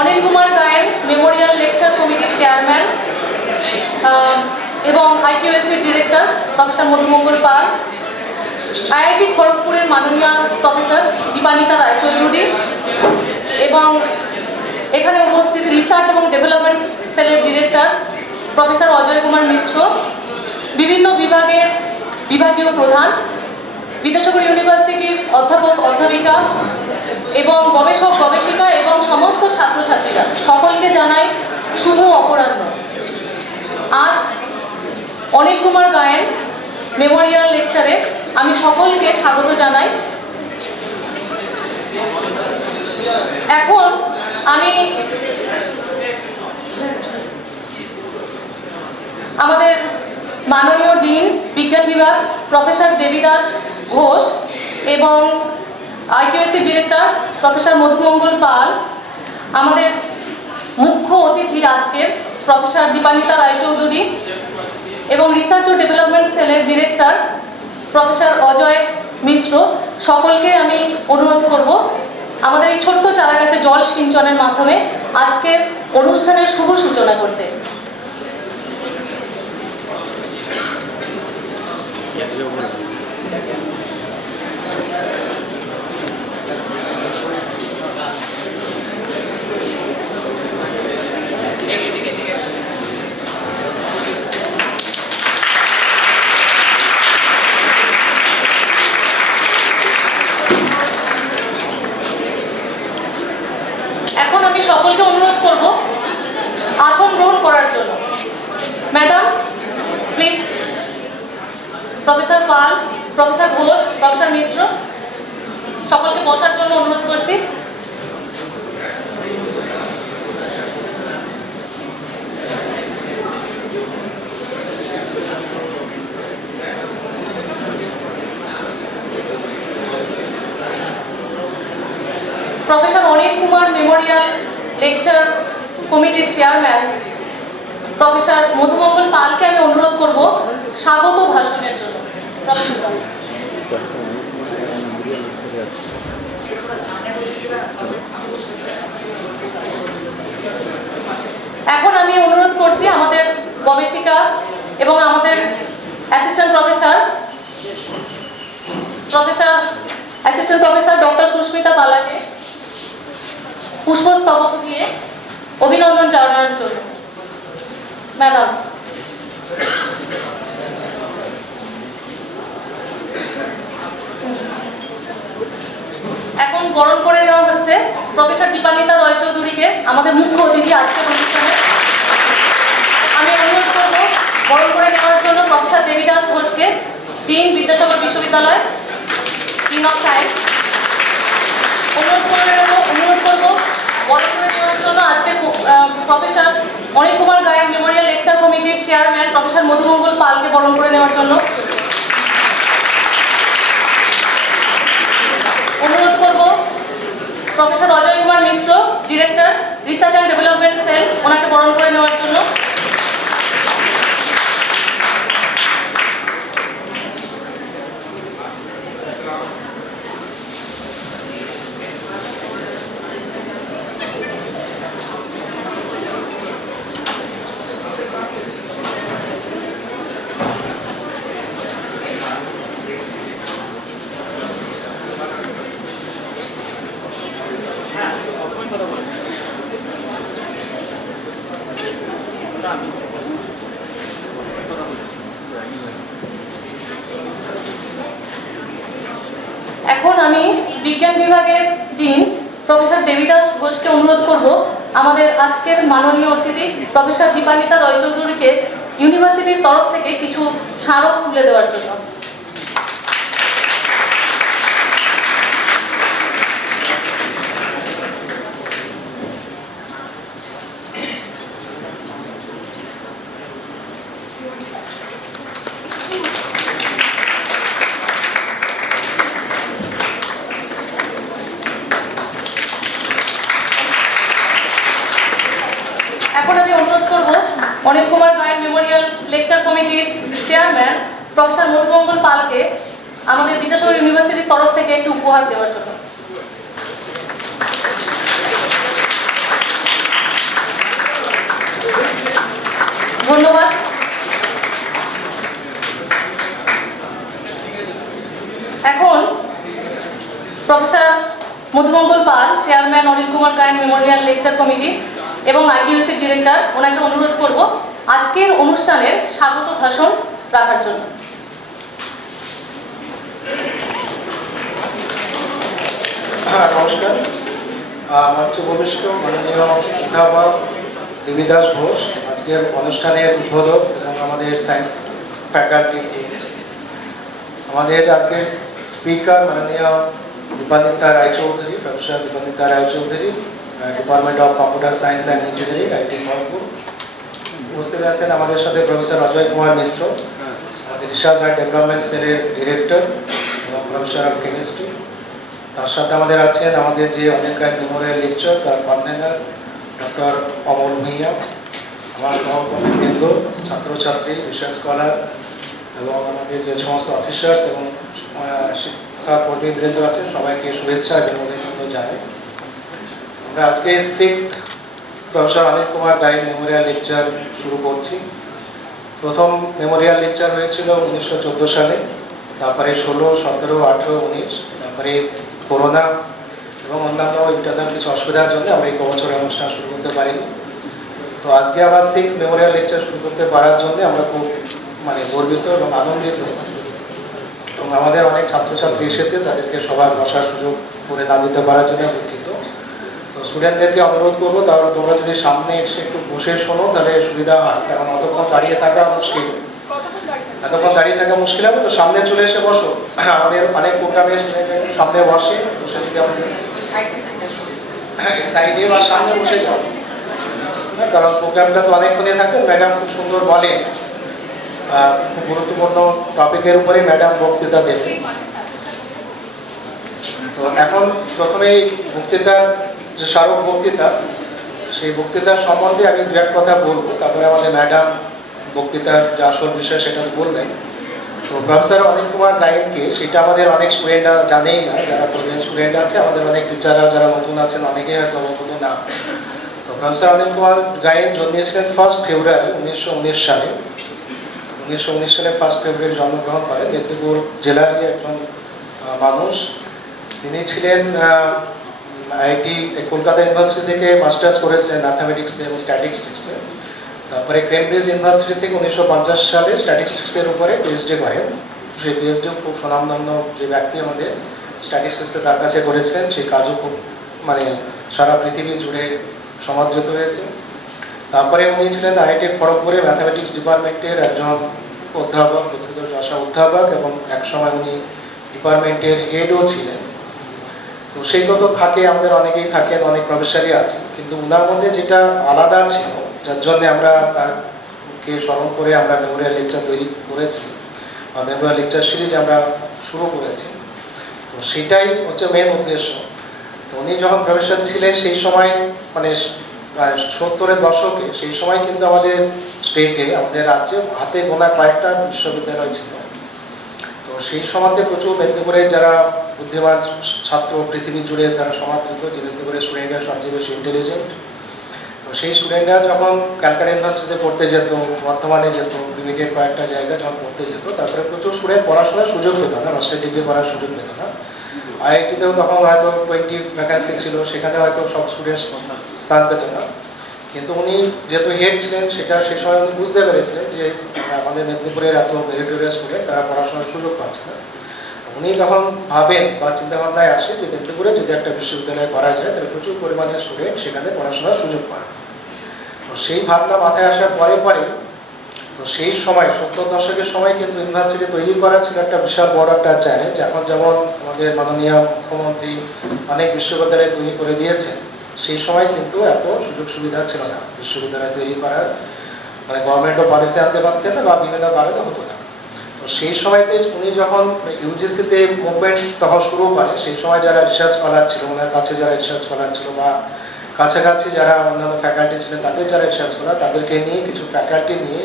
Anil Kumar Gayen memorial lecture কমিটির chairman এবং IQAC director professor Madhumangal পাল, IIT খড়গপুরের মাননীয় প্রফেসর দীপানিতা রায়চৌধুরী এবং এখানে উপস্থিত রিসার্চ এবং ডেভেলপমেন্ট সেলের ডিরেক্টর প্রফেসর অজয় কুমার মিশ্র, বিভিন্ন বিভাগের বিভাগীয় প্রধান, বিদ্যাসাগর ইউনিভার্সিটির অধ্যাপক অধ্যাপিকা এবং গবেষক গবেষিকা এবং সমস্ত ছাত্রছাত্রীরা সকলকে জানাই শুভ অপরাহ্ন। আজ অনিল কুমার গায়েন মেমোরিয়াল লেকচারে আমি সকলকে স্বাগত জানাই। এখন আমি আমাদের মাননীয় ডিন বিজ্ঞান বিভাগ প্রফেসর দেবীদাস ঘোষ এবং IQAC ডিরেক্টর প্রফেসর মধুমঙ্গল পাল, আমাদের মুখ্য অতিথি আজকের প্রফেসর দীপানিতা রায়চৌধুরী এবং রিসার্চ ও ডেভেলপমেন্ট সেলের ডিরেক্টর প্রফেসর অজয় মিশ্র, সকলকে আমি অনুরোধ করব আমাদের এই ছোট্ট চারাগাছে জল সিঞ্চনের মাধ্যমে আজকের অনুষ্ঠানের শুভ সূচনা করতে। এখন আমি সকলকে অনুরোধ করব আসন গ্রহণ করার জন্য। Madam please, professor Pal, professor Ghosh, professor Mishra, সকলকে বসার জন্য অনুরোধ করছি। Professor Anil Kumar memorial lecture কমিটির চেয়ারম্যান প্রফেসর মধুমঙ্গল পালকে আমি অনুরোধ করব স্বাগত ভাষণের জন্য। এখন আমি অনুরোধ করছি আমাদের গবেষিকা এবং আমাদের অ্যাসিস্ট্যান্ট প্রফেসর ডক্টর সুস্মিতা বালাকে পুষ্পস্তবক দিয়ে অভিনন্দন জানানোর জন্য। ম্যাডাম এখন বরণ করে নেওয়া হচ্ছে প্রফেসর দীপানিতা রায়চৌধুরীকে, আমাদের মুখ্য অতিথি আজকের অনুষ্ঠানে। আমি অনুরোধ করব বরণ করে নেওয়ার জন্য প্রফেসর দেবীদাস ঘোষকে, ডিন বিদ্যাসাগর বিশ্ববিদ্যালয়, ডিন অফ সায়েন্স। অনুরোধ করব বরণ করে নেওয়ার জন্য আজকে professor Anil Kumar Gayen memorial lecture কমিটির চেয়ারম্যান প্রফেসর মধুমঙ্গল পালকে বরণ করে নেওয়ার জন্য। অনুরোধ করব professor Ajay Kumar Mishra, director research and development sell, ওনাকে বরণ করে নেওয়ার জন্য। এখন আমি বিজ্ঞান বিভাগের ডিন প্রফেসর দেবীদাস ঘোষকে অনুরোধ করব আমাদের আজকের মাননীয় অতিথি প্রফেসর দীপানিতা রায়চৌধুরীকে ইউনিভার্সিটির তরফ থেকে কিছু স্মারক তুলে দেওয়ার জন্য। এখন আমি অনুরোধ করব অনিল কুমার গায়েন মেমোরিয়াল লেকচার কমিটির চেয়ারম্যান প্রফেসর মধুমঙ্গল পালকে আমাদের বিদ্যাসাগর ইউনিভার্সিটির তরফ থেকে একটু উপহার দেওয়ার জন্য। ধন্যবাদ। এখন professor Madhumangal Pal, chairman Anil Kumar Gayen memorial lecture committee এবং IQAC ডিরেক্টর, ওনাকে অনুরোধ করব আজকের অনুষ্ঠানের স্বাগত ভাষণ রাখার জন্য। নমস্কার। মঞ্চে উপবিষ্ট মাননীয় অধ্যাপক দেবীদাস ঘোষ, আজকের অনুষ্ঠানের উদ্বোধক এবং আমাদের সায়েন্স ফ্যাকাল্টি টিম, আমাদের আজকের স্পিকার মাননীয় Dipanwita Roychowdhury, professor Dipanwita Roychowdhury, department of computer science and engineering, IIT Kharagpur. উপস্থিত আছেন আমাদের সাথে প্রফেসর অজয় কুমার মিশ্র, আমাদের রিসার্চ অ্যান্ড ডেভেলপমেন্ট সেলের ডিরেক্টর এবং প্রফেসর অফ কেমিস্ট্রি। তার সাথে আমাদের আছেন আমাদের যে অনিল গায়েন মেমোরিয়াল লেকচার, তার কনভেনার ডক্টর অমল ভূঁইয়া, আমার সহকর্মীবৃন্দ, ছাত্রছাত্রী, রিসার্চ স্কলার এবং আমাদের যে সমস্ত অফিসার্স এবং শিক্ষাকর্মীবৃন্দ আছেন, সবাইকে শুভেচ্ছা এবং অভিনন্দন জানাই। আমরা আজকে 6th professor Anil Kumar Gayen memorial lecture শুরু করছি। প্রথম মেমোরিয়াল লেকচার হয়েছিল 1914 সালে, তারপরে 16, 17, 18, 19, তারপরে করোনা এবং অন্যান্য ইন্টারনাল কিছু অসুবিধার জন্য আমরা এই বছরের অনুষ্ঠান শুরু করতে পারিনি। তো আজকে আবার 6th মেমোরিয়াল লেকচার শুরু করতে পারার জন্য আমরা খুব গর্বিত এবং আনন্দিত। এবং আমাদের অনেক ছাত্রছাত্রী এসেছে, তাদেরকে সবার বসার সুযোগ করে না দিতে পারার জন্য দুঃখিত। তো স্টুডেন্টদেরকে অনুরোধ করবো, তাহলে তোমরা যদি সামনে এসে একটু বসে শোনো তাহলে সুবিধা হয়, কারণ অতক্ষণ দাঁড়িয়ে থাকা মুশকিল, এতক্ষণ দাঁড়িয়ে থাকা মুশকিল হবে। তো সামনে চলে এসে বসো, আমাদের অনেক প্রোগ্রামে সামনে বসে, সেদিকে আমাদের সাইডে বা সামনে বসে যাও, কারণ প্রোগ্রামটা তো অনেকক্ষণই থাকে। ম্যাডাম খুব সুন্দর বলেন, খুব গুরুত্বপূর্ণ টপিকের উপরে ম্যাডাম বক্তৃতা দেবে। তো এখন প্রথমেই বক্তৃতার যে স্মারক বক্তৃতা, সেই বক্তৃতার সম্বন্ধে আমি দু এক কথা বলবো, তারপরে আমাদের ম্যাডাম বক্তৃতার যে আসল বিষয় সেটা বলবেন। তো প্রফেসর অনিল কুমার গায়েনকে, সেটা আমাদের অনেক স্টুডেন্টরা জানেই না, যারা প্রেজেন্ট স্টুডেন্ট আছে, আমাদের অনেক টিচাররা যারা নতুন আছেন অনেকেই হয়তো অবগত না। তো প্রফেসর অনিল কুমার গায়েন জন্মেছিলেন 1 ফেব্রুয়ারি 1919 সালে। 1919 সালে 1 ফেব্রুয়ারি জন্মগ্রহণ করেন। মেদিনীপুর জেলারই একজন মানুষ। তিনি ছিলেন IIT কলকাতা ইউনিভার্সিটি থেকে মাস্টার্স করেছেন ম্যাথামেটিক্সে এবং স্ট্যাটিস্টিক্সে। তারপরে কেমব্রিজ ইউনিভার্সিটি থেকে 1950 সালে স্ট্যাটিস্টিক্সের উপরে PhD করেন। সেই PhD খুব স্বনামধন্য যে ব্যক্তি আমাদের স্ট্যাটিস্টিক্সে তার কাছে করেছেন, সেই কাজও খুব সারা পৃথিবী জুড়ে সমাদৃত হয়েছে। তারপরে উনি ছিলেন IIT খড়গপুরে ম্যাথামেটিক্স ডিপার্টমেন্টের একজন অধ্যাপক, যশা অধ্যাপক, এবং একসময় উনি ডিপার্টমেন্টের হেডও ছিলেন। তো সেইগুলো থাকে, আমাদের অনেকেই থাকেন, অনেক প্রফেসরই আছে, কিন্তু উনার মধ্যে যেটা আলাদা ছিল, যার জন্য আমরা তাকে স্মরণ করে আমরা মেমোরিয়াল লেকচার তৈরি করেছি বা মেমোরিয়াল লেকচার সিরিজ আমরা শুরু করেছি। তো সেটাই হচ্ছে মেন উদ্দেশ্য। তো উনি যখন প্রফেসর ছিলেন সেই সময় 70-এর দশকে, সেই সময় কিন্তু আমাদের স্টেটে, আমাদের রাজ্যে হাতে গোনা কয়েকটা বিশ্ববিদ্যালয় ছিল। তো সেই সময়তে প্রচুর মেদিনীপুরে যারা বুদ্ধিমান ছাত্র পৃথিবী জুড়ে তারা সমাদৃত, যে মেদিনীপুরের স্টুডেন্টরা সবচেয়ে বেশি ইন্টেলিজেন্ট। তো সেই স্টুডেন্টরা যখন ক্যালকাটা ইউনিভার্সিটিতে পড়তে যেত, বর্তমানে যেত, লিমিটেড কয়েকটা জায়গায় যখন পড়তে যেত, তারপরে প্রচুর স্টুডেন্ট পড়াশোনার সুযোগ পেত না, মাস্টার ডিগ্রি করার সুযোগ পেত না। IIT-তেও তখন হয়তো 20 ভ্যাকান্সি ছিল, সেখানে হয়তো সব স্টুডেন্টস স্থান পেত না। কিন্তু উনি যেহেতু হেড ছিলেন, সেটা সে সময় উনি বুঝতে পেরেছিলেন যে আমাদের মেদিনীপুরের এত মেরিটোরিয়াস স্টুডেন্ট তারা পড়াশোনার সুযোগ পাচ্ছে না। উনি তখন ভাবেন বা চিন্তাভাবনায় আসে যে মেদিনীপুরে যদি একটা বিশ্ববিদ্যালয় করা যায় তাহলে প্রচুর পরিমাণে স্টুডেন্ট সেখানে পড়াশোনার সুযোগ পায়। তো সেই ভাবনা মাথায় আসার পরে তো সেই সময় 70 দশকের সময় কিন্তু ইউনিভার্সিটি তৈরি করা ছিল একটা বিশাল বড় একটা চ্যালেঞ্জ। এখন যেমন আমাদের মাননীয় মুখ্যমন্ত্রী অনেক বিশ্ববিদ্যালয় তৈরি করে দিয়েছেন, সেই সময় কিন্তু এত সুযোগ সুবিধা ছিল না বিশ্ববিদ্যালয় তৈরি করার, গভর্নমেন্টও পলিসি আনতে পারতেন না বা বিভিন্ন কারণে হতো না। তো সেই সময়তে উনি যখন ইউজিসিতে মুভমেন্ট তখন শুরু করেন, সেই সময় যারা রিসার্চ স্কলার ছিল, ওনার কাছে যারা রিসার্চ স্কলার ছিল বা কাছাকাছি যারা অন্যান্য ফ্যাকাল্টি ছিলেন তাদের যারা রিসার্চ স্কলার, তাদেরকে নিয়ে কিছু ফ্যাকাল্টি নিয়ে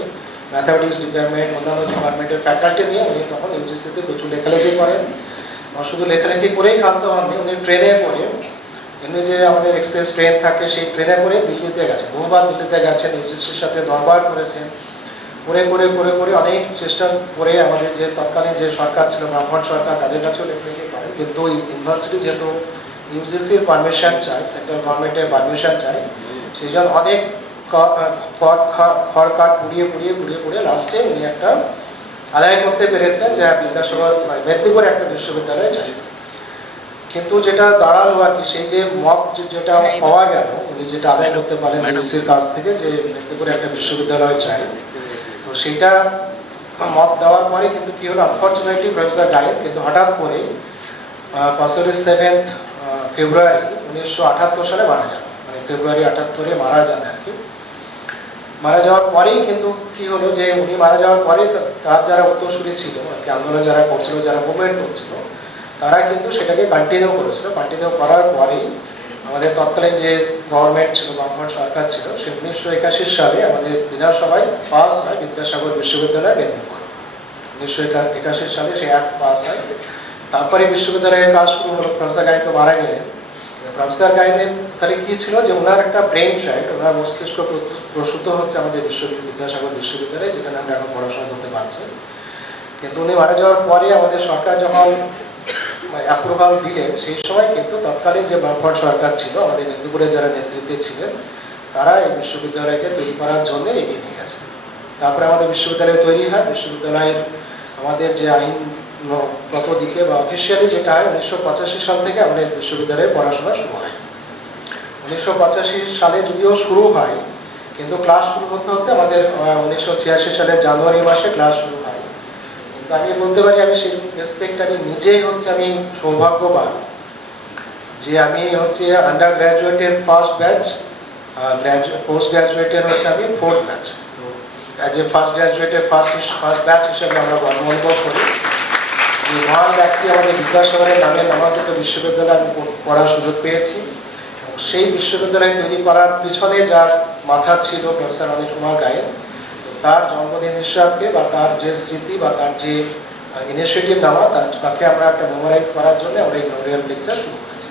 ম্যাথামেটিক্স ডিপার্টমেন্ট, অন্যান্য ডিপার্টমেন্টের ফ্যাকাল্টি নিয়ে উনি তখন ইউজিসিতে প্রচুর লেখালেখি করেন। শুধু লেখালেখি করেই ক্ষান্ত হননি, উনি ট্রেনে করে, এমনি যে আমাদের এক্সপ্রেস ট্রেন থাকে সেই ট্রেনে করে দিল্লিতে গেছেন, বহুবার দিল্লিতে গেছেন, ইউজিসির সাথে দরবার করেছেন, করে করে করে করে অনেক চেষ্টা করে আমাদের যে তৎকালীন যে সরকার ছিল, ব্রাহ্মণ সরকার, তাদের কাছেও লেখালেখি করে, কিন্তু ইউনিভার্সিটি যেহেতু ইউজিসির পারমিশন চাই, সেন্ট্রাল গভর্নমেন্টের পারমিশন চাই, সেই জন্য অনেক খড় কাঠ পুড়িয়ে পুড়িয়ে পুড়িয়ে পুড়িয়ে লাস্টে উনি একটা আদায় করতে পেরেছেন যে বিদ্যাসাগর মেদিনীপুরে একটা বিশ্ববিদ্যালয় চাই। কিন্তু যেটা দাঁড়ালো আর কি, সেই যে মত যেটা পাওয়া গেল, উনি যেটা আদায় করতে পারেন ইউজিসির কাছ থেকে যে মেদিনীপুরে একটা বিশ্ববিদ্যালয় চাই, তো সেইটা মত দেওয়ার পরে কিন্তু কি হলো, আনফর্চুনেটলি প্রফেসর গায়েন কিন্তু হঠাৎ করে 7 ফেব্রুয়ারি 1978 সালে মারা যান, মানে ফেব্রুয়ারি 78-এ মারা যান আর কি। মারা যাওয়ার পরেই কিন্তু কি হলো যে উনি মারা যাওয়ার পরে তার যারা উত্তরসূরি ছিল আর কি, আন্দোলন যারা করছিল, যারা মুভমেন্ট করছিল, তারা কিন্তু সেটাকে কন্টিনিউ করেছিল। কন্টিনিউ করার পরেই আমাদের তৎকালীন যে গভর্নমেন্ট ছিল, ব্রাহ্মণ সরকার ছিল, সে 1981 সালে আমাদের বিধানসভায় পাস হয় বিদ্যাসাগর বিশ্ববিদ্যালয় মেদিনীপুর। 1981 সালে সে অ্যাক্ট পাস হয়। তারপরে বিশ্ববিদ্যালয়ের কাজ শুরু হলো। প্রফেসর গায়েন তো মারা গেলেন। প্রফেসর গায়েনের তাহলে কি ছিল যে ওনার একটা ব্রেন সাইট, ওনার মস্তিষ্ক প্রসূত হচ্ছে আমাদের বিদ্যাসাগর বিশ্ববিদ্যালয়ে, যেখানে আমরা এখন পড়াশোনা করতে পারছি। কিন্তু উনি মারা যাওয়ার পরে আমাদের সরকার যখন অ্যাপ্রুভাল দিলেন, সেই সময় কিন্তু তৎকালীন যে ব্রাহ্মণ সরকার ছিল, আমাদের মেদিনীপুরে যারা নেতৃত্বে ছিলেন, তারা এই বিশ্ববিদ্যালয়কে তৈরি করার জন্য এগিয়ে নিয়ে গেছে। তারপরে আমাদের বিশ্ববিদ্যালয় তৈরি হয়। বিশ্ববিদ্যালয়ের আমাদের যে আইনগত দিকে বা অফিসিয়ালি যেটা হয়, 1985 সাল থেকে আমাদের বিশ্ববিদ্যালয়ে পড়াশোনা শুরু হয়। 1985 সালে যদিও শুরু হয়, কিন্তু ক্লাস শুরু হতে হতে আমাদের 1986 সালের জানুয়ারি মাসে ক্লাস শুরু হয়। কিন্তু আমি বলতে পারি, আমি সেই রেসপেক্ট আমি নিজেই হচ্ছে আমি সৌভাগ্যবান যে আমি হচ্ছে আন্ডার গ্র্যাজুয়েটের ফার্স্ট ব্যাচ, পোস্ট গ্র্যাজুয়েটের হচ্ছে আমি 4th ব্যাচ। তো অ্যাজ এ ফার্স্ট গ্র্যাজুয়েটের ফার্স্ট ব্যাচ হিসেবে আমরা গর্ব অনুভব করি যে মহান ব্যক্তি আমাদের বিদ্যাসাগরের নামে নামাঙ্কিত বিশ্ববিদ্যালয়ে আমি পড়ার সুযোগ পেয়েছি। সেই বিশ্ববিদ্যালয় তৈরি করার পিছনে যার মাথা ছিল প্রফেসর অনিল কুমার গায়েন, তার জন্মদিন হিসাবে বা তার যে স্মৃতি বা তার যে ইনিশিয়েটিভ নেওয়া, তাকে আমরা একটা মেমোরাইজ করার জন্য আমরা এই মেমোরিয়াল লেকচার শুরু করেছি।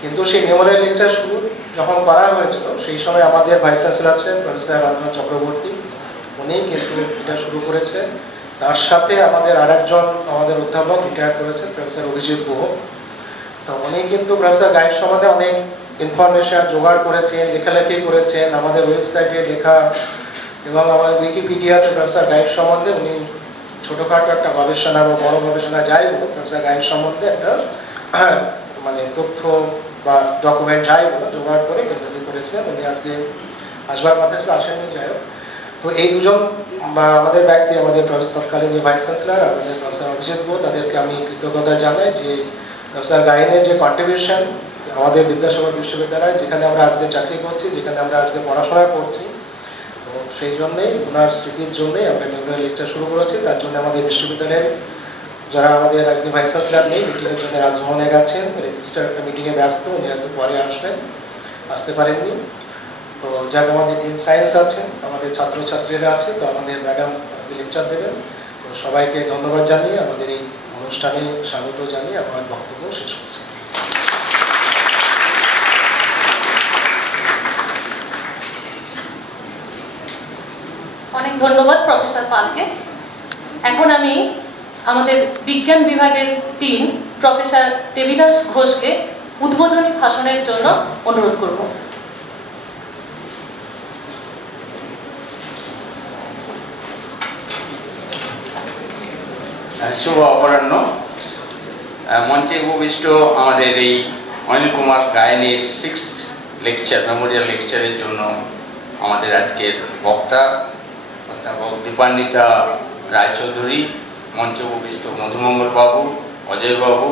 কিন্তু সেই মেমোরিয়াল লেকচার শুরু যখন করা হয়েছিল, সেই সময় আমাদের ভাইস চ্যান্সেলর ছিলেন প্রফেসর রঞ্জন চক্রবর্তী, উনি কিন্তু এটা শুরু করেছেন। তার সাথে আমাদের আরেকজন আমাদের অধ্যাপক রিটায়ার করেছেন, প্রফেসর অভিজিৎ গুহ। তো উনি কিন্তু প্রফেসর গায়েন সম্বন্ধে অনেক ইনফরমেশন জোগাড় করেছেন, লেখালেখি করেছেন, আমাদের ওয়েবসাইটে লেখা এবং আমাদের উইকিপিডিয়াতে প্রফেসর গায়েন সম্বন্ধে উনি ছোটোখাটো একটা গবেষণা বা বড় গবেষণা যাই বলুন, প্রফেসর গায়েন সম্বন্ধে একটা মানে তথ্য বা ডকুমেন্ট যাই বলুন জোগাড় করে তৈরি করেছেন। উনি আজকে আসবার কথা ছিল, আসেননি, যাই হোক। তো এই দুজন আমাদের ব্যক্তি, আমাদের তৎকালীন যে ভাইস চ্যান্সেলর আমাদের প্রফেসর অভিজিৎ গুহ, তাদেরকে আমি কৃতজ্ঞতা জানাই যে প্রফেসর গায়েনের যে কন্ট্রিবিউশন আমাদের বিদ্যাসাগর বিশ্ববিদ্যালয়, যেখানে আমরা আজকে চাকরি করছি, যেখানে আমরা আজকে পড়াশোনা করছি, তো সেই জন্যেই ওনার স্মৃতির জন্যই আমরা মেমোরিয়াল লেকচার শুরু করেছি। তার জন্য আমাদের বিশ্ববিদ্যালয়ের যারা আমাদের আজকে ভাইস চ্যান্সেলর নেই, মিটিংয়ের জন্য রাজভবনে গেছেন, রেজিস্টার একটা মিটিংয়ে ব্যস্ত, উনি হয়তো পরে আসতে পারেননি। তো যারা আমাদের ডিন সায়েন্স আছেন, আমাদের ছাত্রছাত্রীরা আছে, তো আমাদের ম্যাডাম আজকে লেকচার দেবেন। তো সবাইকে ধন্যবাদ জানিয়ে আমাদের এই অনুষ্ঠানে স্বাগত জানিয়ে আমার বক্তব্য শেষ করছি। অনেক ধন্যবাদ প্রফেসর পালকে। এখন আমি আমাদের বিজ্ঞান বিভাগের ডিন প্রফেসর দেবীদাস ঘোষকে উদ্বোধনী ভাষণের জন্য অনুরোধ করব। শুভ অপরাহ্ন। মঞ্চে উপবিষ্ট আমাদের এই অনিল কুমার গায়েনের 6th লেকচার, মেমোরিয়াল লেকচারের জন্য আমাদের আজকের বক্তা অধ্যাপক দীপান্বিতা রায়চৌধুরী, মঞ্চে উপবিষ্ট মধুমঙ্গল বাবু, অজয় বাবু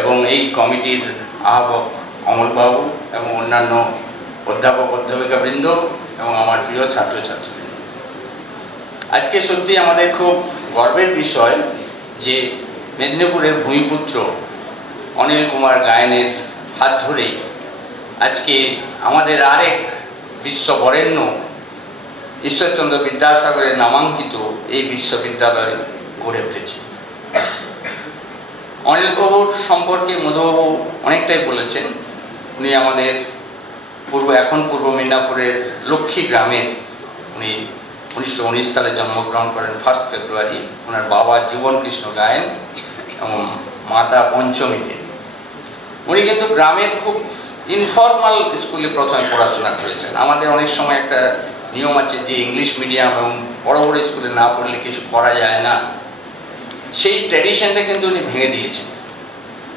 এবং এই কমিটির আহ্বায়ক অমল বাবু এবং অন্যান্য অধ্যাপক অধ্যাপিকাবৃন্দ এবং আমার প্রিয় ছাত্রছাত্রী, আজকে সত্যি আমাদের খুব গর্বের বিষয় যে মেদিনীপুরের ভূমিপুত্র অনিল কুমার গায়েনের হাত ধরেই আজকে আমাদের আরেক বিশ্ববরেণ্য ঈশ্বরচন্দ্র বিদ্যাসাগরের নামাঙ্কিত এই বিশ্ববিদ্যালয় গড়ে উঠেছে। অনিলবাবুর সম্পর্কে মধুবাবু অনেকটাই বলেছেন। উনি আমাদের পূর্ব মিদনাপুরের লক্ষ্মী গ্রামের উনি 1919 সালে জন্মগ্রহণ করেন 1 ফেব্রুয়ারি। ওনার বাবা জীবন কৃষ্ণ গায়েন এবং মাতা পঞ্চমী দেবী। উনি কিন্তু গ্রামের খুব ইনফর্মাল স্কুলে প্রথমে পড়াশোনা করেছেন। আমাদের অনেক সময় একটা নিয়ম আছে যে ইংলিশ মিডিয়াম এবং বড় বড় স্কুলে না পড়লে কিছু করা যায় না, সেই ট্র্যাডিশনটা কিন্তু উনি ভেঙে দিয়েছেন।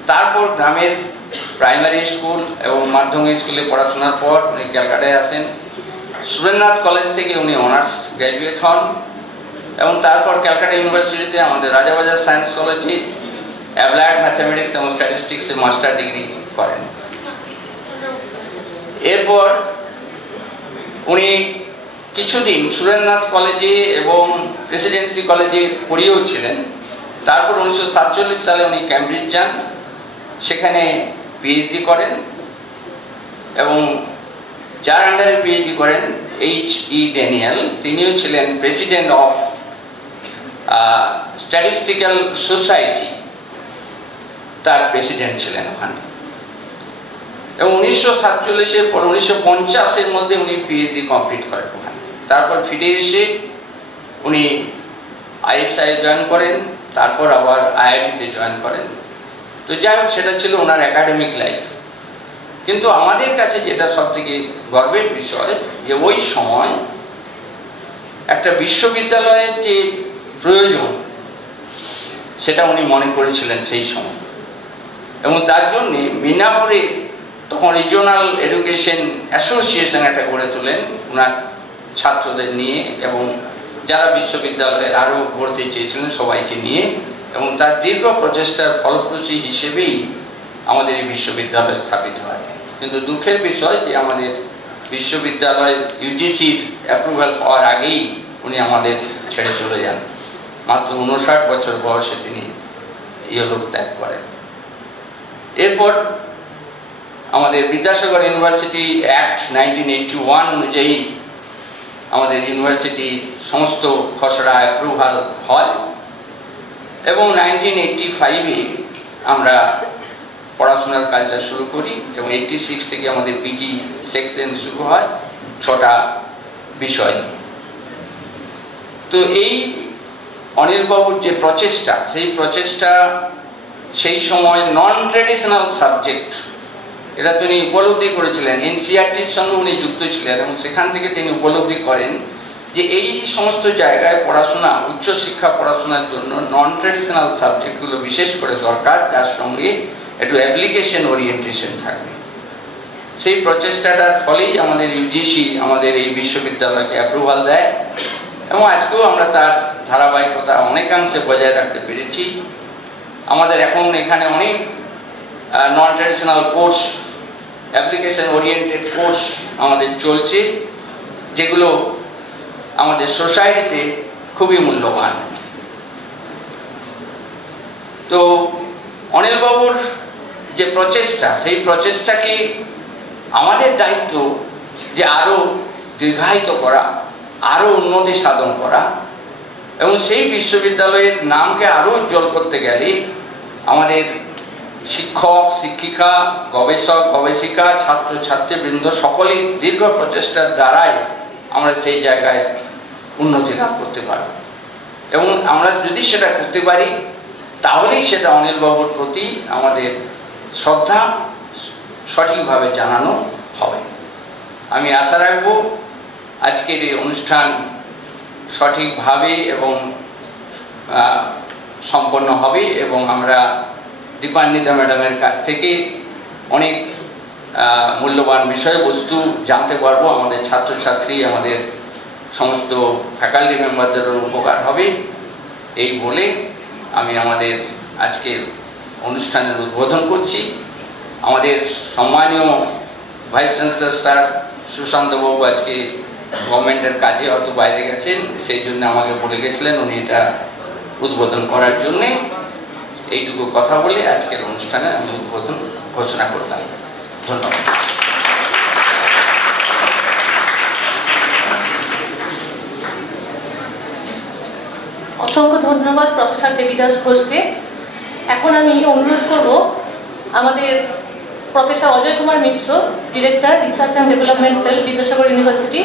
তারপর গ্রামের প্রাইমারি স্কুল এবং মাধ্যমিক স্কুলে পড়াশোনার পর উনি ক্যালকাটায় আসেন। সুরেন্দ্রনাথ কলেজ থেকে উনি অনার্স গ্র্যাজুয়েট হন এবং তারপর ক্যালকাটা ইউনিভার্সিটিতে আমাদের রাজাবাজার সায়েন্স কলেজে অ্যাপ্লাইড ম্যাথামেটিক্স এবং স্ট্যাটিস্টিক্সে মাস্টার ডিগ্রি করেন। এরপর উনি কিছুদিন সুরেন্দ্রনাথ কলেজে এবং প্রেসিডেন্সি কলেজে পড়িয়েও ছিলেন। তারপর 1947 সালে উনি ক্যামব্রিজ যান, সেখানে পিএইচডি করেন এবং যার আন্ডারে পিএইচডি করেন H.E. ড্যানিয়েল, তিনিও ছিলেন প্রেসিডেন্ট অফ স্ট্যাটিস্টিক্যাল সোসাইটি, তার প্রেসিডেন্ট ছিলেন ওখানে। এবং 1947-এর পর 1950-এর মধ্যে উনি পিএইচডি কমপ্লিট করেন ওখানে। তারপর ফিরে এসে উনি ISI জয়েন করেন, তারপর আবার IIT-তে জয়েন করেন। তো যাই হোক, সেটা ছিল ওনার একাডেমিক লাইফ। কিন্তু আমাদের কাছে যেটা সবথেকে গর্বের বিষয় যে ওই সময় একটা বিশ্ববিদ্যালয়ের যে প্রয়োজন সেটা উনি মনে করেছিলেন সেই সময়, এবং তার জন্যে মিনাপুরে তখন রিজিওনাল এডুকেশন অ্যাসোসিয়েশন একটা গড়ে তোলেন ওনার ছাত্রদের নিয়ে এবং যারা বিশ্ববিদ্যালয়ে আরও পড়তে চেয়েছিলেন সবাইকে নিয়ে। এবং তার দীর্ঘ প্রচেষ্টার ফলপ্রসূ হিসেবেই আমাদের এই বিশ্ববিদ্যালয় স্থাপিত হয়। কিন্তু দুঃখের বিষয় যে আমাদের বিশ্ববিদ্যালয় ইউজিসির অ্যাপ্রুভাল পাওয়ার আগেই উনি আমাদের ছেড়ে চলে যান। মাত্র 59 বছর বয়সে তিনি ইহলোক ত্যাগ করেন। এরপর আমাদের বিদ্যাসাগর ইউনিভার্সিটি অ্যাক্ট 1981 অনুযায়ী আমাদের ইউনিভার্সিটি সমস্ত খসড়া অ্যাপ্রুভাল হয় এবং 1985-এ আমরা পড়াশোনার কাজটা শুরু করি এবং 86 থেকে আমাদের পিজি সেকশন শুরু হয় 6টা বিষয়। তো এই অনিলবাবুর যে প্রচেষ্টা, সেই প্রচেষ্টা সেই সময় নন ট্র্যাডিশনাল সাবজেক্ট এটা তিনি উপলব্ধি করেছিলেন। এনসিইআরটির সঙ্গে উনি যুক্ত ছিলেন এবং সেখান থেকে তিনি উপলব্ধি করেন যে এই সমস্ত জায়গায় পড়াশোনা, উচ্চশিক্ষা পড়াশোনার জন্য নন ট্র্যাডিশনাল সাবজেক্টগুলো বিশেষ করে দরকার, যার সঙ্গে একটু অ্যাপ্লিকেশন ওরিয়েন্টেশন থাকবে। সেই প্রচেষ্টাটার ফলেই আমাদের ইউজিসি আমাদের এই বিশ্ববিদ্যালয়কে অ্যাপ্রুভাল দেয় এবং আজকেও আমরা তার ধারাবাহিকতা অনেকাংশে বজায় রাখতে পেরেছি। আমাদের এখন এখানে অনেক non traditional course, application oriented course আমাদের চলছে, যেগুলো আমাদের সোসাইটিতে খুবই মূল্যবান। তো অনিলবাবুর যে প্রচেষ্টা, সেই প্রচেষ্টাকে আমাদের দায়িত্ব যে আরও দীর্ঘায়িত করা, আরও উন্নতি সাধন করা এবং সেই বিশ্ববিদ্যালয়ের নামকে আরও উজ্জ্বল করতে গেলে আমাদের শিক্ষক, শিক্ষিকা, গবেষক, গবেষিকা, ছাত্রছাত্রীবৃন্দ সকলেই দীর্ঘ প্রচেষ্টার দ্বারাই আমরা সেই জায়গায় উন্নতি লাভ করতে পারব। এবং আমরা যদি সেটা করতে পারি তাহলেই সেটা অনিলবাবুর প্রতি আমাদের শ্রদ্ধা সঠিকভাবে জানানো হবে। আমি আশা রাখব আজকের এই অনুষ্ঠান সঠিকভাবে এবং সম্পন্ন হবে এবং আমরা দীপান্বিতা ম্যাডামের কাছ থেকে অনেক মূল্যবান বিষয়বস্তু জানতে পারবো। আমাদের ছাত্রছাত্রী, আমাদের সমস্ত ফ্যাকাল্টি মেম্বারদেরও উপকার হবে। এই বলে আমি আমাদের আজকের অনুষ্ঠানের উদ্বোধন করছি। আমাদের সম্মানীয় ভাইস চ্যান্সেলর স্যার সুশান্তবাবু আজকে গভর্নমেন্টের কাজে হয়তো বাইরে গেছেন, সেই জন্য আমাকে বলে গেছিলেন উনি এটা উদ্বোধন করার জন্যে। এইটুকু কথা বলে আজকের অনুষ্ঠানে আমি উদ্বোধন ঘোষণা করলাম। ধন্যবাদ। অসংখ্য ধন্যবাদ প্রফেসর দেবীদাস ঘোষকে। এখন আমি অনুরোধ করব আমাদের professor Ajay Kumar Mishra, director research and development sell, Vidyasagar university,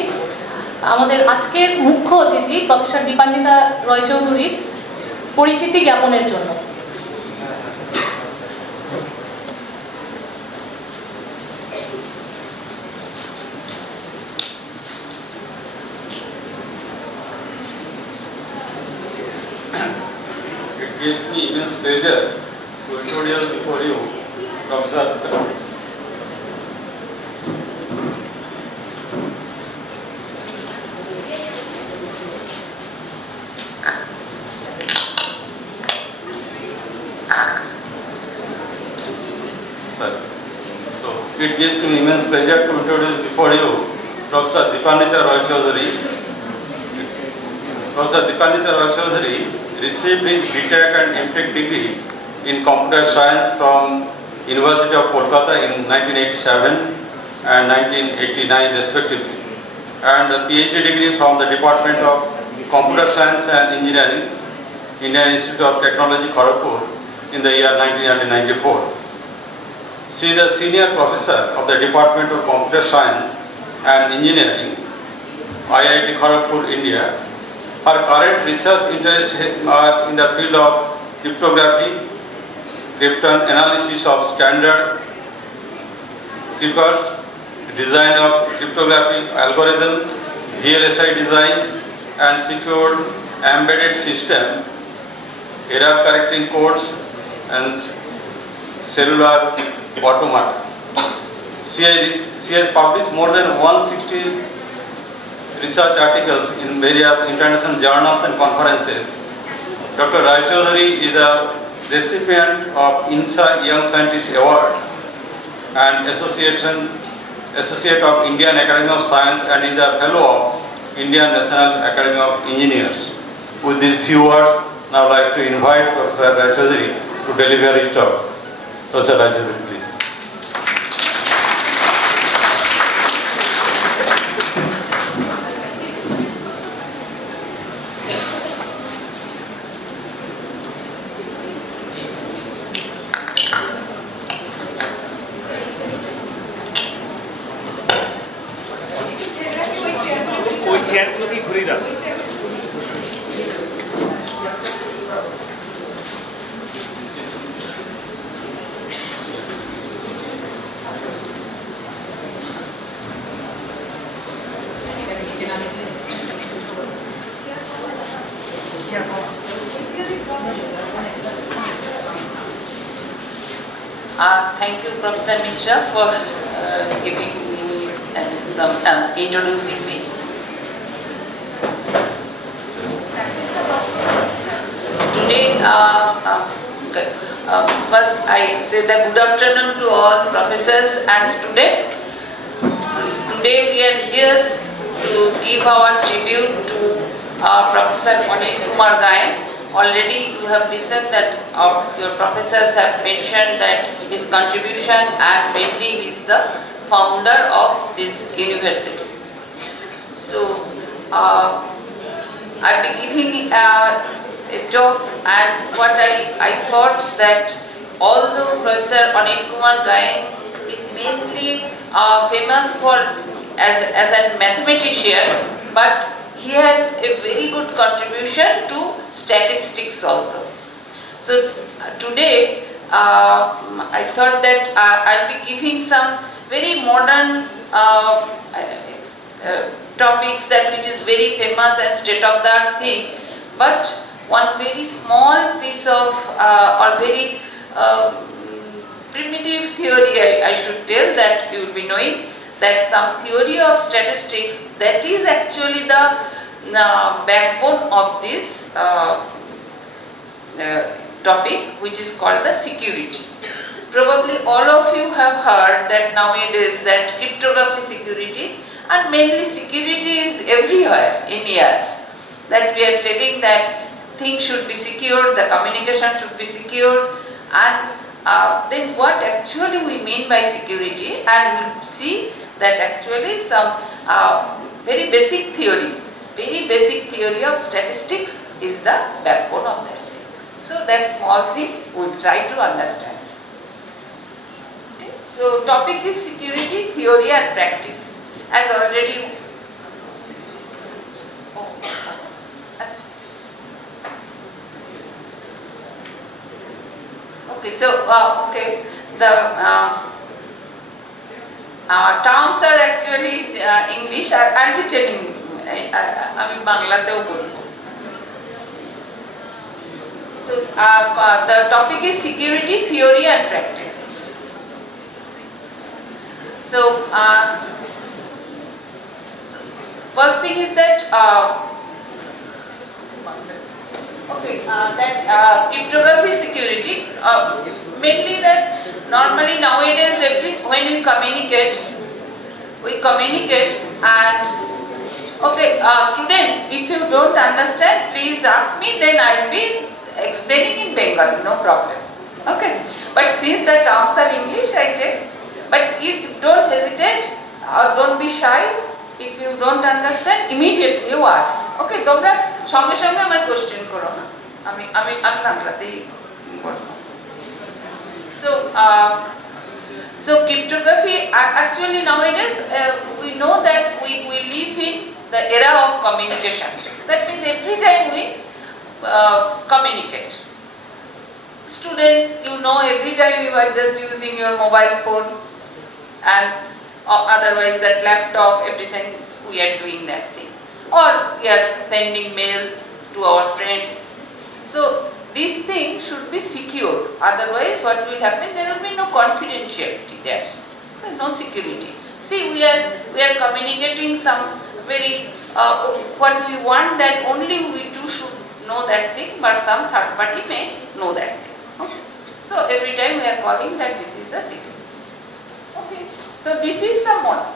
আমাদের আজকের মুখ্য অতিথি প্রফেসর দীপান্বিতা রয় চৌধুরী পরিচিতি জ্ঞাপনের জন্য। It gives me immense pleasure to introduce before you Professor It gives me immense pleasure to introduce before you Professor Dipandita Roy Chaudhary. Professor Dipandita Roy Chaudhary received his BTech and MTech degree in Computer Science from University of Kolkata in 1987 and 1989 respectively, and a PhD degree from the Department of Computer Science and Engineering, Indian Institute of Technology, Kharagpur in the year 1994. She is a senior professor of the Department of Computer Science and Engineering, IIT Kharagpur, India. Her current research interests are in the field of cryptography, Krypton analysis of standard records, design of cryptographic algorithm, VLSI design, and secured embedded system, error correcting codes, and cellular automata. She has published more than 160 research articles in various international journals and conferences. Dr. Roy Chaudhary is a recipient of INSA Young Scientist Award and Associate of Indian Academy of Science, and is a Fellow of Indian National Academy of Engineers. With these few words, now I'd like to invite Professor Roy Chaudhary to deliver his talk. Professor Roy Chaudhary, please. Thank you, Professor Mishra, for giving me introducing me. Today, first I say the good afternoon to all professors and students. Today we are here to give our tribute to Professor Anil Kumar Gayan. Already you have listened that your professors have mentioned that his contribution, and mainly he is the founder of this university. So I'll be giving a talk, and what I thought that although Professor Anil Kumar Gayan is mainly famous for as a mathematician, but he has a very good contribution to statistics also. So today I thought that I'll be giving some very modern topics that which is very famous and state of the art thing, but one very small piece of or very primitive theory I should tell, that you will be knowing that some theory of statistics that is actually the backbone of this topic, which is called the security. Probably all of you have heard that nowadays that cryptography security, and mainly security is everywhere in here, that we are telling that things should be secured, the communication should be secured, and then what actually we mean by security, and we will see that actually some very basic theory of statistics is the backbone of that. So that small thing we will try to understand. Okay. So topic is security, theory and practice. As already Okay, so the terms are actually English. I'll be telling you. আমি বাংলাতেও বলবো। So the topic is security theory and practice. So first thing is that cryptography security, mainly that normally nowadays when we communicate and students, if you don't understand, please ask me, then I'll be explaining in Bengali, no problem. Okay, but since the terms are English, I take, but if you don't hesitate or don't be shy, if you don't understand, immediately you ask. Okay, তোমরা সঙ্গে সঙ্গে আমার question করো না, আমি বাংলাতেই বলবো। So cryptography, actually nowadays we know that we live in the era of communication. That means every time we communicate. Students, you know, every time you are just using your mobile phone and otherwise that laptop, everything we are doing that thing. Or we are sending mails to our friends. So these things should be secure. Otherwise what will happen, there will be no confidentiality there, no security. See, we are communicating some very what we want, that only we two should know that thing, but some third party may know that thing. Okay? So every time we are calling that this is the security. Okay. So this is some model.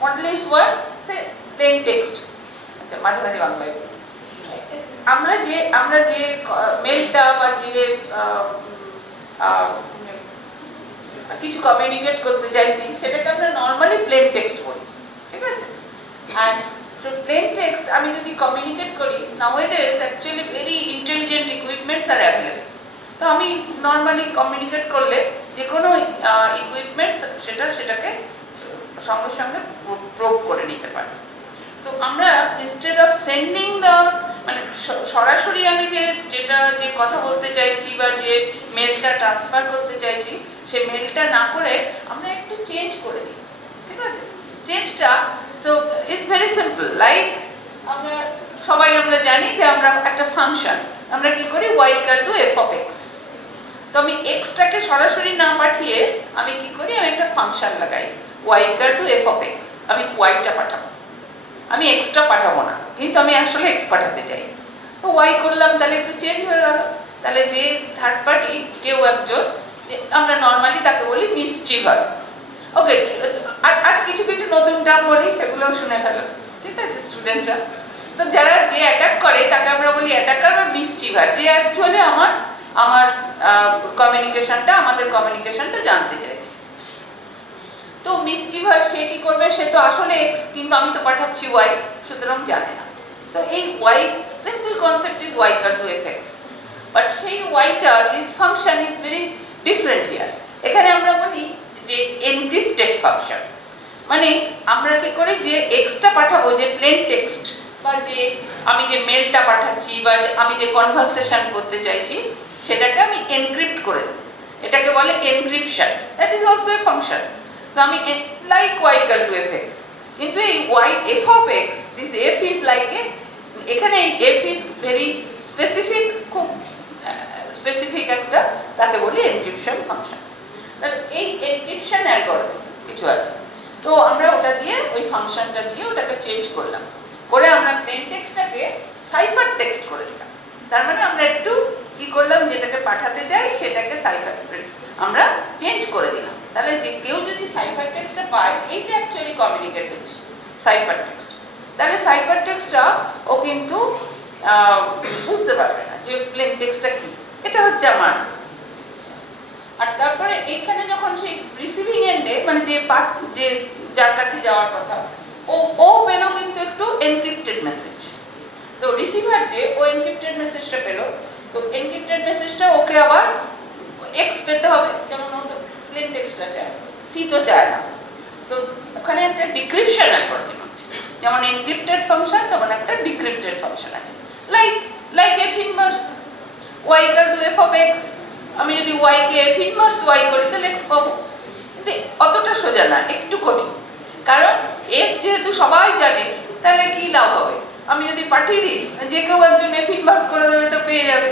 Model is what? Say plain text. আচ্ছা, মাঝে মাঝে বাংলায় আমরা যে মেলটা বা যে কিছু কমিউনিকেট করতে চাইছি সেটাকে আমরা নর্মালি প্লেন টেক্সট বলি, ঠিক আছে? অ্যান্ড তো প্লেন টেক্সট আমি যদি কমিউনিকেট করি, nowadays actually very intelligent equipments are available. তো আমি নর্মালি কমিউনিকেট করলে যে কোনো ইকুইপমেন্ট সেটাকে সঙ্গে সঙ্গে প্রোব করে নিতে পারি। তো আমরা ইনস্টেড অফ সেন্ডিং দ্য, মানে সরাসরি আমি যে কথা বলতে চাইছি বা যে মেলটা ট্রান্সফার করতে চাইছি, সে মেলটা না করে আমরা একটু চেঞ্জ করে দিই, ঠিক আছে? চেঞ্জটা so it's very simple. Like আমরা জানি যে আমরা একটা ফাংশন আমরা কি করি, y = f of x। তো আমি এক্সটাকে সরাসরি না পাঠিয়ে আমি কি করি, আমি একটা ফাংশন লাগাই y = f of x। আমি y-টা পাঠাবো, আমি এক্সটা পাঠাবো না, কিন্তু আমি আসলে এক্স পাঠাতে চাই। তো y করলাম, তাহলে একটু চেঞ্জ হয়ে গেল। তাহলে যে থার্ড পার্টি কেউ একজন, আমরা নর্মালি তাকে বলি মিসচিভার। ওকে, আজ কিছু নতুন টার্ম বলি, সেগুলোও শুনে ফেলো, ঠিক আছে স্টুডেন্টরা? তো যে অ্যাটাক করে তাকে আমরা বলি অ্যাটাকার বা মিসচিভার, যে অ্যাকচুয়ালি আমাদের কমিউনিকেশনটা জানতে চাইছে। তো মিসচিভার সে কি করবে, সে তো আসলে এক্স, কিন্তু আমি তো পাঠাচ্ছি ওয়াই, সুতরাং জানে না। তো এই y, simple concept is y = f(x), but সেই ওয়াইটা, this function is very different here. এখানে আমরা বলি যে এনক্রিপ্টেড ফাংশন, মানে আমরা কি করি, যে এক্সটা পাঠাবো, যে প্লেন টেক্সট বা যে আমি যে মেলটা পাঠাচ্ছি বা আমি যে কনভারসেশন করতে চাইছি, সেটাকে আমি এনক্রিপ্ট করে দেব। এটাকে বলে encryption. That is also a function. তো আমি লাইক y = f(x), কিন্তু এই f of x, this f is like এখানে এই f ইজ ভেরি স্পেসিফিক, খুব স্পেসিফিক একটা, তাকে বলি এনক্রিপশন ফাংশন। তাহলে এই এনক্রিপশন অ্যালগরিদম কিছু আছে। তো আমরা ওটা দিয়ে, ওই ফাংশনটা দিয়ে ওটাকে চেঞ্জ করলাম, করে আমরা প্লেন টেক্সটটাকে সাইফার টেক্সট করে দিলাম। তার মানে আমরা একটু কি করলাম, যেটাকে পাঠাতে চাই সেটাকে সাইফার আমরা চেঞ্জ করে দিলাম। তাহলে যে কেউ যদি সাইফার টেক্সটটা পায়, এইটা অ্যাকচুয়ালি কমিউনিকেট হচ্ছে সাইফার টেক্সট। তাহলে সাইফার টেক্সটটা ও কিন্তু বুঝতে পারবে না যে প্লেন টেক্সটটা কি, এটা হচ্ছে আমার। আর তারপরে এখানে যখন সেই রিসিভিং এন্ডে, মানে যে যার কাছে যাওয়ার কথা, ও পেলো কিন্তু একটু এনক্রিপ্টেড মেসেজ। তো রিসিভার যে ও এনক্রিপ্টেড মেসেজটা পেলো, তো এনক্রিপ্টেড মেসেজটা ওকে আবার এক্স পেতে হবে, যেমন ও তো প্লেন টেক্সটটা চায়, সি তো চায় না। তো ওখানে একটা ডিক্রিপশন অ্যালগরিদম আছে, যেমন এনক্রিপ্টেড ফাংশন, তেমন একটা ডিক্রিপ্টেড ফাংশন আছে। Like f inverse y = f of x, আমি যদি ওয়াই কে এফ ইনভার্স ওয়াই করি তাহলে এক্স পাবো, কিন্তু অতটা সোজা না, একটু কঠিন। কারণ এফ যেহেতু সবাই জানে, তাহলে কি লাভ হবে? আমি যদি পাঠিয়ে দিই, যে কেউ একজন এফ ইনভার্স করে দেবে তো পেয়ে যাবে,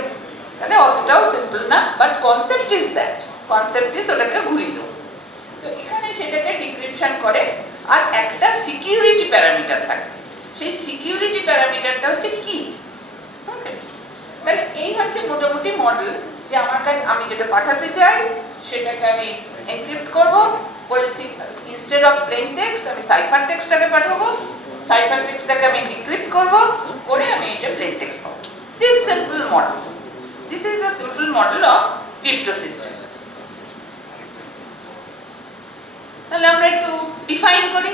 তাহলে অতটাও সিম্পল না। But concept is that, concept is ওটাকে ঘুরিয়ে দেবো। তো এখানে সেটাকে ডিক্রিপশন করে, আর একটা সিকিউরিটি প্যারামিটার থাকে, সেই সিকিউরিটি প্যারামিটারটা হচ্ছে কি। তাহলে এই হচ্ছে মোটামুটি মডেল, যে আমার কাছে আমি যেটা পাঠাতে চাই সেটাকে আমি এনক্রিপ্ট করব, করে ইনস্টেড অফ প্লেন টেক্সট আমি সাইফার টেক্সটটাকে পাঠাবো, সাইফার টেক্সটটাকে আমি ডিক্রিপ্ট করব, করে আমি এটা প্লেন টেক্সট পাবো। This simple model, this is a simple model of crypto system. তাহলে আমরা একটু ডিফাইন করি,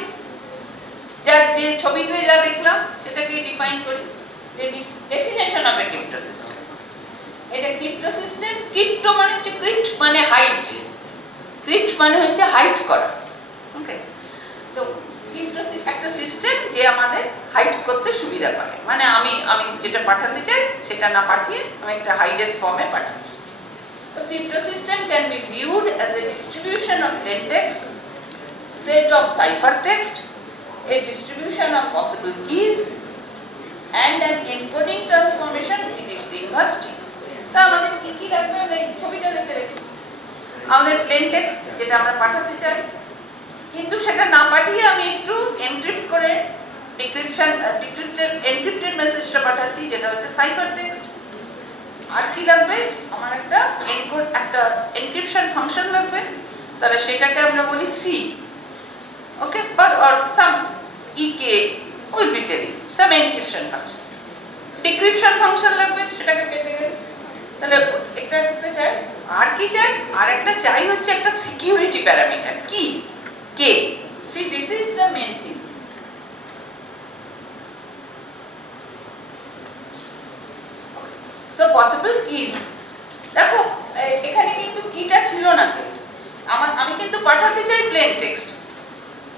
যার যে ছবিতে যা দেখলাম সেটাকে ডিফাইন করি। Definition of A crypto system, এটা ক্রিপ্টো সিস্টেম, ক্রিপ্টো মানে হচ্ছে ক্রিপ্ট মানে হাইট, ক্রিপ্ট মানে হচ্ছে হাইট করা। ওকে, তো ক্রিপ্টো একটা সিস্টেম যে আমাদের হাইট করতে সুবিধা করে, মানে আমি যেটা পাঠাতে চাই সেটা না পাঠিয়ে আমি একটা হাইডেড ফর্মে পাঠাচ্ছি। তো crypto system can B viewed as a distribution of plane text, set of ciphertext, a distribution of possible keys, and an encoding transformation in its inverse. তা আমাদের কি কি লাগবে আমরা এই ছবিটা দেখে দেখি। আমাদের প্লেন টেক্সট যেটা আমরা পাঠাতে চাই, কিন্তু সেটা না পাঠিয়ে আমি একটু এনক্রিপ্ট করে এনক্রিপ্টেড মেসেজটা পাঠাচ্ছি, যেটা হচ্ছে সাইফার টেক্সট। আর কি লাগবে? আমার একটা এনক্রিপশন ফাংশন লাগবে, তাহলে সেটাকে আমরা বলি C. Okay, but or some EK will be telling some encryption function, decryption function লাগবে সেটাকে পেতে গেলে। তাহলে একটা চাই, আর কি চাই? আর একটা চাই হচ্ছে একটা সিকিউরিটি প্যারামিটার, কি কে। See, this is the main thing. So possible keys, দেখো এখানে কিন্তু কিটা ছিল না, আমি কিন্তু পাঠাতে চাই প্লেন টেক্সট,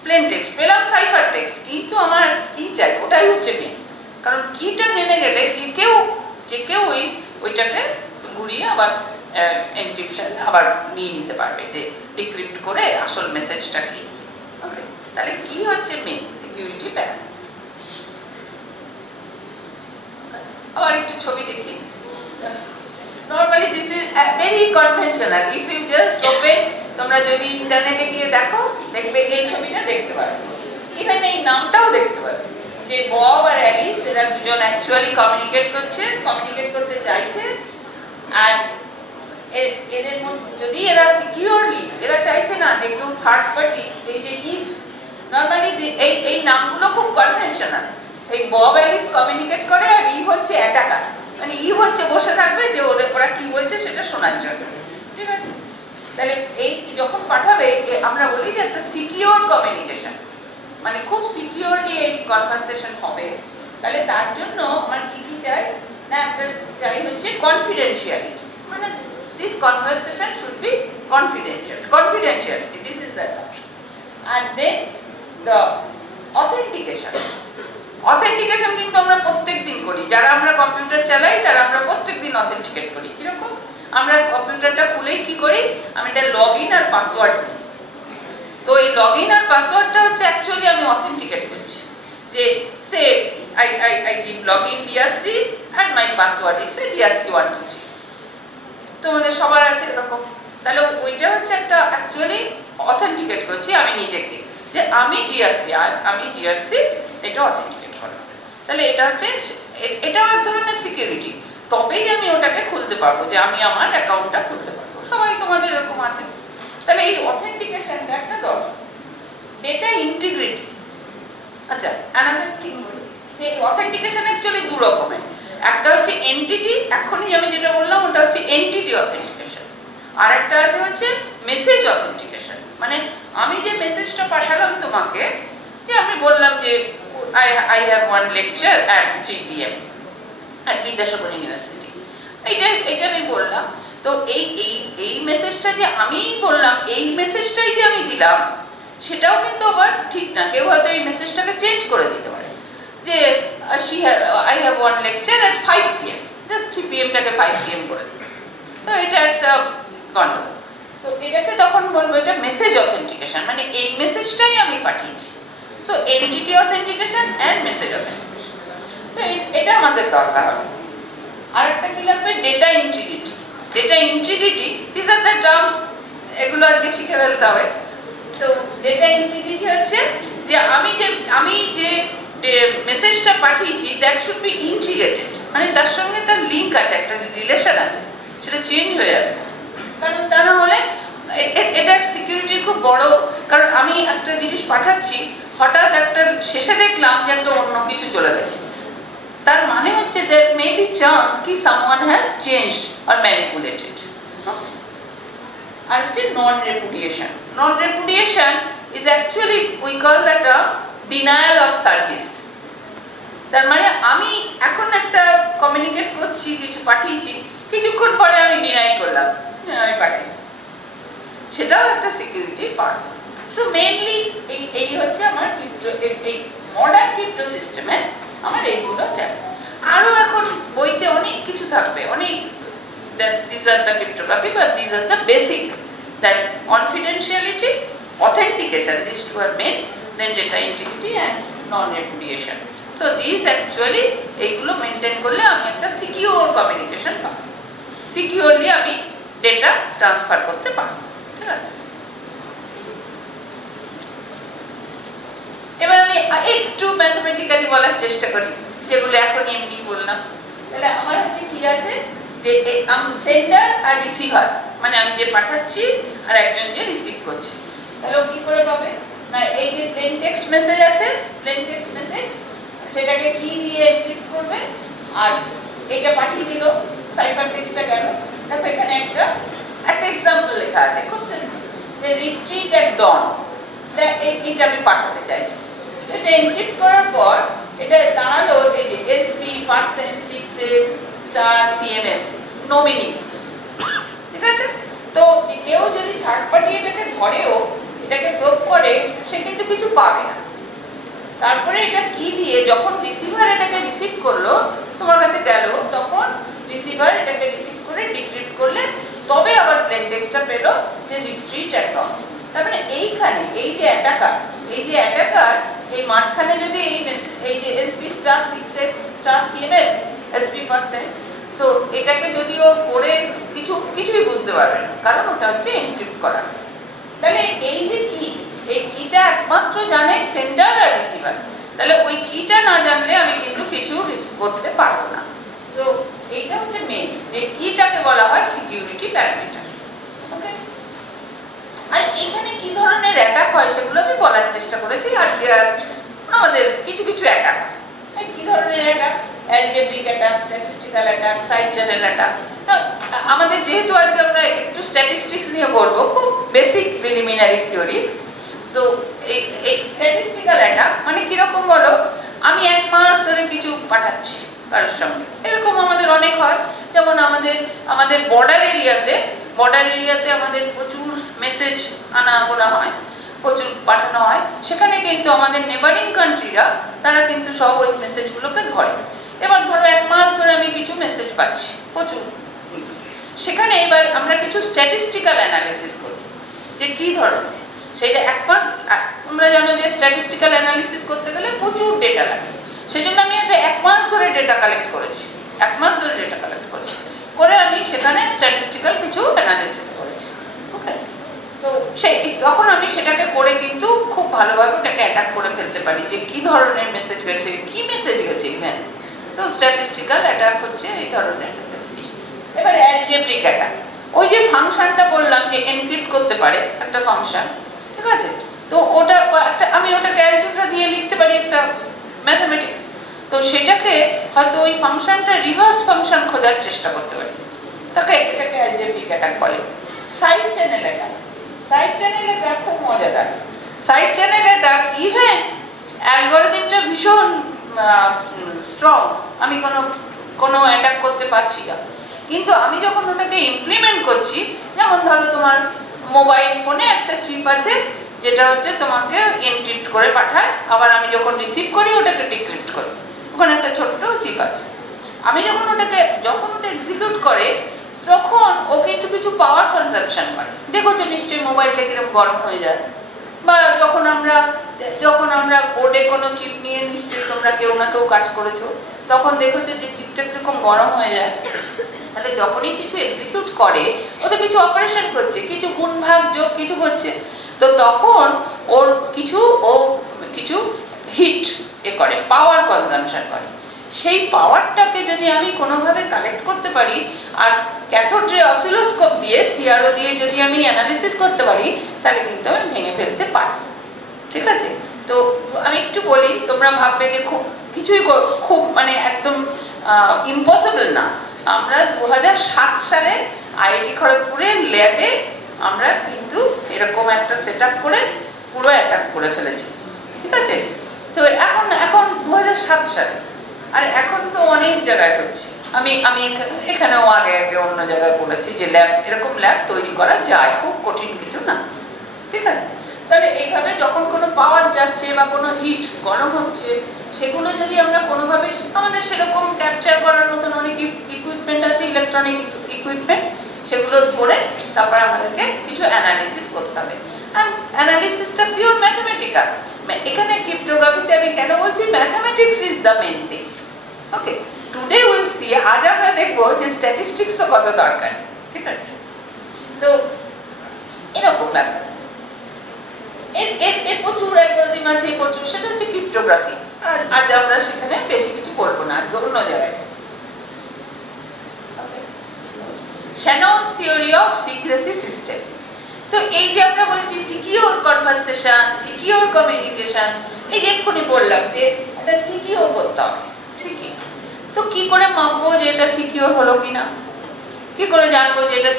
প্লেন টেক্সট পেলাম সাইফার টেক্সট, কিন্তু আমার কি চাই ওটাই হচ্ছে মেন। কারণ কিটা জেনে গেলে যে কেউ ওইটাকে ঘুরিয়ে আবার এনক্রিপশন আবার নিয়ে নিতে পারবে, যে ডিক্রিপ্ট করে আসল মেসেজটা কি। ওকে, তাহলে কি হচ্ছে মেন সিকিউরিটি প্যারামিটার। আবার একটু ছবি দেখি। Normally this is very conventional, if you just open, তোমরা যদি ইন্টারনেটে গিয়ে দেখো দেখবে এই ছবিটা দেখতে পাবে, ইভেন এই নামটাও দেখতে পাবে, যে বব আর অ্যালিস এরা দুজন অ্যাকচুয়ালি কমিউনিকেট করতে চাইছে। আর এদের মধ্যে যদি এরা সিকিউরলি, এরা চাইছে না যে কেউ থার্ড পার্টি, এই যে ইফ, নরমালি এই নামগুলো খুব কনভেনশনাল। এই বব অ্যালিস কমিউনিকেট করে, আর ই হচ্ছে অ্যাটাকার, মানে ই হচ্ছে বসে থাকবে যে ওরা কি বলছে সেটা শোনার জন্য। ঠিক আছে, তাহলে এই যখন পাঠাবে আমরা বলি যে একটা সিকিউর কমিউনিকেশন, মানে খুব সিকিউরলি এই কনভারসেশন হবে। তাহলে তার জন্য আমার কি কি চাই না, একটা চাই হচ্ছে কনফিডেন্সিয়ালিটি, মানে this conversation should be confidentiality, this is that. and then the authentication কিন্তু আমরা প্রত্যেকদিন করি, যারা আমরা কম্পিউটার চালাই তারা আমরা প্রত্যেকদিন অথেন্টিকেট করি। কিরকম? আমরা কম্পিউটারটা খুলেই কি করি, আমি একটা লগইন আর পাসওয়ার্ড দিই। তো এই লগইন আর পাসওয়ার্ডটা হচ্ছে অ্যাকচুয়ালি আমি অথেন্টিকেট করছি, যে সে I give login DRC and my password is say DRC123, তোমাদের সবার আছে এরকম। তাহলে ওইটা হচ্ছে একটা অ্যাকচুয়ালি অথেন্টিকেট করছি আমি নিজেকে, যে আমি ডিআরসি, আর আমি ডিআরসি, এটা অথেন্টিকেট করা। তাহলে এটা হচ্ছে, এটাও এক ধরনের সিকিউরিটি, তবেই আমি ওটাকে খুলতে পারবো, যে আমি আমার অ্যাকাউন্টটা খুলতে পারবো। সবাই তোমাদের এরকম আছে। তাহলে এই অথেন্টিকেশনটা একটা দরকার। ডেটা ইন্টিগ্রিটি, আচ্ছা অ্যানাদার থিং বলি, যে অথেন্টিকেশন অ্যাকচুয়ালি দু রকমের। একটা হচ্ছে এন্টিটি, এখনই আমি যেটা বললাম ওটা হচ্ছে এন্টিটি অথেন্টিকেশন, আর একটা আছে হচ্ছে মেসেজ অথেন্টিকেশন। মানে আমি যে মেসেজটা পাঠালাম তোমাকে, যে আমি বললাম যে I have one lecture at 3 PM at Vidyasagar university, এইটা আমি বললাম। তো এই মেসেজটা যে আমি বললাম, এই মেসেজটাই যে আমি দিলাম, সেটাও কিন্তু আবার ঠিক না। কেউ হয়তো এই মেসেজটাকে চেঞ্জ করে দিতে পারে, যে I have one lecture at 5 PM, just 3 PM টাকে 5 PM করে দিই। তো এটা একটা গন্ডগোল। তো এটাকে তখন বলবো এটা মেসেজ অথেন্টিকেশন, মানে এই মেসেজটাই আমি পাঠিয়েছি। So entity authentication and message authentication, তো এটা আমাদের দরকার হবে। আর একটা কি লাগবে, data integrity. Data integrity, this are the terms, এগুলো আজকে শিখে ফেলতে হবে। তো ডেটা ইন্টিগ্রিটি হচ্ছে যে আমি যে মেসেজটা পাঠিয়েছি দ্যাট শুড বি ইন্টিগ্রেটেড, মানে তার সঙ্গে তার লিঙ্ক আছে, একটা রিলেশন আছে, সেটা চেঞ্জ হয়ে যাবে। কারণ তা না হলে এটা সিকিউরিটির খুব বড়, কারণ আমি একটা জিনিস পাঠাচ্ছি, হঠাৎ একটা শেষে দেখলাম যে একটা অন্য কিছু চলে গেছে, তার মানে হচ্ছে there may be chance কি someone has changed or manipulated. আর হচ্ছে non repudiation. Non repudiation is actually we call that a denial of service. তার মানে আমি এখন একটা কমিউনিকেট করছি, কিছু পাঠিয়েছি, কিছুক্ষণ পরে আমি ডিনাই করলাম, আমি পাঠাই, সেটাও একটা সিকিউরিটি পার্ট। সো মেইনলি এই হচ্ছে আমার ক্রিপ্টো, এই মডার্ন ক্রিপ্টো সিস্টেমে আমার এইগুলো চাই। আরো এখন বইতে অনেক কিছু থাকবে, অনেক, these are the cryptography, but these are the basic, that confidentiality, authentication, these two are main, then data integrity and non-repudiation. So these actually এইগুলো মেনটেন করলে আমি একটা সিকিউর কমিউনিকেশন পাবো, সিকিউরলি আমি ডেটা ট্রান্সফার করতে পারবো, ঠিক আছে। এবার আমি একটু ম্যাথমেটিক্যালি বলার চেষ্টা করি, যেগুলো এখন এমনি বললাম। তাহলে আমার হচ্ছে কি আছে, যে আমি সেন্ডার আর রিসিভার, মানে আমি যে পাঠাচ্ছি আর একজন যে রিসিভ করছে, তাহলে ও কি করে পাবে না, এই যে প্লেন টেক্সট মেসেজ আছে, প্লেন টেক্সট মেসেজ, সেটাকে কি দিয়ে এনক্রিপ্ট করবে, আর এটা পাঠিয়ে দিল, সাইফার টেক্সটটা গেল। দেখো এখানে একটা এক্সাম্পল লেখা আছে, খুব সিম্পল, যে রিট্রিট এট ডন, এটা আমি পাঠাতে চাইছি। এটা এনক্রিপ্ট করার পর এটা দাঁড়ালো এই যে SP%6S*CMF, নো মিনিং, ঠিক আছে। তো কেউ যদি থার্ড পার্টি এটাকে ধরেও, এটাকে প্রুভ করে, সে কিন্তু কিছু পাবে না। তারপরে এটা কি দিয়ে, যখন রিসিভার এটাকে রিসিভ করলো, তোমার কাছে গেল, তখন রিসিভার এটাকে রিসিভ করে ডিক্রিপ্ট করলে তবে আবার প্লেন টেক্সটটা পেলো যে রিট্রিট এট ডন। তার মানে এইখানে এই যে অ্যাটাকার, এই মাঝখানে যদি এই যে SP*6S*CMF SP%, সো এটাকে যদি ও করে কিছুই বুঝতে পারবে না, কারণ ওটা হচ্ছে এনক্রিপ্ট করা। তাহলে এই যে এই কিটা একমাত্র জানে সেন্ডার আর রিসিভার, তাহলে ওই কিটা না জানলে আমি কিন্তু কিছু করতে পারবো না। তো এইটা হচ্ছে মেইন, যে কিটাকে বলা হয় সিকিউরিটি প্যারামিটার, ওকে। আর এখানে কি ধরনের অ্যাটাক হয় সেগুলো আমি বলার চেষ্টা করেছি আজকে। আর আমাদের কিছু অ্যাটাক, কি ধরনের attack, algebraic attack, statistical attack, side channel attack. তো আমাদের যেহেতু আজকে আমরা একটু স্ট্যাটিস্টিক্স নিয়ে পড়বো, খুব বেসিক প্রিলিমিনারি থিওরি। তো এই স্ট্যাটিস্টিক্যাল অ্যাটাক মানে কিরকম বলো, আমি 1 মাস ধরে কিছু পাঠাচ্ছি কারোর সঙ্গে, এরকম আমাদের অনেক হয়। যেমন আমাদের বর্ডার এরিয়াতে আমাদের প্রচুর মেসেজ আনাগোনা হয়, প্রচুর পাঠানো হয়, সেখানে কিন্তু আমাদের নেবারিং কান্ট্রিরা তারা কিন্তু সব ওই মেসেজগুলোকে ধরে। এবার ধরো 1 মাস ধরে আমি কিছু মেসেজ পাচ্ছি প্রচুর, সেখানে এবার আমরা কিছু স্ট্যাটিস্টিক্যাল অ্যানালিসিস করি যে কি ধরনের, সেইটা 1 মাস, তোমরা জানো যে স্ট্যাটিস্টিক্যাল অ্যানালিসিস করতে গেলে প্রচুর ডেটা লাগে, সেই জন্য আমি 1 মাস ধরে ডেটা কালেক্ট করেছি, করে আমি সেখানে স্ট্যাটিস্টিক্যাল কিছু অ্যানালিসিস করেছি, ওকে। তো তখন আমি সেটাকে করে কিন্তু খুব ভালোভাবে ওটাকে অ্যাটাক করে ফেলতে পারি, যে কি ধরনের মেসেজ গেছে, কি মেসেজ গেছে ইভেন। তো স্ট্যাটিস্টিক্যাল অ্যাটাক হচ্ছে এই ধরনের জিনিস। এবার অ্যালজেব্রিক অ্যাটাক, ওই যে ফাংশনটা বললাম যে এনক্রিপ্ট করতে পারে একটা ফাংশন, ঠিক আছে। তো ওটা আমি ওটাকে অ্যালজেব্রা দিয়ে লিখতে পারি একটা ম্যাথমেটিক্স, তো সেটাকে হয়তো ওই ফাংশনটা রিভার্স ফাংশন খোঁজার চেষ্টা করতে পারি, এটাকে অ্যালজেব্রিক অ্যাটাক বলে। সাইড চ্যানেল অ্যাটাক খুব মজাদার। সাইড চ্যানেল অ্যাটাক ইভেন অ্যালগরিদমটা ভীষণ স্ট্রং, আমি কোনো অ্যাটাক করতে পারছি না, কিন্তু আমি যখন ওটাকে ইমপ্লিমেন্ট করছি, যেমন ধরো তোমার মোবাইল ফোনে একটা চিপ আছে যেটা হচ্ছে তোমাকে এনক্রিপ্ট করে পাঠায়, আবার আমি যখন রিসিভ করি ওটাকে ডিক্রিপ্ট করি, ওখানে একটা ছোট্ট চিপ আছে। আমি যখন ওটা এক্সিকিউট করে, তখন ও কিন্তু কিছু পাওয়ার কনজাম্পশন করে। দেখো তো নিশ্চয়ই মোবাইলটা কিরকম গরম হয়ে যায়, বা যখন আমরা বোর্ডে কোনো চিপ নিয়ে নিশ্চয়ই তোমরা কেউ না কেউ কাজ করেছো, তখন দেখেছো যে চিপটা কিরকম গরম হয়ে যায়। তাহলে যখনই কিছু এক্সিকিউট করে, ও তো কিছু অপারেশন করছে, কিছু গুণ ভাগ যোগ কিছু করছে, তো তখন ওর কিছু হিট করে, পাওয়ার কনজাম্পশন করে। সেই পাওয়ারটাকে যদি আমি কোনোভাবে কালেক্ট করতে পারি, আর ক্যাথোড রে অসিলোস্কোপ দিয়ে সিআরও দিয়ে যদি আমি অ্যানালিসিস করতে পারি, তাহলে কিন্তু আমি ভেঙে ফেলতে পারি। ঠিক আছে? তো আমি একটু বলি, তোমরা ভাববে যে খুব মানে একদম ইম্পসিবল না। আমরা 2007 সালে আইআইটি খড়গপুরের ল্যাবে আমরা কিন্তু এরকম একটা সেট আপ করে পুরো অ্যাটাক করে ফেলেছি। ঠিক আছে? তো এখন 2007 সালে, আর এখন তো অনেক জায়গায় হচ্ছে। আমি এখানেও আগে অন্য জায়গায় বলেছি যে এরকম ল্যাব তৈরি করা যায়, খুব কঠিন কিছু না। ঠিক আছে? তাহলে এইভাবে যখন কোনো পাওয়ার যাচ্ছে বা কোনো হিট গরম হচ্ছে, সেগুলো যদি আমরা কোনোভাবে, আমাদের সেরকম ক্যাপচার করার মতন অনেক ইকুইপমেন্ট আছে, ইলেকট্রনিক ইকুইপমেন্ট, সেগুলো ধরে তারপরে আমাদেরকে কিছু অ্যানালিসিস করতে হবে। অ্যানালিসিসটা পিওর ম্যাথমেটিক্যাল। এখানে ক্রিপ্টোগ্রাফিতে আমি কেন বলছি mathematics is the main thing. Okay, today will see, আজ আমরা দেখবো যে স্ট্যাটিস্টিক্সও কত দরকার। ঠিক আছে? তো এরকম ব্যাপার। এর প্রচুর অ্যালগরিদম আছে, প্রচুর, সেটা হচ্ছে ক্রিপ্টোগ্রাফি। আজ আমরা সেখানে বেশি কিছু বলবো না, আজ অন্য জায়গায়। শ্যাননস থিওরি অফ সিক্রেসি সিস্টেম। তো এই যে আমরা বলছি সিকিউর কনভারসেশন, সিকিউর কমিউনিকেশন, এই যে এক্ষুনি বললাম যে এটা সিকিউর করতে হবে। ঠিকই তো, কি করে মাপবো যে এটা সিকিউর হলো কিনা, কি করে জানবো যে এটা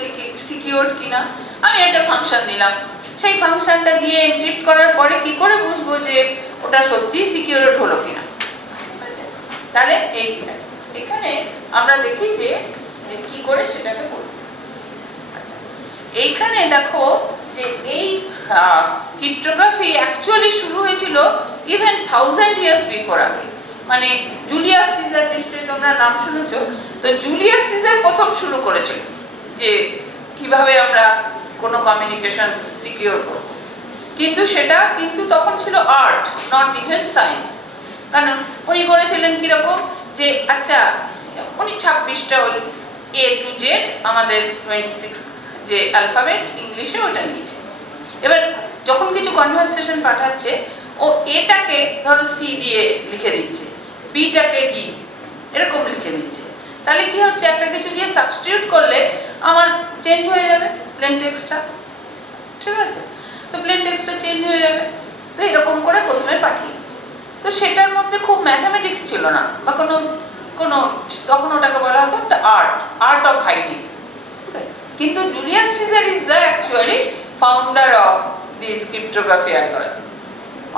সিকিউরড কিনা? আমি একটা ফাংশন দিলাম, সেই ফাংশনটা দিয়ে এনক্রিপ্ট করার পরে কি করে বুঝবো যে ওটা সত্যিই সিকিউরড হলো কিনা? তাহলে এখানে আমরা দেখি যে কি করে সেটাকে বলবো। এইখানে দেখো যে এই ক্রিপ্টোগ্রাফি অ্যাকচুয়ালি শুরু হয়েছিল ইভেন 1000 ইয়ার্স বিফোর আগে। মানে জুলিয়াস সিজার, নিশ্চয়ই তোমরা নাম শুনেছো। তো জুলিয়াস সিজার প্রথম শুরু করেছিল যে কিভাবে আমরা কোনো কমিউনিকেশন সিকিউর করব। কিন্তু সেটা কিন্তু তখন ছিল আর্ট, নট ইভেন সায়েন্স। কারণ উনি করেছিলেন কিরকম যে আচ্ছা, উনি 26টা ওই A to Z আমাদের 26 যে অ্যালফাবেট ইংলিশে ওটা নিয়েছে। এবার যখন কিছু কনভারসেশন পাঠাচ্ছে, ও এটাকে ধরো সি দিয়ে লিখে দিচ্ছে, বিটাকে ডি এরকম লিখে দিচ্ছে। তাহলে কি হচ্ছে, একটা কিছু দিয়ে সাবস্টিটিউট করলে আমার চেঞ্জ হয়ে যাবে প্লেন টেক্সটটা। ঠিক আছে? তো প্লেন টেক্সটটা চেঞ্জ হয়ে যাবে। তো এরকম করে প্রথমে পাঠিয়ে, তো সেটার মধ্যে খুব ম্যাথামেটিক্স ছিল না, বা কোনো তখন ওটাকে বলা হতো একটা আর্ট অফ হাইডিং। কিন্তু Julius Caesar is the actually founder of this cryptography algorithms.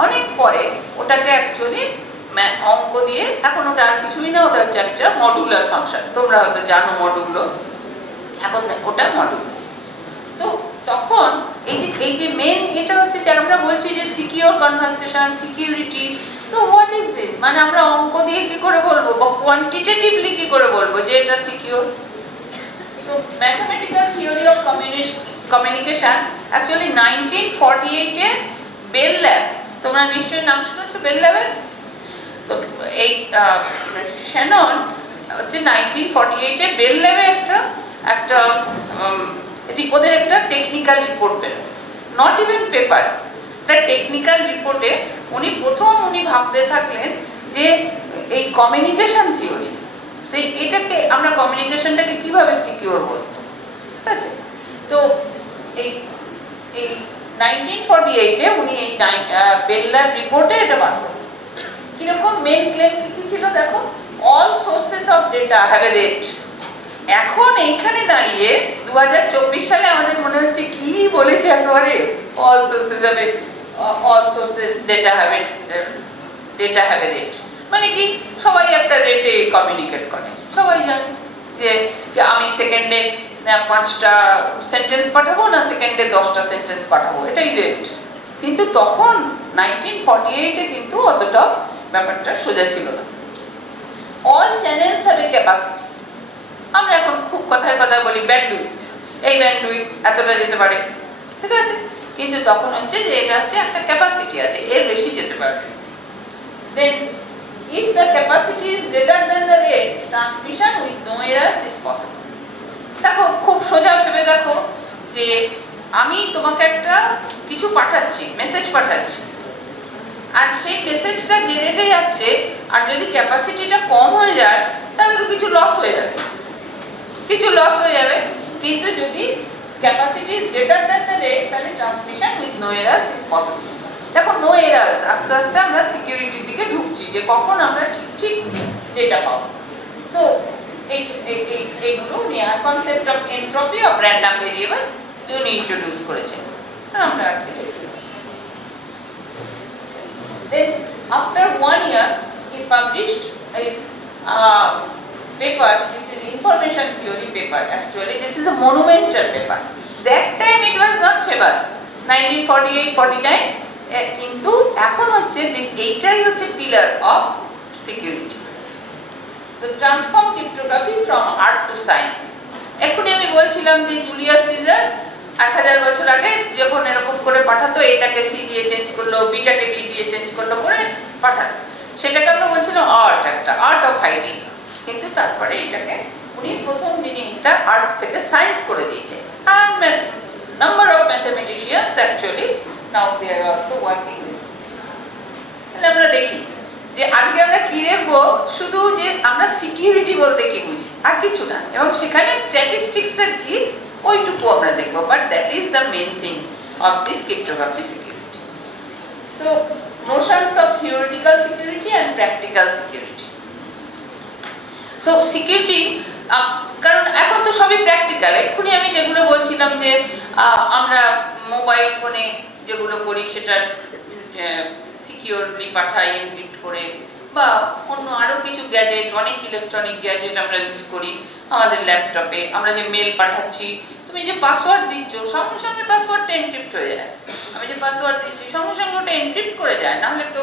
অনেক পরে ওটাকে অ্যাকচুয়ালি অঙ্ক দিয়ে, এখন ওটা আর কিছুই না, ওটা হচ্ছে একটা মডুলার ফাংশন। তোমরা হয়তো জানো মডুলো, এখন ওটা মডুল। তো তখন এই যে মেন এটা হচ্ছে যে আমরা বলছি যে সিকিউর কনভারসেশন, সিকিউরিটি। তো হোয়াট ইজ দিস? মানে আমরা অঙ্ক দিয়ে কি করে বলবো, বা কোয়ান্টিটেটিভলি কি করে বলবো যে এটা সিকিউর? তো mathematical theory of communication actually 1948 এ বেল ল্যাব, তোমরা নিশ্চয়ই নাম শুনেছো বেল ল্যাবের। তো এই শ্যানন হচ্ছে 1948 এ বেল ল্যাবে একটা ওদের একটা টেকনিক্যাল রিপোর্ট বের, নট ইভেন পেপার, একটা টেকনিক্যাল রিপোর্টে উনি ভাবতে থাকলেন যে এই কমিউনিকেশন থিওরি, সেই এটাকে আমরা কমিউনিকেশনটাকে কিভাবে সিকিউর করব। ঠিক আছে? তো এই 1948 এ উনি এই বেল ল্যাব রিপোর্টে এটা বার করেন। কিরকম মেন ক্লেম কি ছিল দেখো, all sources of data have a rate. এখন এইখানে দাঁড়িয়ে 2024 সালে আমাদের মনে হচ্ছে কি বলেছে একেবারে, all sources data have a rate. মানে কি, সবাই একটা রেটে কমিউনিকেট করে। সবাই জানে যে আমি সেকেন্ডে 5টা সেন্টেন্স পাঠাবো না সেকেন্ডে 10টা সেন্টেন্স পাঠাবো, এটাই রেট। কিন্তু তখন 1948 এ কিন্তু অতটা ব্যাপারটা সোজা ছিল না। All channels have a capacity. আমরা এখন খুব কথায় কথায় বলি ব্যান্ডউইথ, এই ব্যান্ডউইথ এতটা যেতে পারে, ঠিক আছে, কিন্তু তখন হচ্ছে যে এটা হচ্ছে একটা ক্যাপাসিটি আছে, এর বেশি যেতে পারবে। দেন if the capacity is greater than the rate, transmission with no errors is possible. দেখো খুব সোজা ভেবে দেখো যে আমি তোমাকে একটা কিছু পাঠাচ্ছি, মেসেজ পাঠাচ্ছি, আর সেই মেসেজটা যে রেটে যাচ্ছে আর যদি ক্যাপাসিটিটা কম হয়ে যায় তাহলে তো কিছু লস হয়ে যাবে, কিন্তু যদি capacity is greater than the rate তাহলে transmission with no errors is possible. দেখো নো এরার্স, আস্তে আস্তে আমরা সিকিউরিটির দিকে ঢুকছি যে কখন আমরা ঠিক ডেটা পাবো। সো এইগুলো নিয়ে concept of entropy of random variable উনি ইন্ট্রোডিউস করেছেন, আমরা আজকে দেখি। Then after 1 year he published his paper. This is information theory paper. Actually this is a monumental paper. That time it was not famous, 1948-49, কিন্তু এখন হচ্ছে এইটাই হচ্ছে পিলার অফ সিকিউরিটি। তো transform cryptography from art to science. এক্ষুনি আমি বলছিলাম যে জুলিয়াস সিজার 1000 বছর আগে যখন এরকম করে পাঠাতো, এটাকে সি দিয়ে চেঞ্জ করলো, বিটাকে ডি দিয়ে চেঞ্জ করলো করে পাঠাতো, সেটাকে আমরা বলছিলাম আর্ট, একটা আর্ট অফ হাইডিং। কিন্তু তারপরে এটাকে উনি প্রথম দিনই এটা আর্ট থেকে সায়েন্স করে দিয়েছে। and number of mathematicians actually now they are also working this. তাহলে আমরা দেখি যে আজকে আমরা কি দেখবো, শুধু যে আমরা সিকিউরিটি বলতে কি বুঝি আর কিছু না, এবং সেখানে স্ট্যাটিস্টিক্স এর কি ওইটুকু আমরা দেখবো, but that is the main thing of this cryptography security. So notions of theoretical security and practical security. So security, কারণ এখন তো সবই প্র্যাকটিক্যাল। এক্ষুনি আমি যেগুলো বলছিলাম যে আমরা মোবাইল ফোনে যেগুলো করি সেটা সিকিউরলি পাঠাই এনক্রিপ্ট করে, বা অন্য আরো কিছু গ্যাজেট, অনেক ইলেকট্রনিক গ্যাজেট আমরা ইউজ করি আমাদের ল্যাপটপে। আমরা যে মেল পাঠাচ্ছি, তুমি যে পাসওয়ার্ড দিচ্ছ সঙ্গে সঙ্গে পাসওয়ার্ডটা এনক্রিপ্ট হয়ে যায়। আমি যে পাসওয়ার্ড দিচ্ছি সঙ্গে সঙ্গে ওটা এনক্রিপ্ট করে যায়, নাহলে তো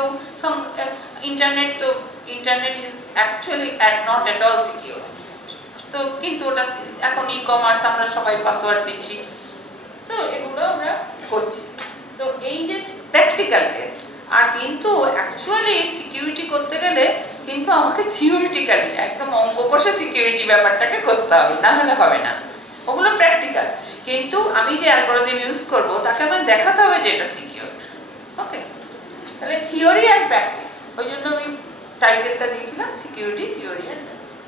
internet is actually not at all secure. তো কিন্তু ওটা এখন ই-কমার্স আমরা সবাই পাসওয়ার্ড দিচ্ছি, তো এগুলো আমরা করছি। তো এই যে প্র্যাকটিক্যাল কেস, আর কিন্তু অ্যাকচুয়ালি সিকিউরিটি করতে গেলে কিন্তু আমাকে থিওরিটিক্যালি একদম অঙ্ক কষে সিকিউরিটি ব্যাপারটাকে করতে হবে, না হলে হবে না। ওগুলো প্র্যাকটিক্যাল, কিন্তু আমি যে অ্যালগরিদম ইউজ করব তাকে আমার দেখাতে হবে যে এটা সিকিউর। ওকে, তাহলে থিওরি অ্যান্ড প্র্যাকটিস, ওই জন্য আমি টাইটেলটা দিয়েছিলাম security theory and practice.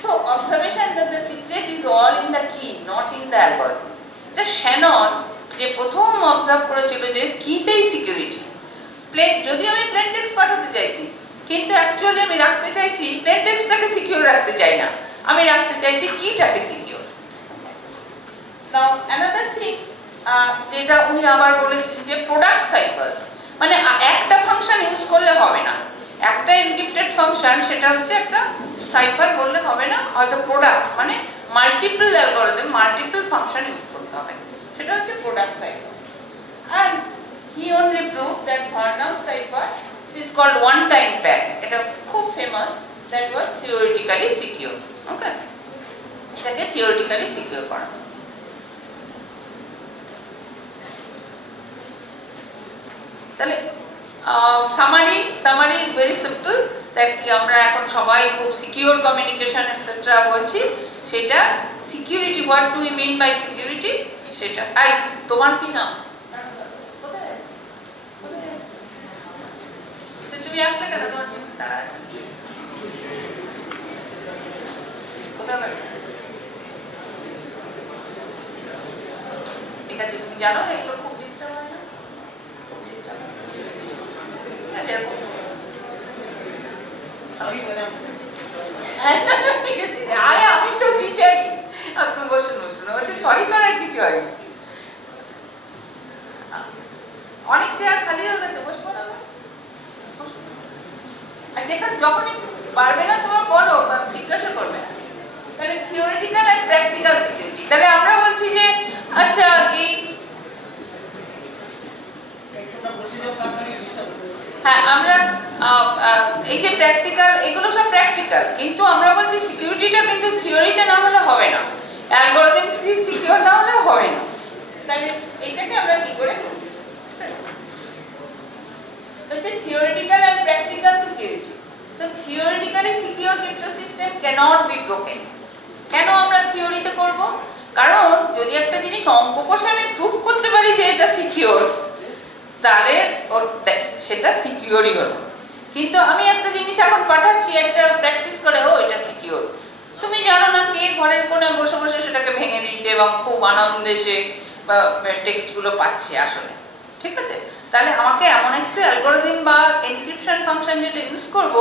So observation that the secret is all in the কি, নট ইন দ্য অ্যালগরিদম। এটা শ্যানন যে প্রথম অবজার্ভ করেছিল যে কিতেই সিকিউরিটি। যদি আমি প্লেন টেক্সট পাঠাতে চাইছি, কিন্তু অ্যাকচুয়ালি আমি রাখতে চাইছি প্লেন টেক্সটটাকে সিকিউর রাখতে চাই না, আমি রাখতে চাইছি কিটাকে সিকিউর। নাও অ্যানাদার থিং যেটা উনি আবার বলেছেন যে প্রোডাক্ট সাইফার্স, মানে একটা ফাংশন ইউজ করলে হবে না, একটা এনক্রিপ্টেড ফাংশন সেটা হচ্ছে একটা সাইফার বললে হবে না, হয়তো প্রোডাক্ট মানে multiple algorithm, multiple function use করতে হবে, সেটা হচ্ছে product সাইফার্স। and he only proved that Varnum cipher is called one time pack, এটা খুব famous, that was theoretically secure. Okay, এটাকে theoretically secure করা। তাহলে summary is very simple, that আমরা এখন সবাই খুব সিকিউর কমিউনিকেশন এটসেট্রা বলছি, সেটা security, what do we mean by security, সেটা। আই তোমার কি নাম? তুমি আসলে কেন? তোমার দাঁড়া, কোথায় বাড়ি? ঠিক আছে, তুমি জানো এগুলো খুব ডিস্টার্ব হয় না? ঠিক আছে, আমি তো টিচারই, আপনি বসুন বসুন, ওটা সরি করার কিছু হয়নি। অনেক চেয়ার খালি হয়ে গেছে, বসবো না? আর যেখানে যখনই পারবে না তোমার বলো বা জিজ্ঞাসা করবে না। তাহলে থিওরিটিক্যাল এন্ড প্র্যাকটিক্যাল সিকিউরিটি। তাহলে আমরা বলছি যে আচ্ছা এই হ্যাঁ, আমরা এই যে প্র্যাকটিক্যাল, এগুলো সব প্র্যাকটিক্যাল, কিন্তু আমরা বলছি সিকিউরিটিটা কিন্তু থিওরিতে না হলে হবে না, অ্যালগরিদম সিকিউর না হলে হবে না। তাহলে এটাকে আমরা কি করে করব? হচ্ছে theoretical and practical security. So theoretically secure crypto system can't be broken. কেন আমরা থিওরিতে করব? কারণ যদি একটা জিনিস অঙ্ক কষে আমি প্রুফ করতে পারি যে এটা সিকিউর, তাহলে সেটা সিকিউরই হলো। কিন্তু আমি একটা জিনিস এখন পাঠাচ্ছি, একটা প্র্যাকটিস করে, ও এটা সিকিউর, তুমি জানো না কে ঘরের কোণে বসে বসে সেটাকে ভেঙে দিয়েছে এবং খুব আনন্দে সে টেক্সটগুলো পাচ্ছে আসলে, ঠিক আছে? তাহলে আমাকে এমন একটা অ্যালগরিদম বা এনক্রিপশন ফাংশন যেটা ইউজ করব,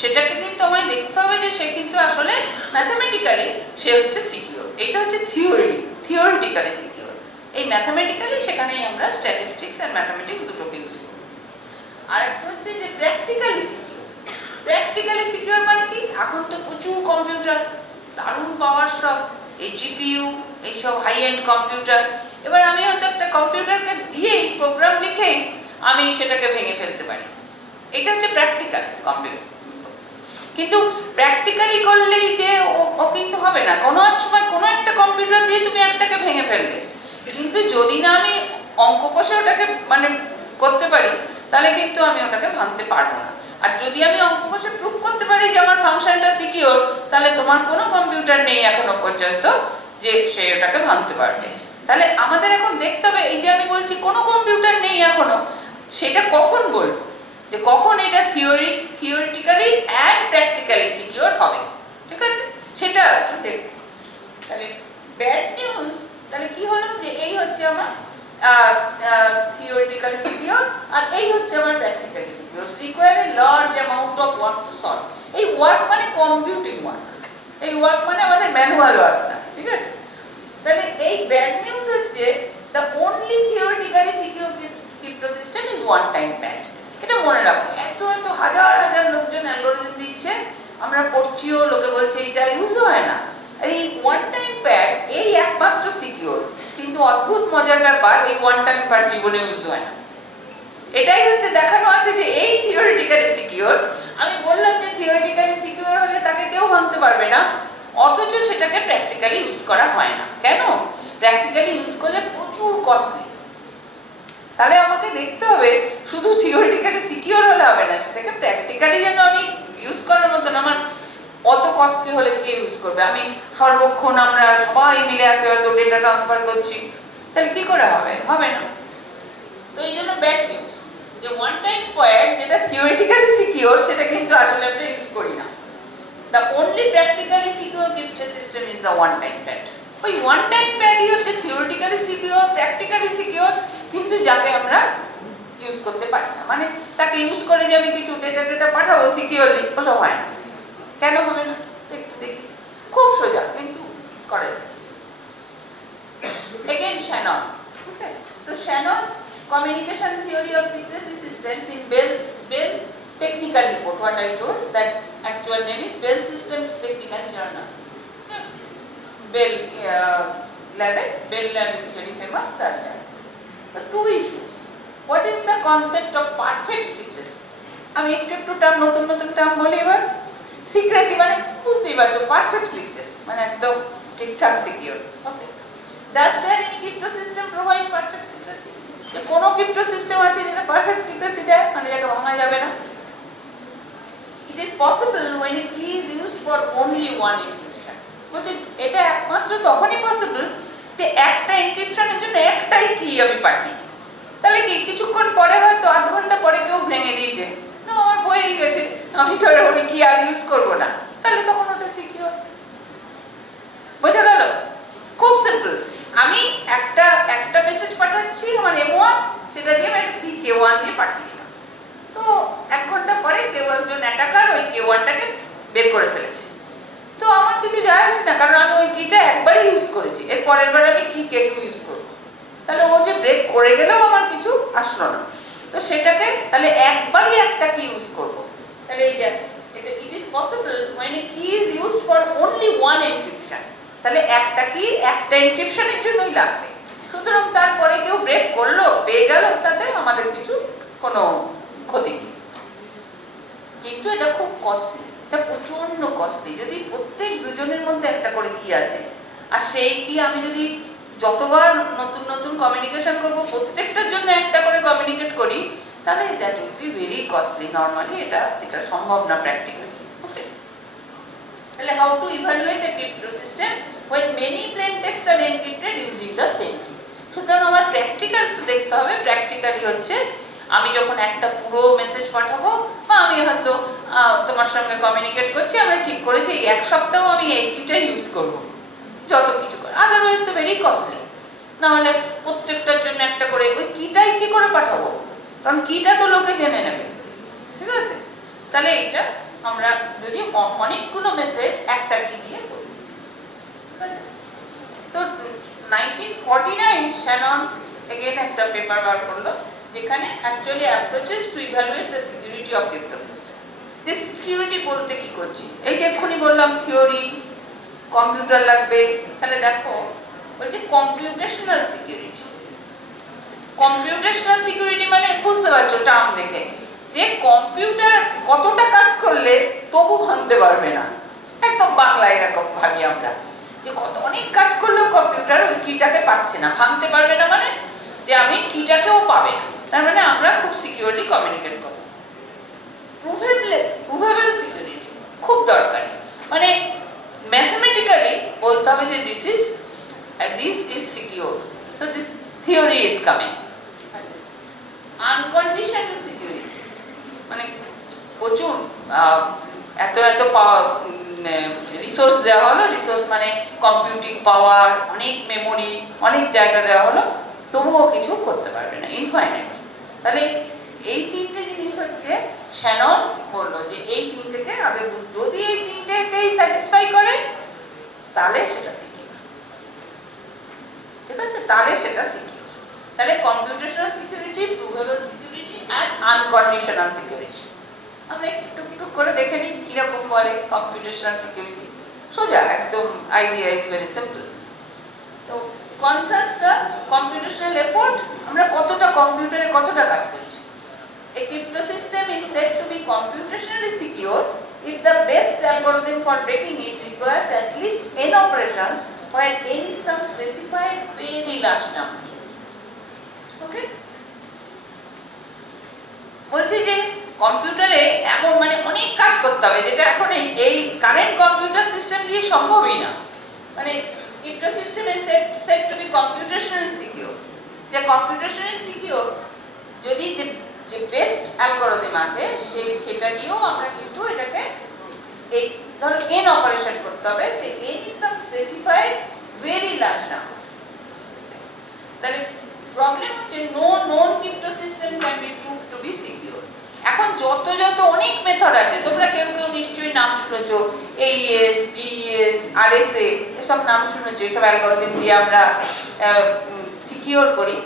সেটাকে কিন্তু আমায় দেখতে হবে যে সে কিন্তু আসলে ম্যাথমেটিক্যালি সে হচ্ছে সিকিউর। এটা হচ্ছে থিওরিটিক্যালি সিকিউর। এই ম্যাথমেটিক্যালি সেখানেই আমরা স্ট্যাটিস্টিক্স আর ম্যাথমেটিক্স দুটোকে ইউজ করব। আর একটা হচ্ছে যে প্র্যাকটিক্যালি সিকিউর। প্র্যাকটিক্যালি সিকিউর মানে কি? এখন তো প্রচুর কম্পিউটার, দারুণ পাওয়ার সব, এই জিপিইউ, এইসব হাই এন্ড কম্পিউটার। এবার আমি হয়তো একটা কম্পিউটারকে দিয়েই প্রোগ্রাম লিখে আমি সেটাকে ভেঙে ফেলতে পারি। এটা হচ্ছে প্র্যাকটিক্যাল কম্পিউটার। কিন্তু প্র্যাকটিক্যালি করলেই যে ও কিন্তু হবে না। কোনো এক সময় কোনো একটা কম্পিউটার দিয়ে তুমি একটাকে ভেঙে ফেললে, কিন্তু যদি না আমি অঙ্ক কষে ওটাকে মানে করতে পারি, তাহলে কিন্তু আমি ওটাকে ভাঙতে পারবো না। আর যদি আমি অঙ্ক কষে প্রুফ করতে পারি যে আমার ফাংশনটা সিকিউর, তাহলে তোমার কোনো কম্পিউটার নেই এখনো পর্যন্ত যে সে ওটাকে ভাঙতে পারবে। তাহলে আমাদের এখন দেখতে হবে, এই যে আমি বলছি কোনো কম্পিউটার নেই এখনো, সেটা কখন বলবো যে কখন এটা থিওরিটিক্যালি অ্যান্ড প্র্যাকটিক্যালি সিকিউর হবে, ঠিক আছে? সেটা একটু দেখব। তাহলে ব্যাড নিউজ, তাহলে কি হলো যে এই হচ্ছে আমার theoretically secure আর এই হচ্ছে আমার practically secure. Require a large amount of work to solve. এই ওয়ার্ক মানে কম্পিউটিং ওয়ার্ক, এই ওয়ার্ক মানে আমাদের ম্যানুয়াল ওয়ার্ক না, ঠিক আছে? তাহলে এই ব্যাড নিউজ হচ্ছে the only theoretically secure crypto system is one time pad. এটা মনে রাখো, এত এত হাজার হাজার লোকজন অ্যালগরিদম দিচ্ছে, আমরা পড়ছিও, লোকে বলছে এটা ইউজ হয় না। আর এই ওয়ান টাইম প্যাড এই একমাত্র সিকিউর, কিন্তু অদ্ভুত মজার ব্যাপার, এই ওয়ান টাইম প্যাড জীবনে ইউজ হয় না। এটাই হচ্ছে দেখানো আছে যে এই থিওরিটিক্যালি সিকিউর। আমি বললাম যে থিওরিটিক্যালি সিকিউর হলে তাকে কেউ ভাঙতে পারবে না, অথচ সেটাকে প্র্যাকটিক্যালি ইউজ করা হয় না। কেন? প্র্যাকটিক্যালি ইউজ করলে প্রচুর কস্টলি। তাহলে আমাকে দেখতে হবে শুধু থিওরিটিক্যালি সিকিউর হলে হবে না, সেটাকে প্র্যাকটিক্যালি যেন আমি ইউজ করার মতন, আমার অত কস্টলি হলে কে ইউজ করবে? আমি সর্বক্ষণ আমরা সবাই মিলে এত এত ডেটা ট্রান্সফার করছি, তাহলে কি করে হবে? হবে না। তো এই জন্য ব্যাড নিউজ যে ওয়ান টাইম প্যাড যেটা থিওরিটিক্যালি সিকিউর, সেটা কিন্তু আসলে আমরা ইউজ করি না। The only practically secure crypto system is the one time pad. ওই ওয়ান টাইম প্যাডই হচ্ছে থিওরিটিক্যালি সিকিউর, প্র্যাকটিক্যালি সিকিউর, কিন্তু যাকে আমরা ইউজ করতে পারি না। মানে তাকে ইউজ করে যে আমি কিছু ডেটা পাঠাবো সিকিউরলি, ওসব হয় না। কেন হবে না? দেখি, খুব সোজা, কিন্তু করে। Again Shannon. Okay. So Shannon's communication theory of secrecy systems in Bell Technical Report, what I told, that actual name is Bell Systems Technical Journal. Okay. Bell Lab is very famous, that journal. The two issues. What is the concept of perfect secrecy? আমি একটু term, নতুন term বলি এবার। Secrecy মানে বুঝতেই পারছো, perfect secrecy মানে একদম ঠিকঠাক secure. Okay, does there any crypto system provide perfect secrecy? যে কোনো ক্রিপ্টো সিস্টেম আছে যেটা পারফেক্ট সিক্রেসি দেয়, মানে যেটা ভাঙা যাবে না? It is possible when a key is used for only one encryption. বলতে এটা একমাত্র তখনই পসিবল যে একটা এনক্রিপশনের জন্য একটাই কি আমি পাঠিয়েছি। তাহলে কি কিছুক্ষণ পরে হয়তো আধ ঘন্টা পরে কেউ ভেঙে দিয়েছে, না আমার বইয়ে গেছে, আমি তো ওই কি আর ইউজ করবো না, তাহলে তখন ওটা সিকিউর। বোঝা গেল? খুব সিম্পল। আমি একটা মেসেজ পাঠাচ্ছি আমার M1, সেটা দিয়ে আমি একটা K1 দিয়ে পাঠিয়ে দিলাম। তো এক ঘন্টা পরে কেউ একজন অ্যাটাকার ওই K1টাকে বের করে ফেলেছে। তো আমার কিছু যায় আসে না, কারণ আমি ওই কিটা একবারই ইউজ করেছি, এর পরের বার আমি কি কে ইউজ করবো? তাহলে ও যে ব্রেক করে গেলেও আমার কিছু আসলো না। তো সেটাকে তাহলে একবারই একটা কি ইউজ করব। তাহলে এটা it is possible when a key is used for only one encryption. তাহলে একটা কি একটা এনক্রিপশনের জন্যই লাগবে। সুতরাং তারপরে কেউ ব্রেক করলো, পেয়ে গেল, তাতে আমাদের কিছু কোনো ক্ষতি নেই। কিন্তু এটা খুব কস্টলি, এটা প্রচন্ড কস্টলি। যদি প্রত্যেক দুজনের মধ্যে একটা করে কি আছে, আর সেই কি আমি যদি যতবার নতুন নতুন কমিউনিকেশন করব প্রত্যেকটার জন্য একটা করে কমিউনিকেট করি, তাহলে that will be very costly. Normally এটা সম্ভব না প্র্যাকটিক্যালি। ওকে, তাহলে how to evaluate A crypto system when many plain text are encrypted using the same key? সুতরাং আমার প্র্যাকটিক্যাল দেখতে হবে। প্র্যাকটিক্যালি হচ্ছে আমি যখন একটা পুরো মেসেজ পাঠাবো, বা আমি হয়তো তোমার সঙ্গে কমিউনিকেট করছি, আমরা ঠিক করেছি এক সপ্তাহ আমি এই কিটাই ইউজ করবো যত কিছু করে, আদারওয়াইজ তো ভেরি কস্টলি। নাহলে প্রত্যেকটার জন্য একটা করে ওই কিটাই কি করে পাঠাবো, কারণ কিটা তো লোকে জেনে নেবে। ঠিক আছে, তাহলে এটা আমরা যদি অনেকগুলো মেসেজ একটা কি দিয়ে করি। তো 1949 শ্যানন এগেন একটা পেপার বার করলো, যেখানে actually approaches to evaluate the security of crypto system. যে সিকিউরিটি বলতে কি করছি, এই যে এক্ষুনি বললাম থিওরি, কম্পিউটার লাগবে, তাহলে দেখো বলছে কম্পিউটেশনাল সিকিউরিটি। কম্পিউটেশনাল সিকিউরিটি মানে বুঝতে পারছো টার্ম দেখে, যে কম্পিউটার কতটা কাজ করলে তবু ভাঙতে পারবে না। একদম বাংলায় এরকম ভাবি আমরা, যে কত অনেক কাজ করলেও কম্পিউটার ওই কিটাকে পাচ্ছে না, ভাঙতে পারবে না, মানে যে আমি কিটাকেও পাবে না, তার মানে আমরা খুব সিকিউরলি কমিউনিকেট করব। প্রুভেবল সিকিউরিটি খুব দরকারি, মানে ম্যাথমেটিক্যালি বলতে হবে যে this is secure, so this theory is coming. Unconditional security মানে প্রচুর এত রিসোর্স দেওয়া হলো, রিসোর্স মানে কম্পিউটিং পাওয়ার, অনেক মেমোরি, অনেক জায়গা দেওয়া হলো, তবুও কিছু করতে পারবে না, ইনফাইনাইট। তাহলে এই তিনটে জিনিস হচ্ছে শ্যানন বললো যে এই তিনটেকে আগে যদি এই তিনটেকেই স্যাটিসফাই করে তাহলে সেটা সিকিউর। ঠিক আছে, তাহলে সেটা সিকিউর। তাহলে কম্পিউটেশনাল সিকিউরিটি, প্রুভেবল সিকিউরিটি আর আনকন্ডিশনাল সিকিউরিটি। আমরা একটু একটু করে দেখে নিই কিরকম বলে কম্পিউটেশনাল সিকিউরিটি। সোজা একদম, আইডিয়া ইজ ভেরি সিম্পল। তো কনসার্নস দ্য কম্পিউটেশনাল এফোর্ট, আমরা কতটা কম্পিউটারে কতটা কাজ করছি। A crypto system is said to be computationally secure if the best algorithm for breaking it requires at least n operations while n is some specified very large number. Okay? বলছি যে কম্পিউটারে এমন মানে অনেক কাজ করতে হবে, যেটা এখন এই কারেন্ট কম্পিউটার সিস্টেম দিয়ে সম্ভবই না। মানে crypto system is said to be computationally secure. যে কম্পিউটেশনালি সিকিউর যদি যে বেস্ট অ্যালগরিদম আছে সেটা দিয়েও আমরা কিন্তু এটাকে এই ধরো n অপারেশন করতে হবে, সেই n is some specified very large number. তাহলে প্রবলেম হচ্ছে no non crypto system can be prove to be secure. এখন যত অনেক মেথড আছে, তোমরা কেউ নিশ্চয়ই নাম শুনেছো, AES, DES, RSA, এসব নাম শুনেছো, এসব অ্যালগরিদম দিয়ে আমরা সিকিউর করি,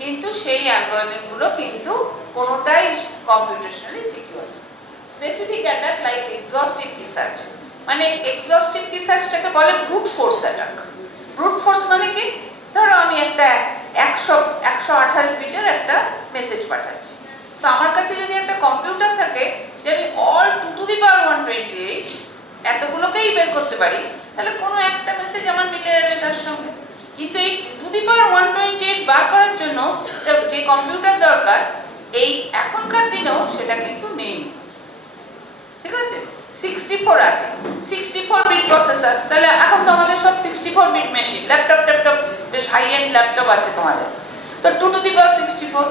কিন্তু সেই অ্যালগরিদম গুলো কিন্তু কোনোটাই computationally secure. Specific attack like exhaustive research, মানে এক্সহস্টিভ রিসার্চটাকে বলে brute force attack. Brute force মানে কি, ধরো আমি একটা 128 বিটের একটা মেসেজ পাঠাচ্ছি, তো আমার কাছে যদি একটা কম্পিউটার থাকে যে আমি অল 2 to the power 128 এতগুলোকেই বের করতে পারি, তাহলে কোনো একটা মেসেজ আমার মিলে যাবে তার সঙ্গে। কিন্তু এই 2 to the power 128 বার করার জন্য যে কম্পিউটার দরকার, এই এখনকার দিনেও সেটা কিন্তু নেই। ঠিক আছে, 64 আছে, 64 বিট প্রসেসর। তাহলে এখন তো আমাদের সব 64 বিট মেশিন, ল্যাপটপ বেশ হাই এন্ড ল্যাপটপ আছে তোমাদের, তো 2 to the power 64,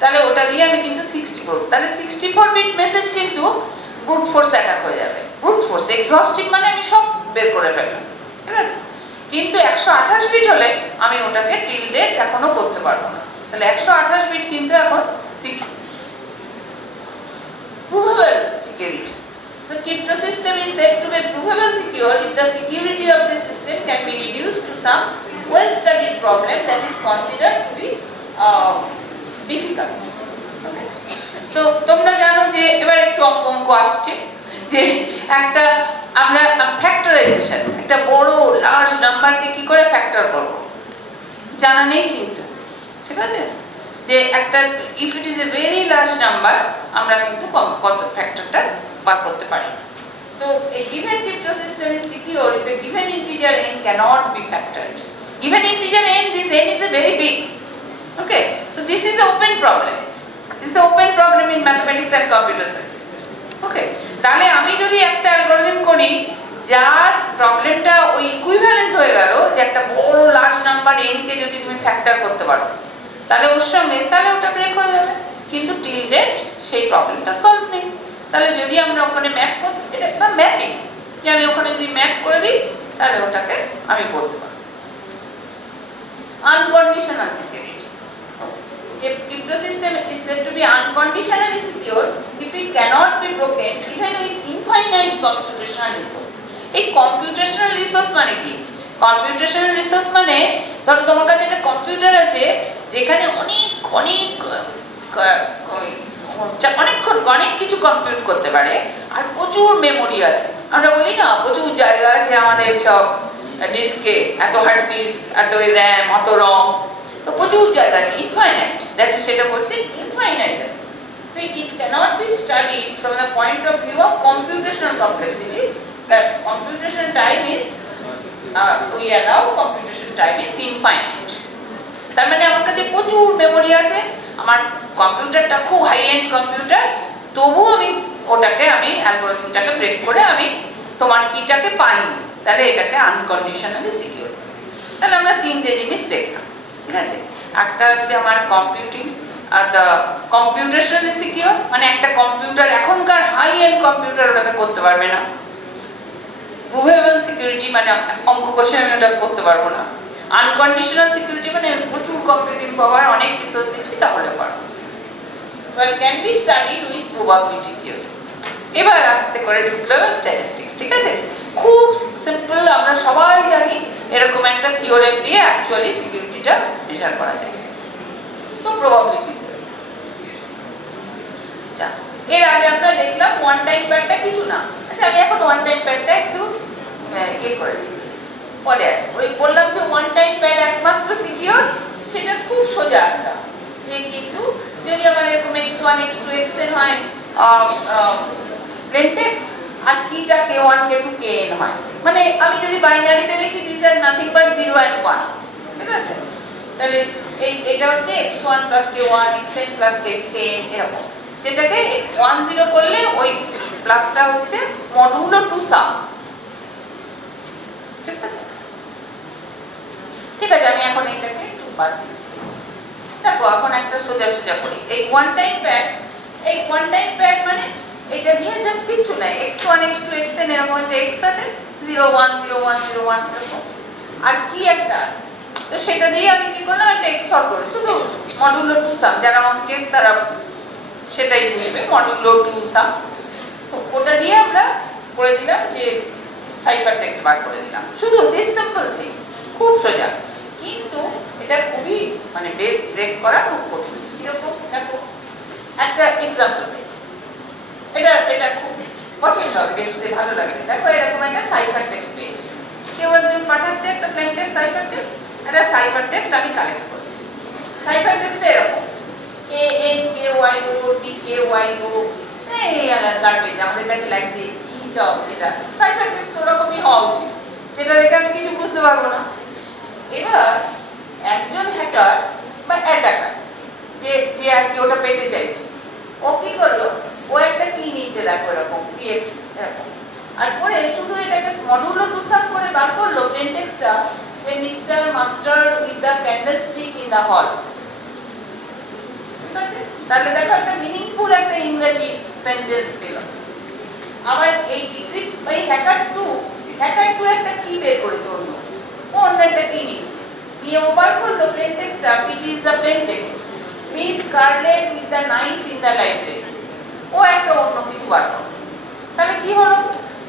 তাহলে ওটা দিয়ে আমি কিন্তু 64, তাহলে 64 বিট মেসেজ কিন্তু ব্রুট ফোর্স অ্যাটাক হয়ে যাবে। ব্রুট ফোর্স এক্সহস্টিভ মানে আমি সব বের করে ফেললাম, ঠিক আছে। কিন্তু 128 বিট হলে আমি ওটাকে টিলডেট এখনো করতে পারবো না, তাহলে 128 বিট কিন্তু এখন secure. Provable security, the crypto system is said to be provable secure if the security of the system can be reduced to some well-studied problem that is considered to be difficult. Okay. So তোমরা জানো যে এবার একটু অঙ্ক আসছে, যে একটা আমরা ফ্যাক্টরাইজেশন, একটা বড় লার্জ নাম্বারকে কি করে ফ্যাক্টর করব জানা নেই কিন্তু, ঠিক আছে। যে একটা if it is a very large number, আমরা কিন্তু কত ফ্যাক্টরটা বার করতে পারি। So a given crypto system is secure if a given integer n cannot be factored. Given integer n, this n is a very big. Okay, so this is the open problem. This is the open problem in mathematics and computer science. Okay, তাহলে আমি যদি একটা algorithm করি যার প্রবলেমটা ওই equivalent হয়ে গেল, যে একটা বড় লার্জ নাম্বার n কে যদি তুমি ফ্যাক্টর করতে পারো, তাহলে ওর সঙ্গে তাহলে ওটা ব্রেক হয়ে যাবে, কিন্তু টিল ডেট সেই প্রবলেমটা সলভ নেই। তাহলে যদি আমরা ওখানে ম্যাপ করি, এটা একটা ম্যাপিং, যে আমি ওখানে যদি ম্যাপ করে দিই তাহলে ওটাকে আমি বলতে পারবো unconditional security. A crypto system is said to be unconditionally secure if it cannot be broken even with infinite computational resource. এই computational resource মানে কি? Computational resource মানে ধরো তোমার কাছে একটা কম্পিউটার আছে যেখানে অনেক কিছু কম্পিউট করতে পারে আর প্রচুর মেমোরি আছে। আমরা বলি না প্রচুর জায়গা আছে আমাদের সব ডিস্কে, এত হার্ড ডিস্ক, এত র্যাম, এত রম, তো প্রচুর জায়গা আছে, ইনফাইনাইট, দ্যাট সেটা বলছে ইনফাইনাইট আছে। So it cannot be studied from the point of view of computational complexity. That computation time is we allow computation time is infinite. তার মানে আমার কাছে প্রচুর মেমোরি আছে, আমার কম্পিউটারটা খুব হাই এন্ড কম্পিউটার, তবু আমি ওটাকে আমি অ্যালগরিদমটাকে ব্রেক করে আমি তোমার কিটাকে পাই, তাহলে এটাকে আনকন্ডিশনালি সিকিউর। তাহলে আমরা তিনটে জিনিস দেখলাম, ঠিক আছে? একটা হচ্ছে আমার কম্পিউটিং, আর কম্পিউটেশনালি সিকিউর মানে একটা কম্পিউটার এখনকার হাই এন্ড কম্পিউটার ওটাকে করতে পারবে না। প্রুভেবল সিকিউরিটি মানে অঙ্ক কষে আমি ওটা করতে পারবো না। আনকন্ডিশনাল সিকিউরিটি মানে প্রচুর কম্পিউটিং পাওয়ার, অনেক রিসোর্স দিচ্ছি তাহলে পারবো। But can be studied with probability theory. এবার আস্তে করে ঢুকলো স্ট্যাটিস্টিক্স, ঠিক আছে? খুব সিম্পল, আমরা সবাই জানি এরকম একটা থিওরেম দিয়ে অ্যাকচুয়ালি সিকিউরিটিটা মেজার করা যায়। তো প্রবাবিলিটি থিওরি, এর আগে আমরা দেখলাম ওয়ান টাইম প্যাডটা কিছু না। আচ্ছা আমি এখন ওয়ান টাইম প্যাডটা একটু করে দিচ্ছি। পরে ওই বললাম যে ওয়ান টাইম প্যাড একমাত্র সিকিউর, সেটা খুব সোজা একটা, যে কিন্তু যদি আমার এরকম x1 x2 xn হয় প্লেন টেক্সট, আর কিটা k1 k2 kn হয়, মানে আমি যদি বাইনারিতে লিখি this are nothing but 0 and 1, ঠিক আছে? তাহলে এটা হচ্ছে x1 k1 xn kn এরকম, যেটাকে 1 0 করলে ওই প্লাসটা হচ্ছে মডুলো টু সাম, ঠিক আছে? ঠিক আছে, আমি এখন এটাকে একটু বাদ দিচ্ছি। দেখো এখন একটা সোজা সোজা করি। এই ওয়ান টাইম প্যাড মানে এটা দিয়ে জাস্ট কিছু নাই, x1 x2 xn এরকম একটা x আছে, 0 1 0 1 0 1 এরকম, আর কি একটা আছে, তো সেটা দিয়ে আমি কি করলাম একটা XOR করে, শুধু মডুলো টু সাম, যারা অঙ্কের তারা সেটাই বুঝবে, মডুলো টু সাম। তো ওটা দিয়ে আমরা করে দিলাম যে সাইফার টেক্সট বার করে দিলাম, শুধু দিস সিম্পল থিং, খুব সোজা, কিন্তু এটা খুবই মানে ব্রেক করা খুব কঠিন। এরকম দেখো একটা এক্সাম্পল দিচ্ছি, এটা খুব কঠিন হবে, দেখতে ভালো লাগবে। দেখো এরকম একটা সাইফার টেক্সট পেয়েছি, কেউ একজন পাঠাচ্ছে একটা প্লেন টেক্সট সাইফার টেক্সট, একটা সাইফার টেক্সট আমি কালেক্ট করছি। সাইফার টেক্সট এরকম ANKYO এই গার্বেজ আমাদের কাছে লাগছে কি সব, এটা সাইফার টেক্সট ওরকমই হওয়া উচিত, যেটা দেখে আমি কিছু বুঝতে পারবো না। এবার একজন হ্যাকার বা অ্যাটাকার যে আর কি ওটা পেতে চাইছে, ও কি করলো, ও একটা কি নিয়েছে দেখো এরকম PX এরকম, আর পরে শুধু এটাকে মডুলো টু সাম করে বার করলো প্লেন টেক্সটটা, যে mister master with the candle stick in the hall, ঠিক আছে? তাহলে দেখো একটা মিনিংফুল একটা ইংরেজি সেন্টেন্স পেল। আবার এই ডিক্রিপ্ট এই হ্যাকার টু একটা কি বের করেছে, ও অন্য একটা কি নিয়েছে, নিয়ে ও বার করলো প্লেন টেক্সটটা, which is the plain text, Miss Scarlett with the knife in the library, ও একটা অন্য কিছু বার করলো। তাহলে কি হলো,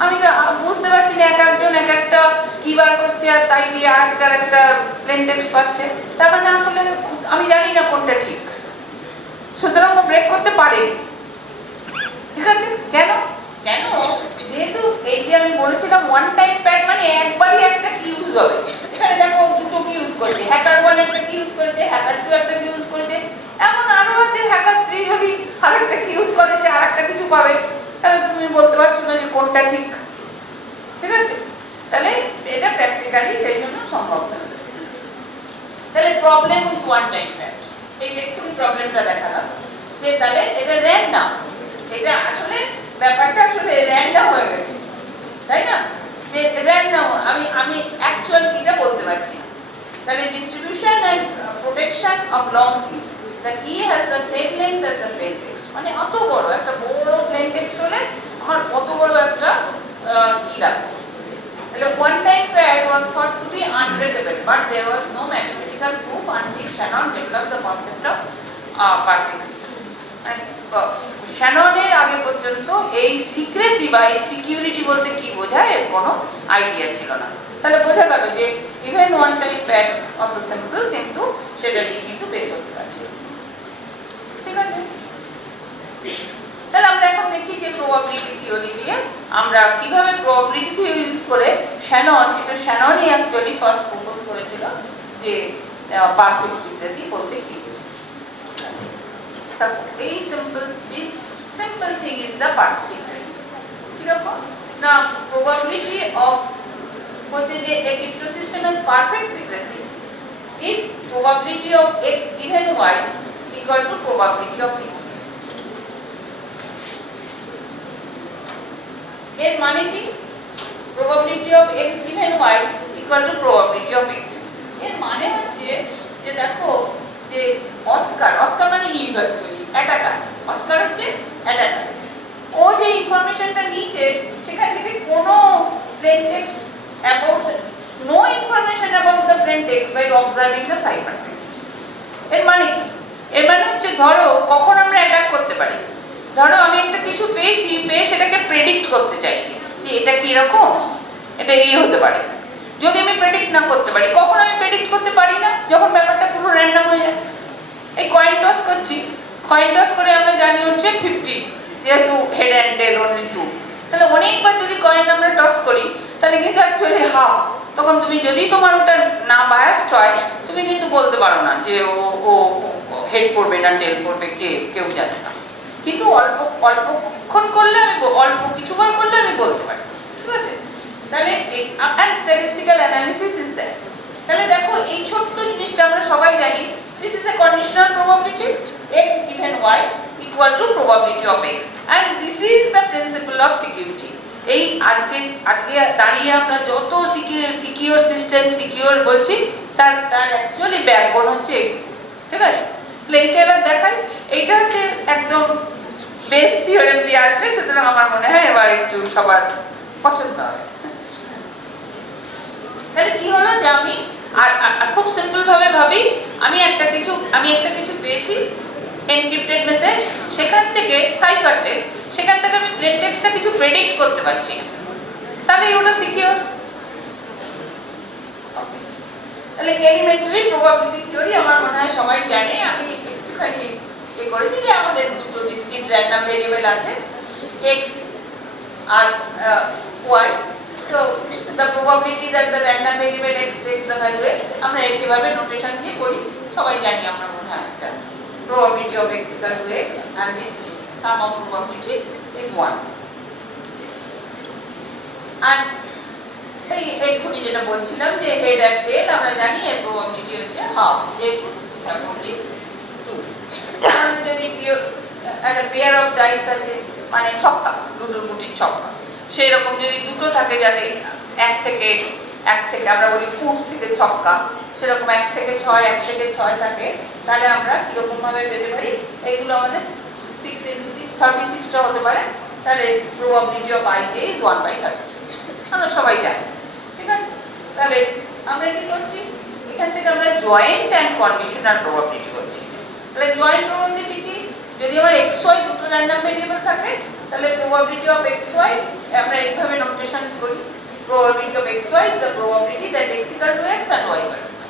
আমি বুঝতে পারছি না এক একজন এক একটা কি বার করছে, আর তাই দিয়ে আরেকটার একটা প্লেন টেক্সট পাচ্ছে, তার মানে আসলে আমি জানি না কোনটা ঠিক, সুতরাং ও ব্রেক করতে পারেনি, ঠিক আছে? কেন? যেহেতু এই যে আমি বলেছিলাম ওয়ান টাইম প্যাড মানে একবারই একটা কি ইউজ হবে, এখানে দেখো দুটো কি ইউজ করেছে, হ্যাকার 1 একটা কি ইউজ করেছে, হ্যাকার 2 একটা কি ইউজ করেছে, এমন আরো আছে হ্যাকার 3 যদি আরেকটা কি ইউজ করে সে আরেকটা কিছু পাবে, তাহলে তো তুমি বলতে পারছো না যে কোনটা ঠিক, ঠিক আছে? তাহলে এটা প্র্যাকটিক্যালি সেই জন্য সম্ভব না। তাহলে problem with one time fact, এই যে একটু প্রবলেমটা দেখালাম যে তাহলে এটা র্যান্ডম, এটা আসলে ব্যাপারটা আসলে র্যান্ডম হয়ে গেছে, তাই না? যে র্যান্ডম আমি অ্যাকচুয়াল কিটা বলতে পারছি না। তাহলে distribution and protection of long keys, the key has the same length as the plain text, মানে অত বড় একটা বড় প্লেন টেক্সট হলে আমার কত বড় একটা কি লাগবে। The one-time pad was thought to be unbreakable, but there was no mathematical proof until Shannon developed the concept of perfect secrecy. And Shannon-এর আগে পর্যন্ত এই সিক্রেসি বা এই সিকিউরিটি বলতে কি বোঝায় এর কোনো আইডিয়া ছিল না। তাহলে বোঝা গেল যে even one time pad of the simple কিন্তু সেটা দিয়ে কিন্তু বের করতে পারছে, ঠিক আছে? তাহলে আমরা এখন দেখি যে প্রবাবিলিটি থিওরি দিয়ে আমরা কিভাবে প্রবাবিলিটি থিওরি ইউজ করে শ্যাননই অ্যাকচুয়ালি ফার্স্ট প্রপোজ করেছিল যে পারফেক্ট সিক্রেসি বলতে কি বোঝায়। এই simple thing is the perfect secrecy. কিরকম না, প্রবাবিলিটি অফ হচ্ছে যে a crypto system has perfect secrecy if probability of x given y equal to probability of x. এর মানে কি? probability of x given y equal to probability of x. এর মানে হচ্ছে যে দেখো যে অস্কার মানে ইভালুয়েটরি অ্যাটাকার, অস্কার হচ্ছে অ্যাটাকার, ও যে ইনফরমেশনটা নিচে সেখান থেকে কোনো plane text about no information about the plain text by observing the ciphertext. এর মানে কি? এর মানে হচ্ছে ধরো কখন আমরা অ্যাটাক করতে পারি, ধরো আমি একটা কিছু পেয়েছি, পেয়ে সেটাকে প্রেডিক্ট করতে চাইছি যে এটা কি রকম, এটা এই হতে পারে। যদি আমি প্রেডিক্ট না করতে পারি, কখন আমি প্রেডিক্ট করতে পারি না? যখন ব্যাপারটা পুরো র্যান্ডম হয়ে যায়। এই কয়েন টস করছি, কয়েন টস করে আমরা জানি হচ্ছে 50, যেহেতু হেড অ্যান্ড টেল অনলি 2, তাহলে অনেকবার যদি কয়েন আমরা টস করি তাহলে কিন্তু অ্যাকচুয়ালি হাফ, তখন তুমি যদি তোমার ওটা না বায়াসড হয় তুমি কিন্তু বলতে পারো না যে ও হেড পড়বে না টেল পড়বে, কেউ জানে না। কিন্তু অল্পক্ষণ করলে আমি অল্প কিছুবার করলে আমি বলতে পারি, ঠিক আছে? তাহলে and statistical analysis is that. তাহলে দেখো এই ছোট্ট জিনিসটা আমরা সবাই জানি, this is a conditional probability x given y equal to probability of x, and this is the principle of security. এই আজকে দাঁড়িয়ে আমরা যত সিকিউর সিস্টেম সিকিউর বলছি তার অ্যাকচুয়ালি ব্যাকবোন হচ্ছে, ঠিক আছে? তাহলে এইটা এবার দেখাই, এইটা হচ্ছে একদম বেস থিওরেম দিয়ে আসবে, সুতরাং আমার মনে হয় এবার একটু সবার পছন্দ হবে। তাহলে কি হলো যে আমি খুব সিম্পল ভাবে ভাবি, আমি একটা কিছু পেয়েছি এনক্রিপ্টেড মেসেজ, সেখান থেকে সাইফার টেক্সট, সেখান থেকে আমি প্লেন টেক্সটটা কিছু প্রেডিক্ট করতে পারছি না, তাহলে ওটা সিকিউর। তাহলে এলিমেন্টারি প্রবাবিলিটি থিওরি আমার মনে হয় সবাই জানে। আমি একটুখানি করেছি যে আমাদের দুটো ডিসক্রিট র্যান্ডম ভেরিয়েবল আছে x আর y, so the probability that the random variable x takes the value x, আমরা এইভাবে নোটেশন দিয়ে করি, সবাই জানি আমরা মনে হয় এটা probability of x equal to x and this sum of probability is 1. and এইটুকুনি যেটা বলছিলাম যে হেড আর টেল আমরা জানি এর প্রবাবিলিটি হচ্ছে হাফ, যেহেতু only 2। যদি একটা পেয়ার অফ ডাইস আছে মানে ছক্কা, লুডোর গুটির ছক্কা, সেই রকম যদি দুটো থাকে যাতে এক থেকে আমরা বলি ফুট থেকে ছক্কা, সেরকম 1 থেকে 6 থাকে, তাহলে আমরা কিরকম ভাবে পেতে পারি? এইগুলো আমাদের 6 × 6 36টা হতে পারে, তাহলে probability of i j is 1/36, আমরা সবাই জানি, ঠিক আছে? তাহলে আমরা কি করছি, এখান থেকে আমরা জয়েন্ট অ্যান্ড কন্ডিশনাল প্রবাবিলিটি করছি। তাহলে জয়েন্ট প্রবাবিলিটি কি? যদি আমার xy দুটো র্যান্ডম ভেরিয়েবল থাকে তাহলে probability of xy আমরা এইভাবে নোটেশন করি, probability of xy is the probability that x equal to x and y equal to y.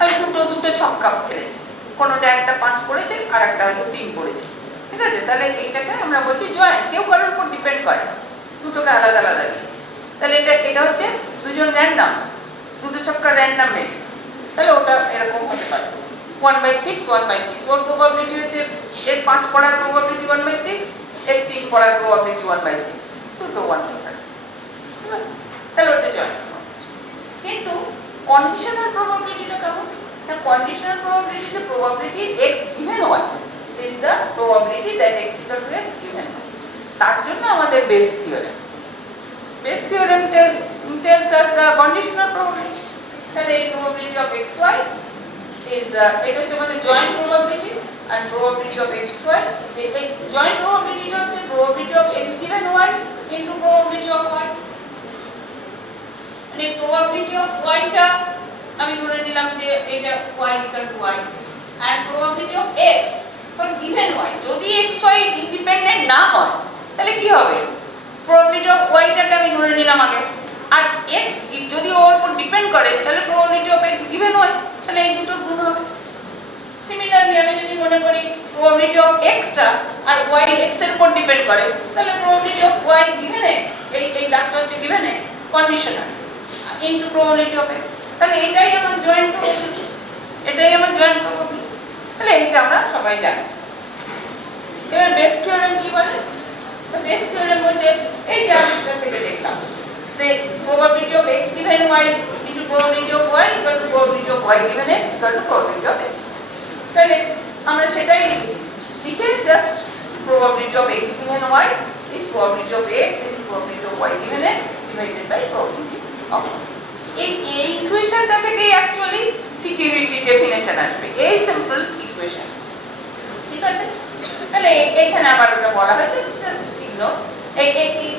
আমি দুটো ছক্কা খেলেছি, কোনোটা একটা 5 পড়েছে আর একটা হয়তো 3 পড়েছে, ঠিক আছে? তাহলে এইটাকে আমরা বলছি জয়েন্ট, কেউ কারোর উপর ডিপেন্ড করে না, দুটোকে আলাদা আলাদা দিয়েছি। তাহলে এটা হচ্ছে দুজন র্যান্ডম, দুটো ছক্কা র্যান্ডম ভেরিয়েবল, তাহলে ওটা এরকম হতে পারে 1/6 1/6, ওর প্রবাবিলিটি হচ্ছে এর 5 পড়ার প্রবাবিলিটি 1/6, 18 পড়ার প্রবাবিলিটি 1/6, দুটো 1/5, ঠিক আছে? তাহলে ওটা জয়েন্ট। কিন্তু কন্ডিশনাল প্রবাবিলিটিটা কেমন? না, কন্ডিশনাল প্রবাবিলিটি যে probability x given y is the probability that x equal to x given y. তার জন্য আমাদের base theorem, base theorem tells us the conditional probability. তাহলে এই probability of xy is এটা হচ্ছে আমাদের joint probability and probability of xy. এই joint probability হচ্ছে probability of x given y into probability of y. মানে probability of y টা আমি ধরে নিলাম যে এটা y equal to y and probability of x for given y, যদি xy ইন্ডিপেন্ডেন্ট না হয় তাহলে কি হবে? probability of y টাকে আমি ধরে নিলাম আগে, আর x যদি ওর উপর ডিপেন্ড করে তাহলে probability of x given y, তাহলে এই দুটো গুণ হবে। সিমিলারলি আমি যদি মনে করি probability of x টা আর y x এর উপর ডিপেন্ড করে তাহলে probability of y given x, এই ডাকটা হচ্ছে given x conditional into probability of x, তাহলে এটাই আমার জয়েন্ট প্রবাবিলিটি, এটাই আমার জয়েন্ট প্রবাবিলিটি। তাহলে এইটা আমরা সবাই জানি। এবার বেস থিওরেম কি বলে? তো বেস থিওরেম হচ্ছে এই যে আমি এটা থেকে দেখলাম যে probability of x given y into probability of y equal to probability of y given x equal to probability of x, তাহলে আমরা সেটাই লিখেছি, লিখে just probability of x given y is probability of x into probability of y given x divided by probability of y. এই ইকুয়েশনটা থেকে actually security definition আসবে, এই simple equation, ঠিক আছে? তাহলে এখানে আবার ওটা বলা হয়েছে, জাস্ট ইগনোর এই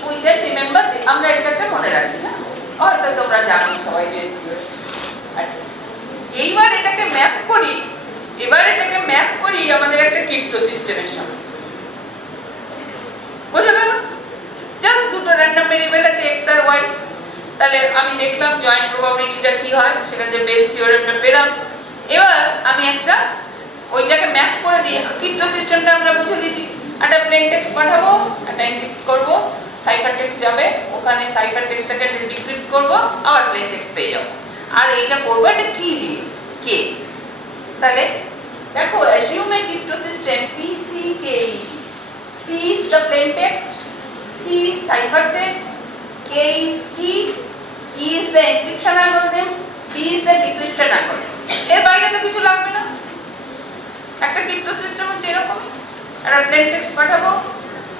উই ক্যান রিমেম্বার, আমরা এটাকে মনে রাখি না, হয়তো তোমরা জানো সবাই বেস থিওরি। আচ্ছা, এইবার এটাকে ম্যাপ করি, আমাদের একটা ক্রিপ্টো সিস্টেমের সঙ্গে, বুঝতে পারছো? জাস্ট দুটো র্যান্ডম ভেরিয়েবল আছে x আর y, তাহলে আমি দেখলাম জয়েন্ট প্রবাবিলিটিটা কি হয়, সেটা যে বেস থিওরেমটা পেলাম। এবার আমি একটা ওইটাকে ম্যাপ করে দিই, ক্রিপ্টো সিস্টেমটা আমরা বুঝে দিয়েছি, একটা প্লেন টেক্সট পাঠাবো, একটা এনক্রিপ্ট করব, সাইফার টেক্সট যাবে, ওখানে সাইফার টেক্সটটাকে ডিক্রিপ্ট করব, আবার প্লেন টেক্সট পেয়ে যাব। আর এটা করব একটা কি দিয়ে, কে। তাহলে দেখো, assume a crypto system PCKE. P is the plain text, C is ciphertext, K is key, E is the encryption algorithm, D is the decryption algorithm. এর বাইরে তো কিছু লাগবে না। একটা ক্রিপ্টো সিস্টেম হচ্ছে এরকমই, একটা প্লেন টেক্সট পাঠাবো,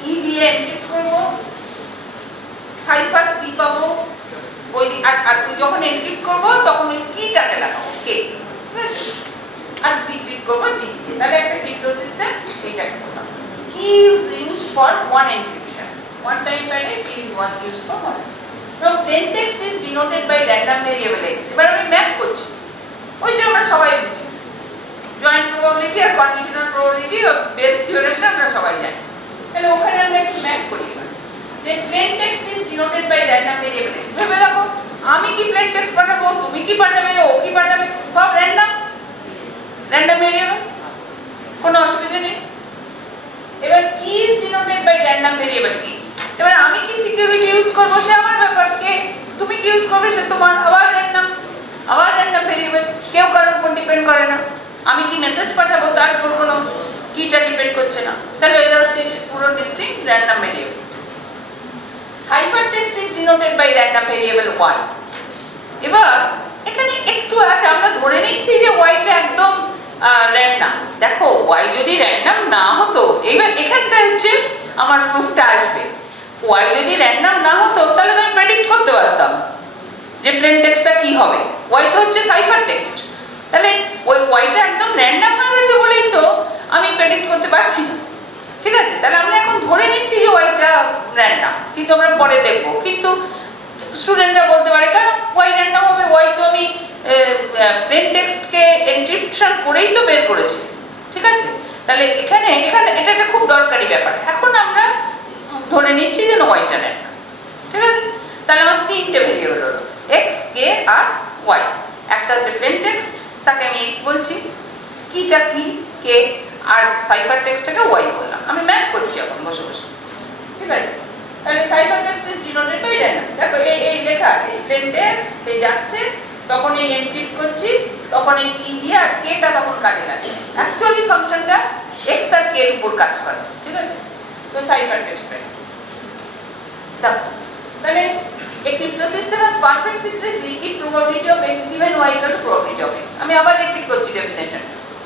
E দিয়ে এনক্রিপ্ট করব, সাইফার C পাবো, ওই আর যখন এনক্রিপ্ট করব তখন ওই কিটাকে লাগাবো K, আর ডিক্রিপ্ট করব D দিয়ে। তাহলে একটা ক্রিপ্টো সিস্টেম এইটাকে বললাম। Key is used for one encryption, one time per day key is one used for one. Now plain text is denoted by random variable x. এবার আমি ম্যাপ করছি, ওইটা আমরা সবাই বুঝি, জয়েন্ট প্রবাবিলিটি আর কন্ডিশনাল প্রবাবিলিটি অফ বেস থিওরেমটা আমরা সবাই জানি। তাহলে ওখানে আমরা একটু ম্যাপ করি এবার, যে plain text is denoted by random variable x। ভেবে দেখো, আমি কি plain text পাঠাবো, তুমি কি পাঠাবে, ও কি পাঠাবে, সব র্যান্ডম ভেরিয়েবল, কোনো অসুবিধা নেই। এবার key is denoted by random variable k, এবার আমি কি সিকিউরিটি ইউজ করব সে আমার ব্যাপার, কে তুমি কি ইউজ করবে সে তোমার, আবার র্যান্ডম ভেরিয়েবল, কেউ কারোর উপর ডিপেন্ড করে না। আমি কি মেসেজ পাঠাবো তার উপর কোনো কিটা ডিপেন্ড করছে না, তাহলে এটা হচ্ছে পুরো distinct random variable. Cipher text is denoted by random variable y। এবার এখানে একটু আছে, আমরা ধরে নিচ্ছি যে y টা একদম র্যান্ডম। দেখো, y যদি র্যান্ডম না হতো, এবার এখানটা হচ্ছে আমার প্রুফটা আসবে, y যদি র্যান্ডম না হতো তাহলে তো আমি প্রেডিক্ট করতে পারতাম যে প্লেন টেক্সটটা কি হবে। y তো হচ্ছে সাইফার টেক্সট, তাহলে ওই y টা একদম র্যান্ডম হয়ে গেছে বলেই তো আমি প্রেডিক্ট করতে পারছি না, ঠিক আছে? তাহলে আমরা এখন ধরে নিচ্ছি যে y টা র্যান্ডম, কিন্তু আমরা পরে দেখবো। কিন্তু স্টুডেন্টরা বলতে পারে কেন y র্যান্ডম হবে, y তো আমি প্লেন টেক্সটকে এনক্রিপশন করেই তো বের করেছি, ঠিক আছে? তাহলে এখানে এটা একটা খুব দরকারি ব্যাপার। এখন আমরা ধরে নিচ্ছি যে y টা র্যান্ডম, ঠিক আছে? তাহলে আমার তিনটে ভেরিয়েবল হলো x, k আর y। একটা হচ্ছে প্লেন টেক্সট, তাকে আমি x বলছি, কিটা কি k, আর সাইফার টেক্সটটাকে y বললাম। আমি ম্যাপ করছি এখন বসে বসে, ঠিক আছে? তাহলে cipher text is denoted by random. দেখো এই লেখা আছে, প্লেন টেক্সট পেয়ে যাচ্ছে, তখন এই এনক্রিপ্ট করছি, তখন এই কি দিয়ে আর কেটা তখন কাজে লাগে। অ্যাকচুয়ালি ফাংশনটা x আর k এর উপর কাজ করে, ঠিক আছে? তো সাইফার টেক্সট পেলাম। দেখো তাহলে a crypto system has perfect secrecy if probability of x given y equal to probability of x। আমি আবার রিপিট করছি ডেফিনেশন।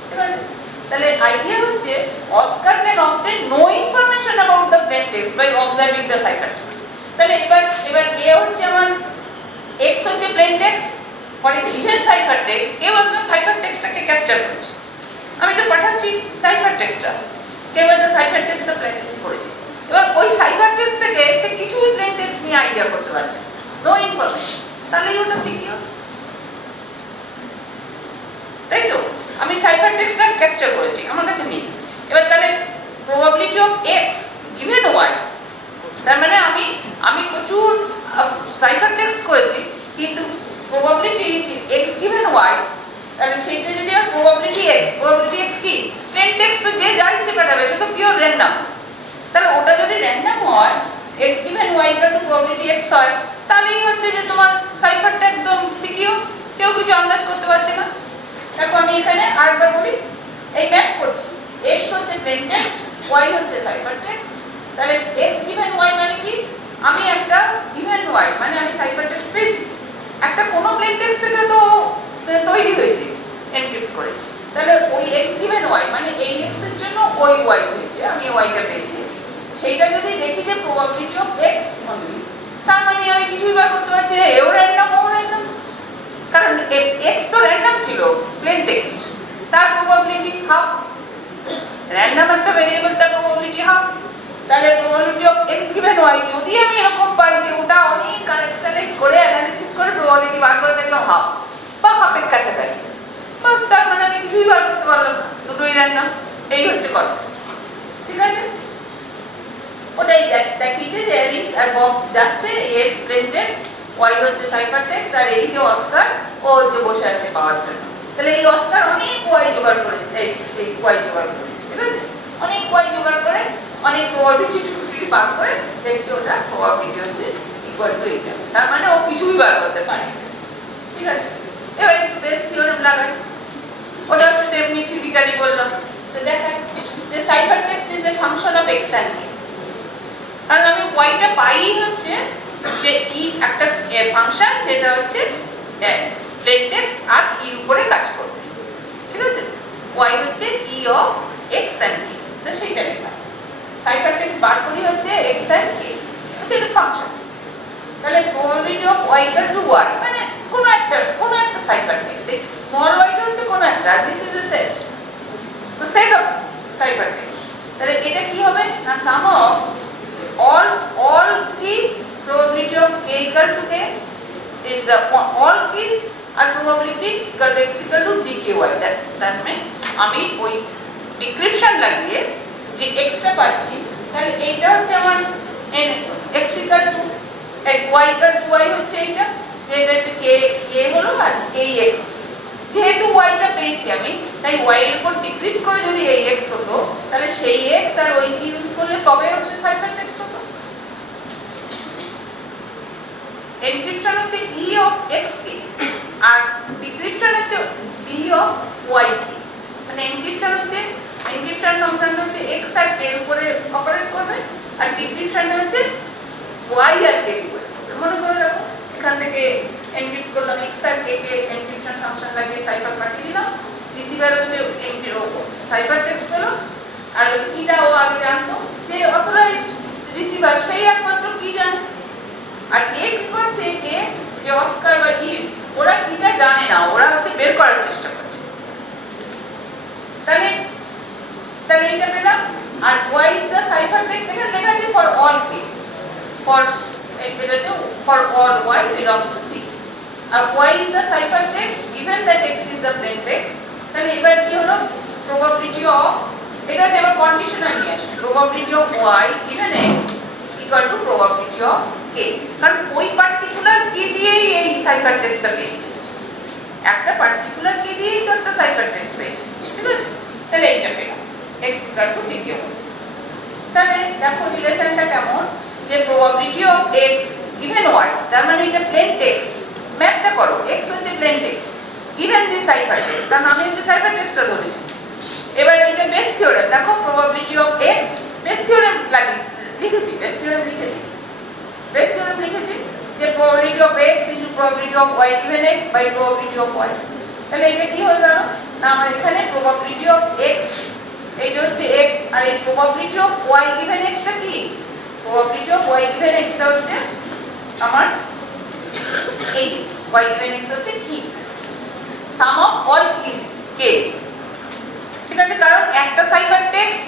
ঠিক আছে, তাহলে আইডিয়া হচ্ছে Oscar can obtain no information about the plain text by observing the ciphertext। তাহলে এবার এ হচ্ছে আমার x হচ্ছে plain text for a given ciphertext, কেউ একজন ciphertextটাকে ক্যাপচার করেছে, আমি তো পাঠাচ্ছি ciphertextটা, কেউ একটা ciphertextটা প্লেন করেছে, এবার ওই ciphertext থেকে সে কিছুই plain text নিয়ে আইডিয়া করতে পারছে, নো ইনফরমেশন, তাহলে ওটা সিকিউর, তাই তো? আমি ciphertextটা ক্যাপচার করেছি, আমার কাছে নেই। এবার তাহলে probability of x given y, তার মানে আমি প্রচুর ciphertext করেছি, কিন্তু probability x given y, তাহলে সেইটা যদি আর probability x কি plain text, তো যে যা ইচ্ছে পাঠাবে সেটা তো পিওর র্যান্ডম। তাহলে ওটা যদি র্যান্ডম হয়, x given y equal to probability x হয়, তাহলেই হচ্ছে যে তোমার সাইফারটা একদম সিকিউর, কেউ কিছু আন্দাজ করতে পারছে না। দেখো আমি এখানে আরেকবার বলি, এই ম্যাপ করছি, x হচ্ছে plain text, y হচ্ছে সাইফারটেক্সট। তাহলে x given y মানে কি, আমি একটা given y মানে আমি সাইফারটেক্সট পেয়েছি, একটা কোনো plain text থেকে তো তৈরি হয়েছে এনক্রিপ্ট করে, তাহলে ওই x given y মানে এই x এর জন্য ওই y হয়েছে, আমি y-টা পেয়েছি, সেইটা যদি দেখি যে probability of x only, তার মানে আমি কিছুই বার করতে পারছি না, এও র্যান্ডম ও র্যান্ডম, কারণ x তো র্যান্ডম ছিল প্লেন টেক্সট, তার probability হাফ, র্যান্ডম একটা ভেরিয়েবল তার probability হাফ, তাহলে probability of x given y যদি আমি এরকম পাই যে ওটা অনেক কালেক্ট করে অ্যানালিসিস করে probability বার করে দেখলাম হাফ বা হাফের কাছাকাছি, বাস তার মানে আমি কিছুই বার করতে পারলাম না, দুটোই র্যান্ডম, এই হচ্ছে কথা। ঠিক আছে, ওটাই দেখি যে এলিস আর বব যাচ্ছে, x প্লেন টেক্সট, y হচ্ছে সাইফার টেক্সট, আর এই যে অস্কার ও হচ্ছে বসে আছে পাওয়ার জন্য। তাহলে এই অস্কার অনেক y জোগাড় করেছে, এই y জোগাড় করেছে, ঠিক আছে, অনেক y জোগাড় করে অনেক প্রবাবিলিটি বার করে দেখছে ওটা প্রবাবিলিটি হচ্ছে ইকুয়াল টু এইটা, তার মানে ও কিছুই বার করতে পারে। ঠিক আছে, এবার একটু বেস থিওরেম লাগাই, ওটা হচ্ছে তেমনি ফিজিক্যালি বললাম, তো দেখাই যে cipher text is a function of x and y, কারণ আমি y-টা পাই হচ্ছে যে কি একটা ফাংশন যেটা হচ্ছে প্লেন টেক্সট আর কি উপরে কাজ করবে। ঠিক আছে, y হচ্ছে e of x and k, তো সেটা লেখা সাইফার টেক্সট বার করি হচ্ছে x and k, এটা একটা ফাংশন। তাহলে probability of y equal to y মানে কোন একটা সাইফার টেক্সট, স্মল y টা হচ্ছে কোন একটা, দিস ইজ এ সেট, তো সেট অফ সাইফার টেক্সট, তাহলে এটা কি হবে না, সাম of all key probability of k equal to k is the all keys are probability equal to x equal to dky, that means আমি ওই decryption লাগিয়ে যে x টা পাচ্ছি, তাহলে এইটা হচ্ছে আমার x equal to y equal to y হচ্ছে এইটা, যেটা হচ্ছে k হলো আর এই x, যেহেতু y টা পেয়েছি আমি, তাই y এর উপর ডিক্রিপ্ট করে যদি এই x হতো, তাহলে সেই x আর ওই কি ইউজ করলে তবে হচ্ছে সাইফার টেক্সট হতো। এনক্রিপশন হচ্ছে e of x কে আর ডিক্রিপশন হচ্ছে b of y কে, মানে এনক্রিপশন ফাংশন হচ্ছে x আর k এর উপরে অপারেট করবে, আর ডিক্রিপশন হচ্ছে y আর k এর উপরে। মনে করে রাখো, এখান থেকে এনক্রিপ্ট করলাম x আর k কে এনক্রিপশন ফাংশন লাগিয়ে সাইফার পাঠিয়ে দিলাম, রিসিভার হচ্ছে সাইফার টেক্সট পেল, আর কিটা ও আগে জানতো যে অথরাইজড রিসিভার সেই একমাত্র কি জানে, আর এক হচ্ছে কে যে অস্কার বা ইভ ওরা কিটা জানে না, ওরা হচ্ছে বের করার চেষ্টা করছে। তাহলে এটা পেলাম, আর y is the ciphertext, এখানে লেখা আছে for all k, for এটা হচ্ছে for all y belongs to c, R y is the ciphertext given that x is the plain text। তাহলে এবার কি হলো, probability of, এটা হচ্ছে আমার কন্ডিশনাল নিয়ে আসে, probability of y given x equal to probability of k, কারণ ওই পার্টিকুলার কি দিয়েই এই সাইফার টেক্সটটা পেয়েছি, একটা পার্টিকুলার কি দিয়েই তো একটা সাইফার টেক্সট পেয়েছি। ঠিক আছে, তাহলে এইটা পেলাম x equal to dq। তাহলে দেখো রিলেশনটা কেমন, যে probability of x given y, তার মানে এটা প্লেন টেক্সট, ম্যাপটা করো, x হচ্ছে plane text given this cipher text, কারণ আমি হচ্ছে সাইফার টেক্সটটা ধরেছি। এবার এটা বেস থিওরেম, দেখো probability of x base theorem লিখেছি, বেস থিওরেম লিখে দিয়েছি, বেস থিওরেম লিখেছি যে probability of x into probability of y given x by probability of y। তাহলে এটা কি হয়ে গেল না, আমার এখানে probability of x, এইটা হচ্ছে x, আর এই probability of y given x টা কি, probability of y given x টা হচ্ছে আমার এই y given x হচ্ছে কি, sum of all keys k, ঠিক আছে? কারণ একটা সাইফার টেক্সট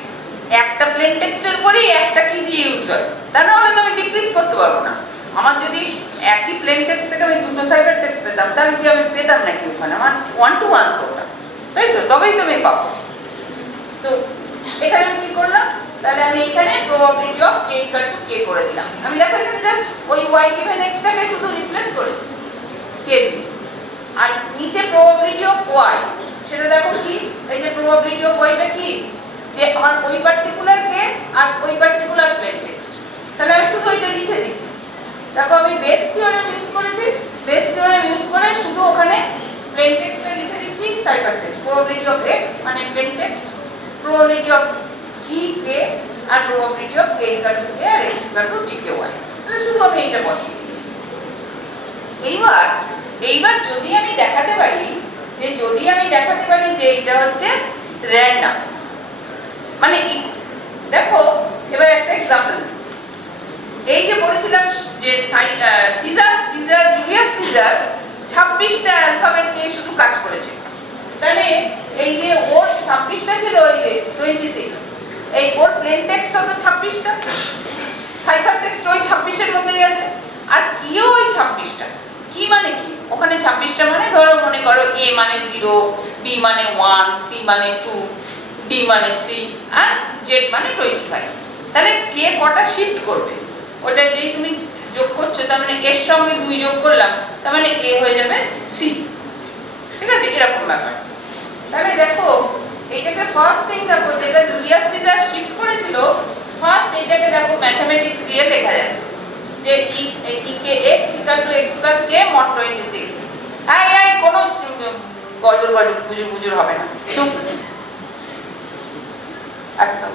একটা প্লেন টেক্সটের উপরেই একটা কি দিয়ে ইউজ হয়, তা না হলে তো আমি ডিক্রিপ্ট করতে পারবো না। আমার যদি একই প্লেন টেক্সট থেকে আমি দুটো সাইফার টেক্সট পেতাম, তাহলে কি আমি পেতাম নাকি ওখানে? আমার 1 to 1 কোডটা, তাই তো? তবেই তো আমি পাবো। তো এখানে আমি কি করলাম, তাহলে আমি এখানে probability of k equal to k করে দিলাম। আমি দেখো এখানে জাস্ট ওই y given x টাকে শুধু রিপ্লেস করেছি k দিয়ে, আর নিচে probability of y সেটা দেখো কি, এই যে probability of y টা কি, যে আমার ওই পার্টিকুলার কে আর ওই পার্টিকুলার প্লেন টেক্সট, তাহলে আমি শুধু ওইটা লিখে দিচ্ছি। দেখো আমি বেস থিওরেম ইউজ করেছি, বেস থিওরেম ইউজ করে শুধু ওখানে প্লেন টেক্সটটা লিখে দিচ্ছি cipher text, probability of x মানে plain text, probability of key k আর probability of k equal to k আর x equal to dky, তাহলে শুধু আমি এটা বসিয়ে দিচ্ছি। এইবার যদি আমি দেখাতে পারি যে এটা হচ্ছে র্যান্ডম, মানে কি, দেখো এবার একটা एग्जांपल দিচ্ছি। এই যে বলেছিলাম যে জুলিয়াস সিজার 26টা অ্যালফাবেট নিয়ে শুধু কাজ করেছিল, তাহলে এই যে ওর 26টা ছিল, এই যে 26, এই ওর প্লেন টেক্সট তো 26টা, সাইফার টেক্সট ওই 26 এর মধ্যেই আছে, আর কিও ওই 26টা। কি মানে কি, ওখানে 26টা মানে ধরো মনে করো a মানে 0, b মানে 1, c মানে 2, d মানে 3 আর z মানে 25। তাহলে কে কটা শিফট করবে, ওটা যেই তুমি যোগ করছো, তার মানে এর সঙ্গে 2 যোগ করলাম, তার মানে a হয়ে যাবে c, ঠিক আছে? এরকম ব্যাপার। তাহলে দেখো এইটাকে ফার্স্ট থিং দেখো, যেটা জুলিয়াস সিজার শিফট করেছিল, ফার্স্ট এইটাকে দেখো ম্যাথমেটিক্স দিয়ে লেখা যাচ্ছে যে x equal to x plus k mod 26। এই কোনো গজল বুজুর হবে না, একদম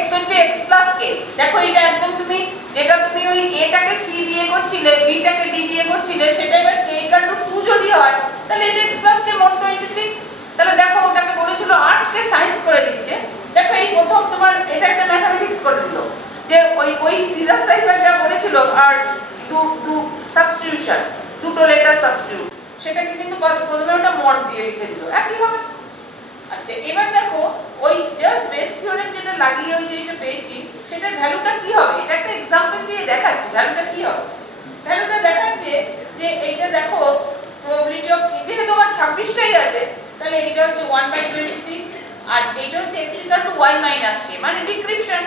x হচ্ছে x plus k। দেখো এটা একদম তুমি যেটা তুমি ওই a টাকে c দিয়ে করছিলে, b টাকে d দিয়ে করছিলে, সেটা এবার k equal to 2 যদি হয়, তাহলে এটা x plus k mod 26। তাহলে দেখো ওটাকে বলেছিল আর্টস কে সায়েন্স করে দিচ্ছে। দেখো এই প্রথম তোমার এটা একটা ম্যাথমেটিক্স করে দিল, যে ওই সিজার সাইফার যা বলেছিল আর টু সাবস্টিটিউশন, দুটো লেটার সাবস্টিটিউট, সেটাকে কিন্তু প্রথমে ওটা মড দিয়ে লিখে দিল, একই হবে। আচ্ছা এবার দেখো ওই জাস্ট বেস থিওরেম যেটা লাগিয়ে ওই যেটা পেয়েছি, সেটার ভ্যালুটা কি হবে, এটা একটা एग्जांपल দিয়ে দেখাচ্ছি ভ্যালুটা কি হবে। ভ্যালুটা দেখাচ্ছে যে এইটা দেখো probability of যেহেতু আমার 26টাই আছে, তাহলে এটা হচ্ছে 1/26 আর এইটা হচ্ছে x equal to y minus k, মানে ডিক্রিপশন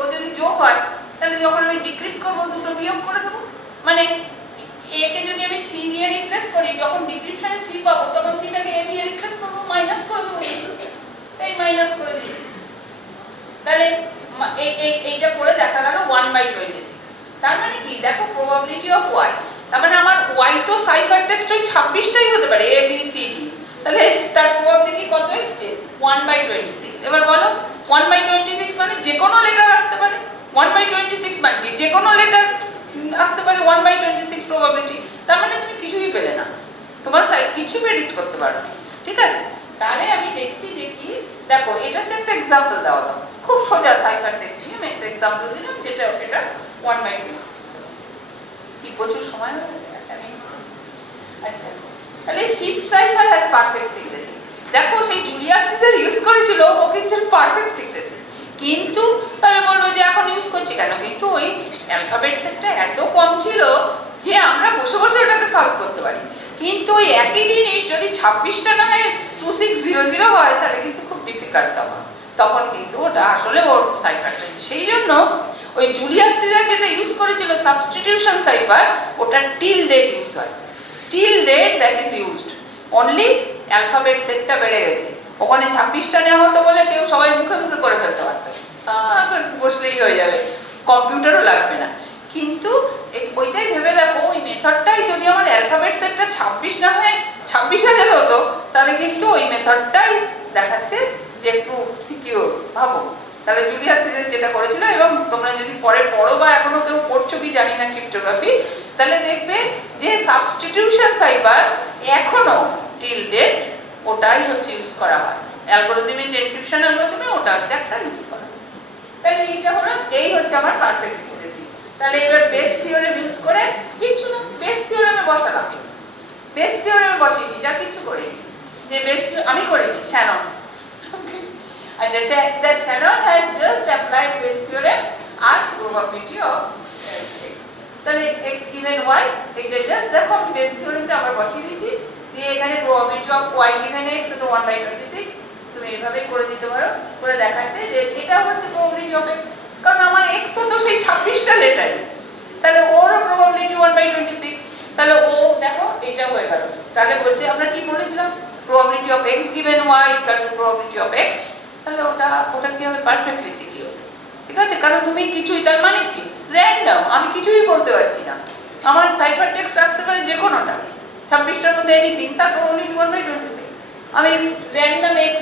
ও যদি যোগ হয়, তাহলে যখন আমি ডিক্রিপ্ট করব দুটো বিয়োগ করে দেব, মানে a কে যদি আমি c দিয়ে রিপ্লেস করি, যখন ডিক্রিপশনে c পাবো তখন c টাকে a দিয়ে রিপ্লেস করব, মাইনাস করে দেব, এই মাইনাস করে দিই। তাহলে এইটা করে দেখা গেল 1/26। তার মানে কি, দেখো probability of y, তার মানে আমার y তো সাইফার টেক্সট ওই 26টাই হতে পারে a b c d, তাহলে তার প্রবাবিলিটি কত আসছে 1/26। এবার বলো 1/26 মানে যে কোনো লেটার আসতে পারে, 1/26 মানে যে কোনো লেটার আসতে পারে 1/26 প্রবাবিলিটি, তার মানে তুমি কিছুই পেলে না, তোমার কিছু প্রেডিক্ট করতে পারো না, ঠিক আছে? তাহলে আমি দেখছি যে কি, দেখো এটা হচ্ছে একটা एग्जांपल দেওয়া হলো, খুব সোজা সাইফার টেক্সট নিয়ে আমি একটা एग्जांपल দিলাম, যেটা এটা 1/2 কি প্রচুর সময় হয়ে গেছে। আচ্ছা তাহলে shift cipher has perfect secrecy. দেখো সেই জুলিয়াস সিজার ইউজ করেছিল ও কিন্তু পারফেক্ট সিক্রেসি, কিন্তু তাহলে বলবো যে এখন ইউজ করছি কেন, কিন্তু ওই অ্যালফাবেট সেটটা এত কম ছিল যে আমরা বসে বসে ওটাকে সলভ করতে পারি, কিন্তু ওই একই জিনিস যদি 26টা না হয় 2600 হয়, তাহলে কিন্তু খুব ডিফিকাল্ট, তখন কিন্তু ওটা আসলে ওর সাইফারটা। সেই জন্য ওই জুলিয়াস সিজার যেটা ইউজ করেছিল সাবস্টিটিউশন সাইফার, ওটা টিল ডেট ইউজ হয়, till date that is used, only alphabet সেটটা বেড়ে গেছে, ওখানে 26টা নেওয়া হতো বলে কেউ সবাই মুখে মুখে করে ফেলতে পারত, এখন বসলেই হয়ে যাবে, কম্পিউটারও লাগবে না। কিন্তু ওইটাই ভেবে দেখো, ওই মেথডটাই যদি আমার অ্যালফাবেট সেটটা 26 না হয় 26,000 হতো, তাহলে কিন্তু ওই মেথডটাই দেখাচ্ছে যে একটু সিকিউর ভাবো, তাহলে জুলিয়াস সিজার যেটা করেছিল, এবং তোমরা যদি পরে পড়ো বা এখনো কেউ পড়ছো কি জানি না ক্রিপ্টোগ্রাফি, তাহলে দেখবে যে সাবস্টিটিউশন সাইফার এখনো টিল ডেট ওটাই হচ্ছে ইউজ করা হয়, অ্যালগরিদমিক এনক্রিপশন অ্যালগরিদমে ওটা হচ্ছে একটা ইউজ করা হয়। তাহলে এইটা হলো, এই হচ্ছে আমার পারফেক্ট সিক্রেসি। তাহলে এবার বেস থিওরেম ইউজ করে কিচ্ছু না, বেস থিওরেমে বসালাম, বেস থিওরেমে বসিনি, যা কিছু করি যে বেস আমি করি Shannon, and that Shannon has just applied Bayes theorem on probability of x. তাহলে x given y, এটা জাস্ট দেখো আমি Bayes theoremটা আবার বসিয়ে দিয়েছি, দিয়ে এখানে probability of y given x = 1/26, তুমি এইভাবেই করে দিতে পারো, করে দেখাচ্ছে যে এটা হচ্ছে probability of x, কারণ আমার x তো সেই 26টা লেটার, তাহলে ওরও probability 1/26, তাহলে ও দেখো এটা হয়ে গেল। তাহলে বলছে আমরা কি বলেছিলাম, probability of x given y = probability of x, তাহলে ওটা কি হবে, পারফেক্টলি সিকিউর। ঠিক আছে, কারণ তুমি কিছুই, তার মানে কি র্যান্ডম, আমি কিছুই বলতে পারছি না, আমার সাইফার টেক্সট আসতে পারে যে কোনোটা 26টার মধ্যে এনিথিং, তার probability 1/26, আমি র্যান্ডম x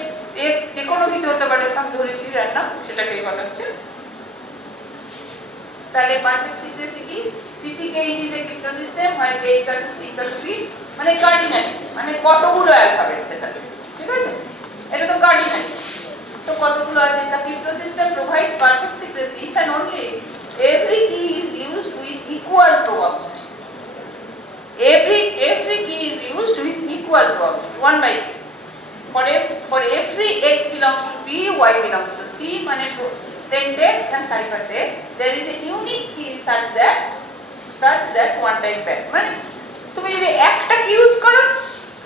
যে কোনো কিছু হতে পারে, আমি ধরেছি র্যান্ডম, সেটাকেই বলা হচ্ছে। তাহলে পারফেক্ট সিক্রেসি কি, PCK is a crypto system where k = c = b, মানে কার্ডিনালিটি, মানে কতগুলো অ্যালফাবেট সেট আছে, ঠিক আছে, এটা তো কার্ডিনালিটি, তো কতগুলো আছে। The crypto system provides perfect secrecy if and only every key is used with equal probability. Every key is used with equal probability, 1/k. For every x belongs to b, y belongs to c, মানে plain text and ciphertext, there is a unique key such that one time back, মানে তুমি যদি একটা কি use করো,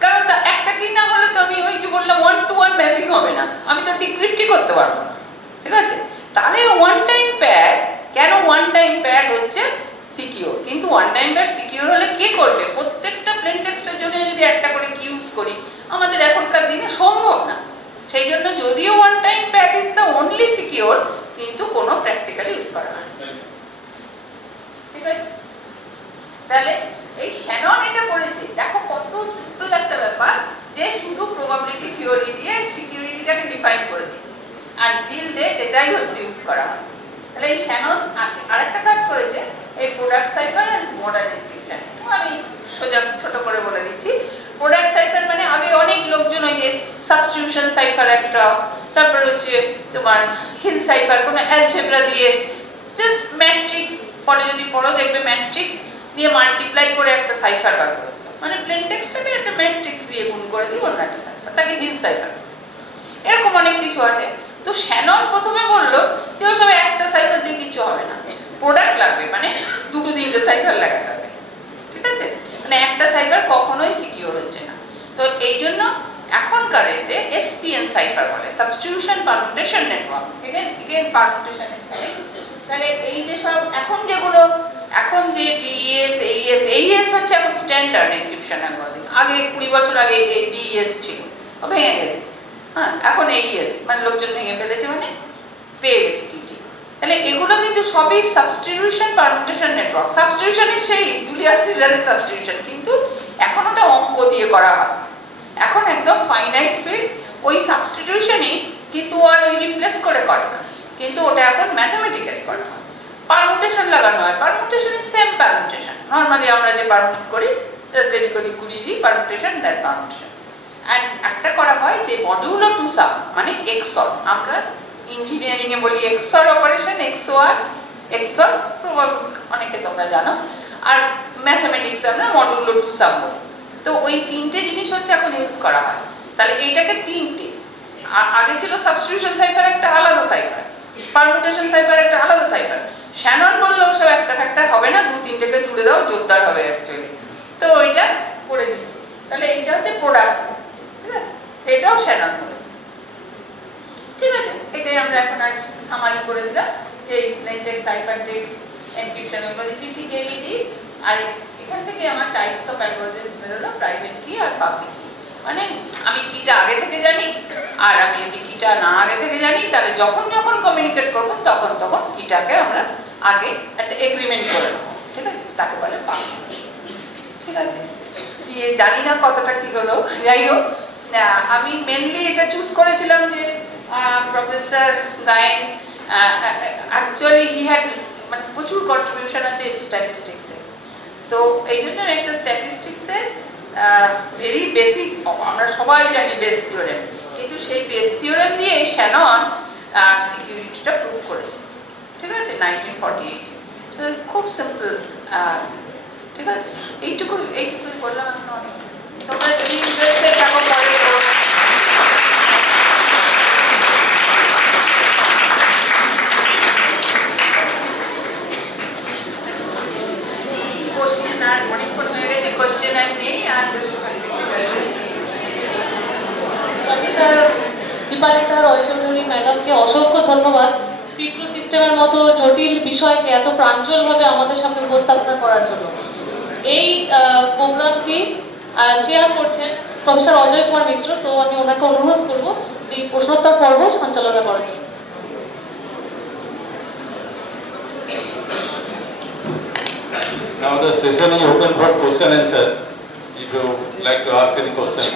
কারণ একটা কি না হলে তো আমি ওই যে বললাম 1-to-1 ম্যাপিং হবে না, আমি তো ডিক্রিপ্টই করতে পারবো না, ঠিক আছে। তাহলে ওয়ান টাইম প্যাড, কেন ওয়ান টাইম প্যাড হচ্ছে সিকিউর, কিন্তু ওয়ান টাইম প্যাড সিকিউর হলে কে করবে, প্রত্যেকটা প্লেন টেক্সটের জন্য যদি একটা করে কি ইউজ করি, আমাদের এখনকার দিনে সম্ভব না, সেই জন্য যদিও one time pad is the only secure, কিন্তু কোনো প্র্যাকটিক্যালি ইউজ করা হয়, ঠিক আছে। তাহলে এই শ্যানন এটা করেছে, দেখো কত সিম্পল একটা ব্যাপার, যে শুধু প্রবাবিলিটি থিওরি দিয়ে সিকিউরিটিটাকে ডিফাইন করে দিয়েছে, আর টিল ডেট এটাই হচ্ছে ইউজ করা হয়। তাহলে এই শ্যানন আরেকটা কাজ করেছে, এই প্রোডাক্ট সাইফার আর মডার্ন এনক্রিপশন, আমি সোজা ছোট করে বলে দিচ্ছি। প্রোডাক্ট সাইফার মানে আগে অনেক লোকজন ওই যে সাবস্টিটিউশন সাইফার একটা, তারপর হচ্ছে তোমার হিল সাইফার, কোনো অ্যালজেব্রা দিয়ে জাস্ট ম্যাট্রিক্স, পরে যদি পড়ো দেখবে ম্যাট্রিক্স দিয়ে মাল্টিপ্লাই করে একটা সাইফার বার করে দিল, মানে প্লেন টেক্সটটাকে একটা ম্যাট্রিক্স দিয়ে গুণ করে দিই অন্য একটা সাইফার, তাকে হিল সাইফার, এরকম অনেক কিছু আছে। তো শ্যানন প্রথমে বললো যে ওসব একটা সাইফার দিয়ে কিছু হবে না, প্রোডাক্ট লাগবে, মানে 2-3টে সাইফার লাগাতে হবে, ঠিক আছে, মানে একটা সাইফার কখনোই সিকিউর হচ্ছে না। তো এই জন্য এখনকার এতে SPN সাইফার বলে, substitution permutation network, again permutation is correct. তাহলে এই যে সব এখন যেগুলো, এখন যে DES AES হচ্ছে এখন স্ট্যান্ডার্ড এনক্রিপশন অ্যালগরিদম, আগে 20 বছর আগে DES ছিল, ও ভেঙে গেছে, হ্যাঁ এখন AES, মানে লোকজন ভেঙে ফেলেছে, মানে পেয়ে গেছে কি। তাহলে এগুলো কিন্তু সবই সাবস্টিটিউশন পারমুটেশন নেটওয়ার্ক, সাবস্টিটিউশনের সেই জুলিয়াস সিজারের সাবস্টিটিউশন, কিন্তু এখন ওটা অঙ্ক দিয়ে করা হয়, এখন একদম ফাইনাইট ফিল্ড, ওই সাবস্টিটিউশনই কিন্তু আর ওই রিপ্লেস করে না, কিন্তু ওটা এখন ম্যাথমেটিক্যালি করা হয়, পারমুটেশন লাগানো হয়, permutation is same permutation, normally আমরা যে পারমুট করি যদি করি ঘুরিয়ে দিই, পারমুটেশন দ্যাট পারমুটেশন। অ্যান্ড একটা করা হয় যে মডিউলো টু সাম, মানে XOR, আমরা ইঞ্জিনিয়ারিং এ বলি XOR অপারেশন, XOR অনেকে তোমরা জানো, আর ম্যাথমেটিক্সে আমরা মডিউলো টু সাম বলি। তো ওই তিনটে জিনিস হচ্ছে এখন ইউজ করা হয়। তাহলে এইটাকে তিনটে, আগে ছিল সাবস্টিটিউশন সাইফার একটা আলাদা সাইফার, পারমুটেশন সাইফার একটা আলাদা সাইফার, শ্যানন বললো সব একটা ফ্যাক্টর হবে না, 2-3টেকে জুড়ে দাও, জোরদার হবে অ্যাকচুয়ালি, তো ওইটা করে দিচ্ছি। তাহলে এইটা হচ্ছে প্রোডাক্ট, ঠিক আছে, এটাও শ্যানন বলেছে, ঠিক আছে। এটাই আমরা এখন আর সামারি করে দিলাম যে plane text, cipher text, encryption, PCKED, আর এখান থেকে আমার টাইপস অফ অ্যালগরিদমস বেরোলো, প্রাইভেট কি আর পাবলিক কি, মানে আমি কিটা আগে থেকে জানি, আর আমি যদি কিটা না আগে থেকে জানি, তাহলে যখন কমিউনিকেট করবো তখন কিটাকে আমরা আগে একটা এগ্রিমেন্ট করে নেবো, ঠিক আছে, তাকে বলে পাবলিক, ঠিক আছে। দিয়ে জানি না কতটা কি হলো, যাই হোক, আমি মেনলি এটা চুজ করেছিলাম যে Professor Gain, actually he had মানে প্রচুর কন্ট্রিবিউশন আছে স্ট্যাটিস্টিক্সে। তো এই জন্য একটা স্ট্যাটিস্টিক্সের ভেরি বেসিক, আমরা সবাই জানি বেস থিওরেম, কিন্তু সেই বেস থিওরেম দিয়ে শ্যানন সিকিউরিটিটা প্রুভ করেছে, ঠিক আছে, 1948। তো খুব সিম্পল, ঠিক আছে, এইটুকুই বললাম। আমি অনেক, তোমরা যদি ইন্টারেস্টেড থাকো পরে কোশ্চেন আর অনেকক্ষণ হয়ে গেছে, কোশ্চেন আর নেই। আর প্রফেসর দীপালিকা রয় চৌধুরী ম্যাডামকে অসংখ্য ধন্যবাদ ক্রিপ্টো সিস্টেমের মতো জটিল বিষয়কে এত প্রাঞ্জলভাবে আমাদের সামনে উপস্থাপনা করার জন্য। এই প্রোগ্রামটি চেয়ার করছেন প্রফেসর অজয় কুমার মিশ্র। তো আমি ওনাকে অনুরোধ করব এই প্রশ্নোত্তর পর্ব সঞ্চালনা করার জন্য। Now the session is open for question and answer. If you like to ask any question,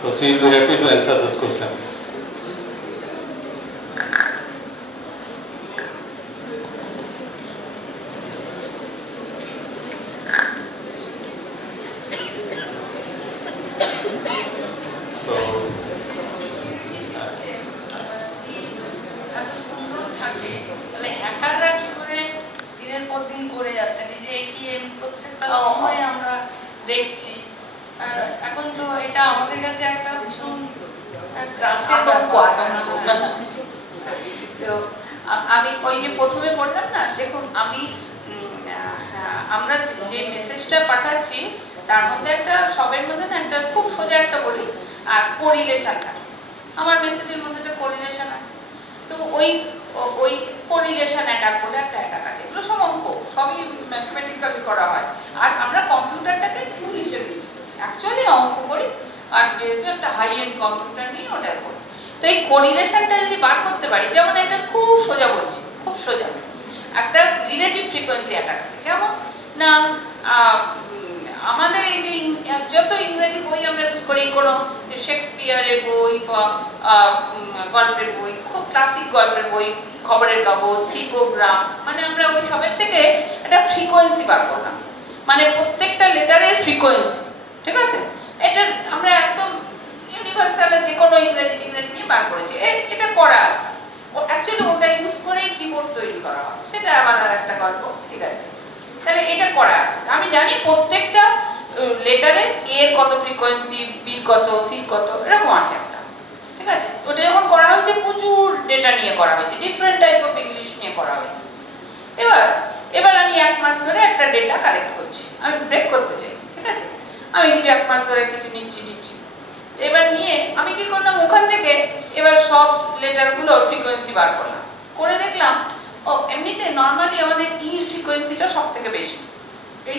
so she will be happy to answer this question. So, এত সুন্দর থাকে, তাহলে হ্যাকাররা কি করে দিনের পর দিন করে যাচ্ছে, এই যে এটিএম প্রত্যেকটা সময় আমরা দেখছি। আর এখন তো এটা আমাদের কাছে একটা ভীষণ ত্রাসের ব্যাপার। তো আমি ওই যে প্রথমে বললাম না, দেখুন আমি আমরা যে মেসেজটা পাঠাচ্ছি তার মধ্যে একটা, সবের মধ্যে না একটা খুব সোজা একটা বলি, কোরিলেশনটা আমার মেসেজের মধ্যে একটা কোরিলেশন আছে। তো ওই কোরিলেশন অ্যাটাক বলে একটা অ্যাটাক আছে, এগুলো সব অঙ্ক, সবই ম্যাথমেটিক্যালি করা হয়। আর আমরা কম্পিউটারটাকে টুল হিসেবে ইউজ করি, অ্যাকচুয়ালি অঙ্ক করি, আর যেহেতু একটা হাই এন্ড কম্পিউটার নিয়ে ওটা করি। তো এই কোরিলেশনটা যদি বার করতে পারি, যেমন এটা খুব সোজা বলছি, খুব সোজা, একটা রিলেটিভ ফ্রিকোয়েন্সি অ্যাটাক আছে। কেমন না, আমাদের এই যে যত ইংরেজি বই আমরা ইউজ করি, কোনো শেক্সপিয়ারের বই বা গল্পের বই, খুব ক্লাসিক গল্পের বই, খবরের কাগজ, সি প্রোগ্রাম, মানে আমরা ওই সবের থেকে একটা ফ্রিকোয়েন্সি বার করলাম, মানে প্রত্যেকটা লেটারের ফ্রিকোয়েন্সি, ঠিক আছে। এটা আমরা একদম ইউনিভার্সাল যে কোনো ইংরেজি নিয়ে বার করেছি, এটা করা আছে। ও অ্যাকচুয়ালি ওটা ইউজ করেই কিবোর্ড তৈরি করা হয়, সেটা আবার আর একটা গল্প, ঠিক আছে। তাহলে এটা করা আছে, আমি জানি প্রত্যেকটা লেটারে এর কত ফ্রিকোয়েন্সি, বি কত, সি কত, এরকম আছে একটা, ঠিক আছে। ওটা যখন করা হয়েছে প্রচুর ডেটা নিয়ে করা হয়েছে, ডিফারেন্ট টাইপ অফ ইংলিশ নিয়ে করা হয়েছে। এবার আমি 1 মাস ধরে একটা ডেটা কালেক্ট করছি, আমি ব্রেক করতে চাই, ঠিক আছে। আমি কিছু 1 মাস ধরে কিছু নিচ্ছি। এবার নিয়ে আমি কি করলাম, ওখান থেকে এবার সব লেটারগুলো ফ্রিকোয়েন্সি বার করলাম, করে দেখলাম ও এমনিতে নরমালি আমাদের ই ফ্রিকোয়েন্সিটা সবথেকে বেশি। এই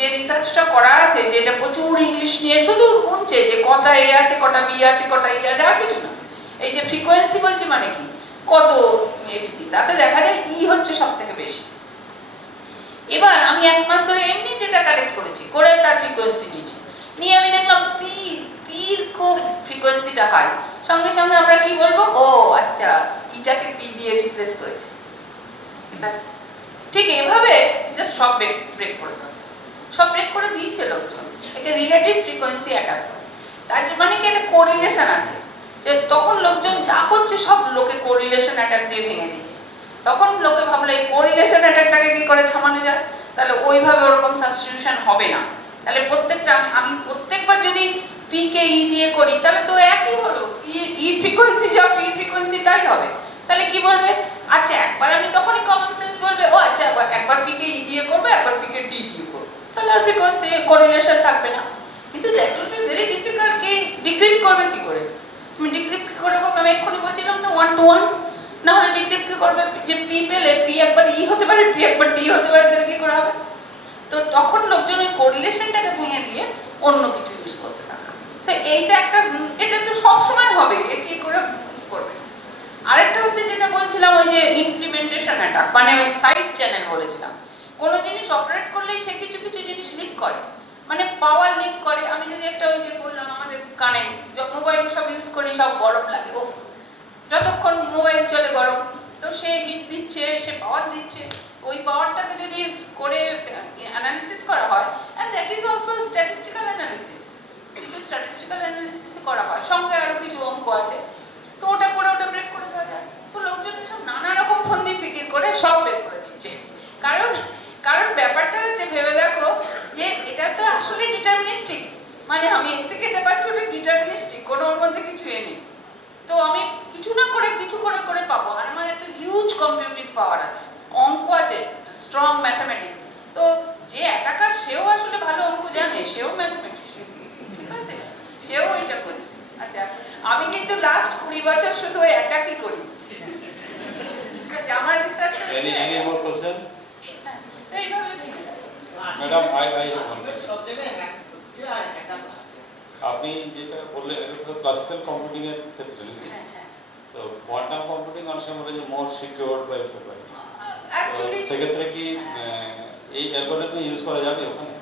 যে রিসার্চটা করা আছে, যেটা প্রচুর ইংলিশ নিয়ে শুধু গুনছে যে কটা এ আছে, কটা বি আছে, কটা ই আছে, আর কিছু না। এই যে ফ্রিকোয়েন্সি বলছে মানে কি, কত এবিসি, তাতে দেখা যায় ই হচ্ছে সবথেকে বেশি। এবার আমি 1 মাস ধরে এমনি ডেটা কালেক্ট করেছি, করে তার ফ্রিকোয়েন্সি নিয়েছি, নিয়ে আমি দেখলাম পির খুব ফ্রিকোয়েন্সিটা হাই। সঙ্গে সঙ্গে আমরা কি বলবো, ও আচ্ছা ইটাকে পি দিয়ে রিপ্লেস করেছে, ঠিক আছে। ঠিক এভাবে জাস্ট সব ব্রেক করে দাও, সব ব্রেক করে দিয়েছে লোকজন, এটা রিলেটিভ ফ্রিকোয়েন্সি অ্যাটাক করে। তার মানে কি একটা কোরিলেশন আছে, যে তখন লোকজন যা করছে সব লোকে কোরিলেশন অ্যাটাক দিয়ে ভেঙে দিচ্ছে। তখন লোকে ভাবলো এই কোরিলেশন অ্যাটাকটাকে কি করে থামানো যায়, তাহলে ওইভাবে ওরকম সাবস্টিটিউশন হবে না। তাহলে প্রত্যেকটা আমি প্রত্যেকবার যদি পি কে ই দিয়ে করি, তাহলে তো একই হলো, ই ফ্রিকোয়েন্সি যা পি ফ্রিকোয়েন্সি তাই হবে। তাহলে কি বলবে, আচ্ছা একবার আমি তখনই কমন সেন্স বলবে, ও আচ্ছা একবার পি কে ই দিয়ে করবে, একবার পি কে ডি দিয়ে করবে, তাহলে আর ফ্রিকোয়েন্সি কোরিলেশন থাকবে না। কিন্তু that will be very difficult, কি ডিক্রিপ্ট করবে কি করে, তুমি ডিক্রিপ্ট কি করে করবে, আমি এক্ষুনি বলছিলাম না 1 to 1, না হলে ডিক্রিপ্ট কি করবে, যে পি পেলে পি একবার ই হতে পারে, পি একবার ডি হতে পারে, তাহলে কি করে হবে। তো তখন লোকজন ওই কোরিলেশনটাকে ভেঙে দিয়ে অন্য কিছু ইউজ করতে থাকে। তো এইটা একটা, এটা তো সব সময় হবে, এ কি করে করবে। আরেকটা হচ্ছে যেটা বলছিলাম, ওই যে ইমপ্লিমেন্টেশন অ্যাটাক, মানে সাইড চ্যানেল বলেছিলাম। কোনো জিনিস অপারেট করলেই সে কিছু জিনিস লিক করে, মানে পাওয়ার লিক করে। আমি যদি একটা ওই যে বললাম আমাদের কানে মোবাইল সব ইউজ করি, সব গরম লাগে, ও যতক্ষণ মোবাইল চলে গরম, তো সে হিট দিচ্ছে, সে পাওয়ার দিচ্ছে, ওই পাওয়ারটাকে যদি করে অ্যানালিসিস করা হয়, and that is also statistical analysis, কিন্তু স্ট্যাটিস্টিক্যাল অ্যানালিসিস করা হয়, সঙ্গে আরো কিছু অঙ্ক আছে, তো ওটা করে ওটা ব্রেক করে দেওয়া যায়। তো লোকজন সব নানা রকম ফন্দি ফিকির করে সব ব্রেক করে দিচ্ছে। কারণ কারণ ব্যাপারটা হচ্ছে, ভেবে দেখো যে এটা তো আসলে ডিটারমিনিস্টিক, মানে আমি এর থেকে এটা পাচ্ছি, ওটা ডিটারমিনিস্টিক, কোনো ওর মধ্যে কিছু নেই। তো আমি কিছু না করে কিছু করে করে পাবো, আর আমার এত হিউজ কম্পিউটিং পাওয়ার আছে, অঙ্ক আছে, স্ট্রং ম্যাথামেটিক্স। তো যে অ্যাটাকার সেও আসলে ভালো অঙ্ক জানে, সেও ম্যাথামেটিশিয়ান, ঠিক আছে, সেও এটা করছে। আচ্ছা, আমি কিন্তু লাস্ট 20 বছর শুধু অ্যাটাকই করি, ঠিক আছে, আমার রিসার্চ Any more question? এইভাবে ভেঙে যায়। Madam, I have one question. আপনি যেটা বললেন এটা তো ক্লাসিক্যাল কম্পিউটিং এর ক্ষেত্রে, হ্যাঁ, হ্যাঁ। তো কোয়ান্টাম কম্পিউটিং অনেক সময় বলে যে মোর সিকিউরড বাই সার্ভার, অ্যাকচুয়ালি সেক্ষেত্রে কি এই অ্যালগরিদম ইউজ করা যাবে ওখানে?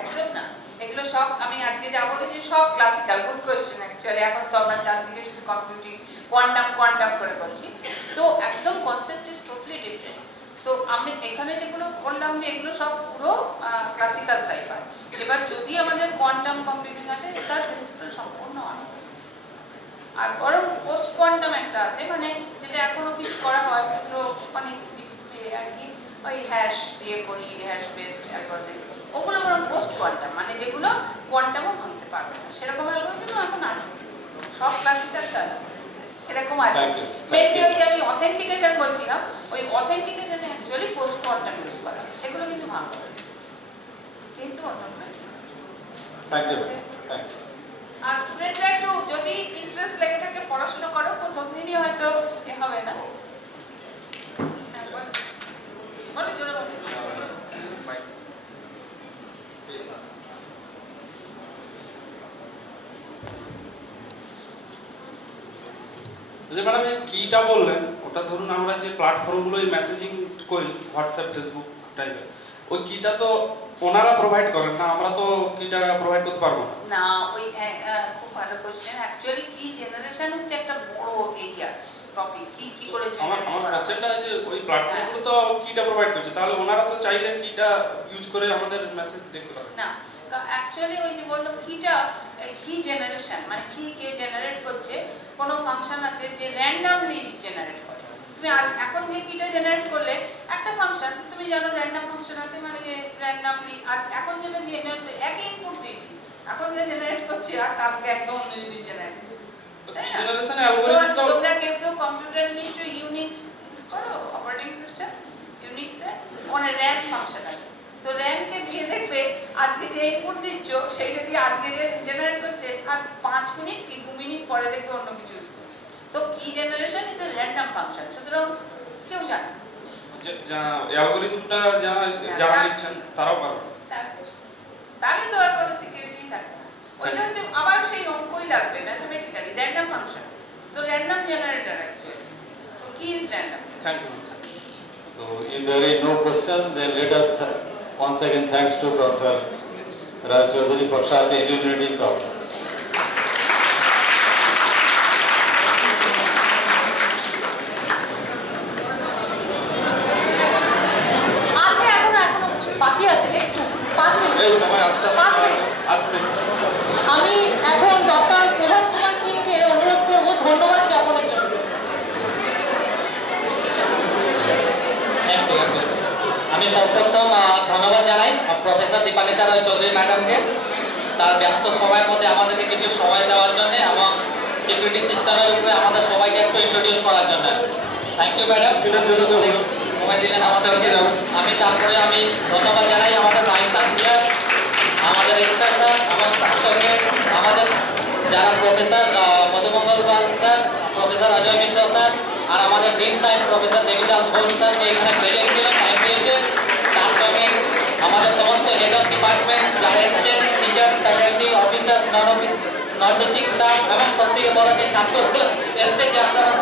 একদম না, এগুলো সব আমি আজকে যা বলেছি সব ক্লাসিক্যাল। Good question. অ্যাকচুয়ালি এখন তো আমরা চারদিকে শুধু কম্পিউটিং, কোয়ান্টাম করে করছি, তো একদম concept is totally different. So আমি এখানে যেগুলো বললাম যে এগুলো সব পুরো ক্লাসিক্যাল সাইফার। এবার যদি আমাদের কোয়ান্টাম কম্পিউটিং আসে, তার প্রিন্সিপাল সম্পূর্ণ অনেক, আর বরং পোস্ট কোয়ান্টাম একটা আছে, মানে যেটা এখনো কিছু করা হয়, এগুলো অনেক আর কি ওই হ্যাশ দিয়ে করি, হ্যাশ বেসড অ্যালগরিদম, ওগুলো বরং পোস্ট কোয়ান্টাম, মানে যেগুলো কোয়ান্টামও ভাঙতে পারবে না, সেরকম অ্যালগরিদম এখন আছে, সব ক্লাসিক্যাল সেরকম আছে। Thank you. মেনলি ওই যে আমি অথেন্টিকেশন বলছিলাম, ওই অথেন্টিকেশনে অ্যাকচুয়ালি পোস্ট কোয়ান্টাম ইউজ করা হয়, সেগুলো কিন্তু ভাঙবে না, কিন্তু অন্য থ্যাংক ইউ, থ্যাংক ইউ। আর স্টুডেন্টরা একটু যদি ইন্টারেস্ট লেগে থাকে পড়াশোনা করো, প্রথম দিনই হয়তো এ হবে না। হ্যাঁ, বলো জোরে বলো। যে ম্যাডাম এই কিটা বললেন, ওটা ধরুন আমরা যে প্ল্যাটফর্মগুলো মেসেজিং করি, হোয়াটসঅ্যাপ, ফেসবুক টাইপের, ওই কিটা তো ওনারা প্রোভাইড করেন না, আমরা তো কিটা প্রোভাইড করতে পারবো না। না, ওই খুব ভালো কোশ্চেন। অ্যাকচুয়ালি কি জেনারেশন হচ্ছে একটা বড় এরিয়া টপিক, কি করে আমার জেনারেট আমার করা হয়। কোশ্চেনটা যে ওই প্ল্যাটফর্মগুলো তো কিটা প্রোভাইড করছে, তাহলে ওনারা তো চাইলে কিটা ইউজ করে আমাদের মেসেজ দেখতে পারে। না, অ্যাকচুয়ালি ওই যে বললাম কিটা কি জেনারেশন, মানে কি কে জেনারেট করছে, কোনো ফাংশন আছে যে র্যান্ডমলি জেনারেট করে। তুমি এখন যে কিটা জেনারেট করলে একটা ফাংশন, তুমি জানো র্যান্ডম ফাংশন আছে, মানে যে র্যান্ডমলি এখন যেটা জেনারেট একই ইনপুট দিয়েছি, এখন যে জেনারেট করছে আর কালকে একদম অন্য জিনিস জেনারেট, তাই না? জেনারেশনে অ্যালগরিদম তো তোমরা কেউ কম্পিউটার নিশ্চয়ই ইউনিক্স ইউজ করো, অপারেটিং সিস্টেম ইউনিক্সে ওখানে র্যান ফাংশন আছে, তো র্যানকে দিয়ে দেখবে আজকে যে ইনপুট দিচ্ছ সেইটা দিয়ে আজকে যে জেনারেট করছে, আর 5 মিনিট কি 2 মিনিট পরে দেখবে অন্য কিছু ইউজ করছে। তো কি generation is a random function, সুতরাং কেউ জানে না। অ্যালগরিদমটা যারা লিখছেন তারাও পারবে। তাহলে তো আর কোনো সিকিউরিটি থাকবে না। ওইটা হচ্ছে আবার সেই অঙ্কই লাগবে, ম্যাথমেটিক্যালি র্যান্ডম ফাংশন, তো র্যান্ডম জেনারেটর অ্যাকচুয়ালি। তো কি is random? Thank you. So if there is no question, then let us once again thanks to Dr. Raj Chaudhary for such a illuminating talk. আছে এখনো বাকি আছে একটু 5 minute. এই সময় আসতে 5 মিনিট। আসতে আমি এখন ডক্টর প্রভাত কুমার সিংকে অনুরোধ করব ধন্যবাদ জ্ঞাপনের জন্য। আমি সর্বপ্রথম ধন্যবাদ জানাই প্রফেসর দীপানিতা রয় চৌধুরী ম্যাডামকে, তার ব্যস্ত সময়ের মধ্যে আমাদেরকে কিছু সময় দেওয়ার জন্য এবং সিকিউরিটি সিস্টেমের উপরে আমাদের সবাইকে একটু ইন্ট্রোডিউস করার জন্য। থ্যাংক ইউ ম্যাডাম, সময় দিলেন আমাদেরকে। আমি ধন্যবাদ জানাই আমাদের ভাইস চ্যান্সেলর, আমাদের এক্সট্রা স্যার, আমার তার সঙ্গে আমাদের যারা প্রফেসর মধুমঙ্গল পাল স্যার, প্রফেসর অজয় মিশ্র স্যার, আর আমাদের ডিন সাহেব প্রফেসর দেবীদাস ঘোষ স্যার এখানে প্রেজেন্ট ছিলেন, টাইম দিয়েছে। তার সঙ্গে আমাদের সমস্ত হেড অফ ডিপার্টমেন্ট যারা এসছেন, teacher, faculty, officer, non teaching staff, এবং সব থেকে বড় যে ছাত্রগুলো এসছে, যে আপনারা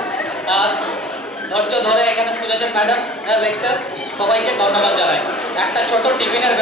ধৈর্য ধরে এখানে শুনেছেন ম্যাডাম লেকচার, সবাইকে ধন্যবাদ জানাই। একটা ছোট টিফিনের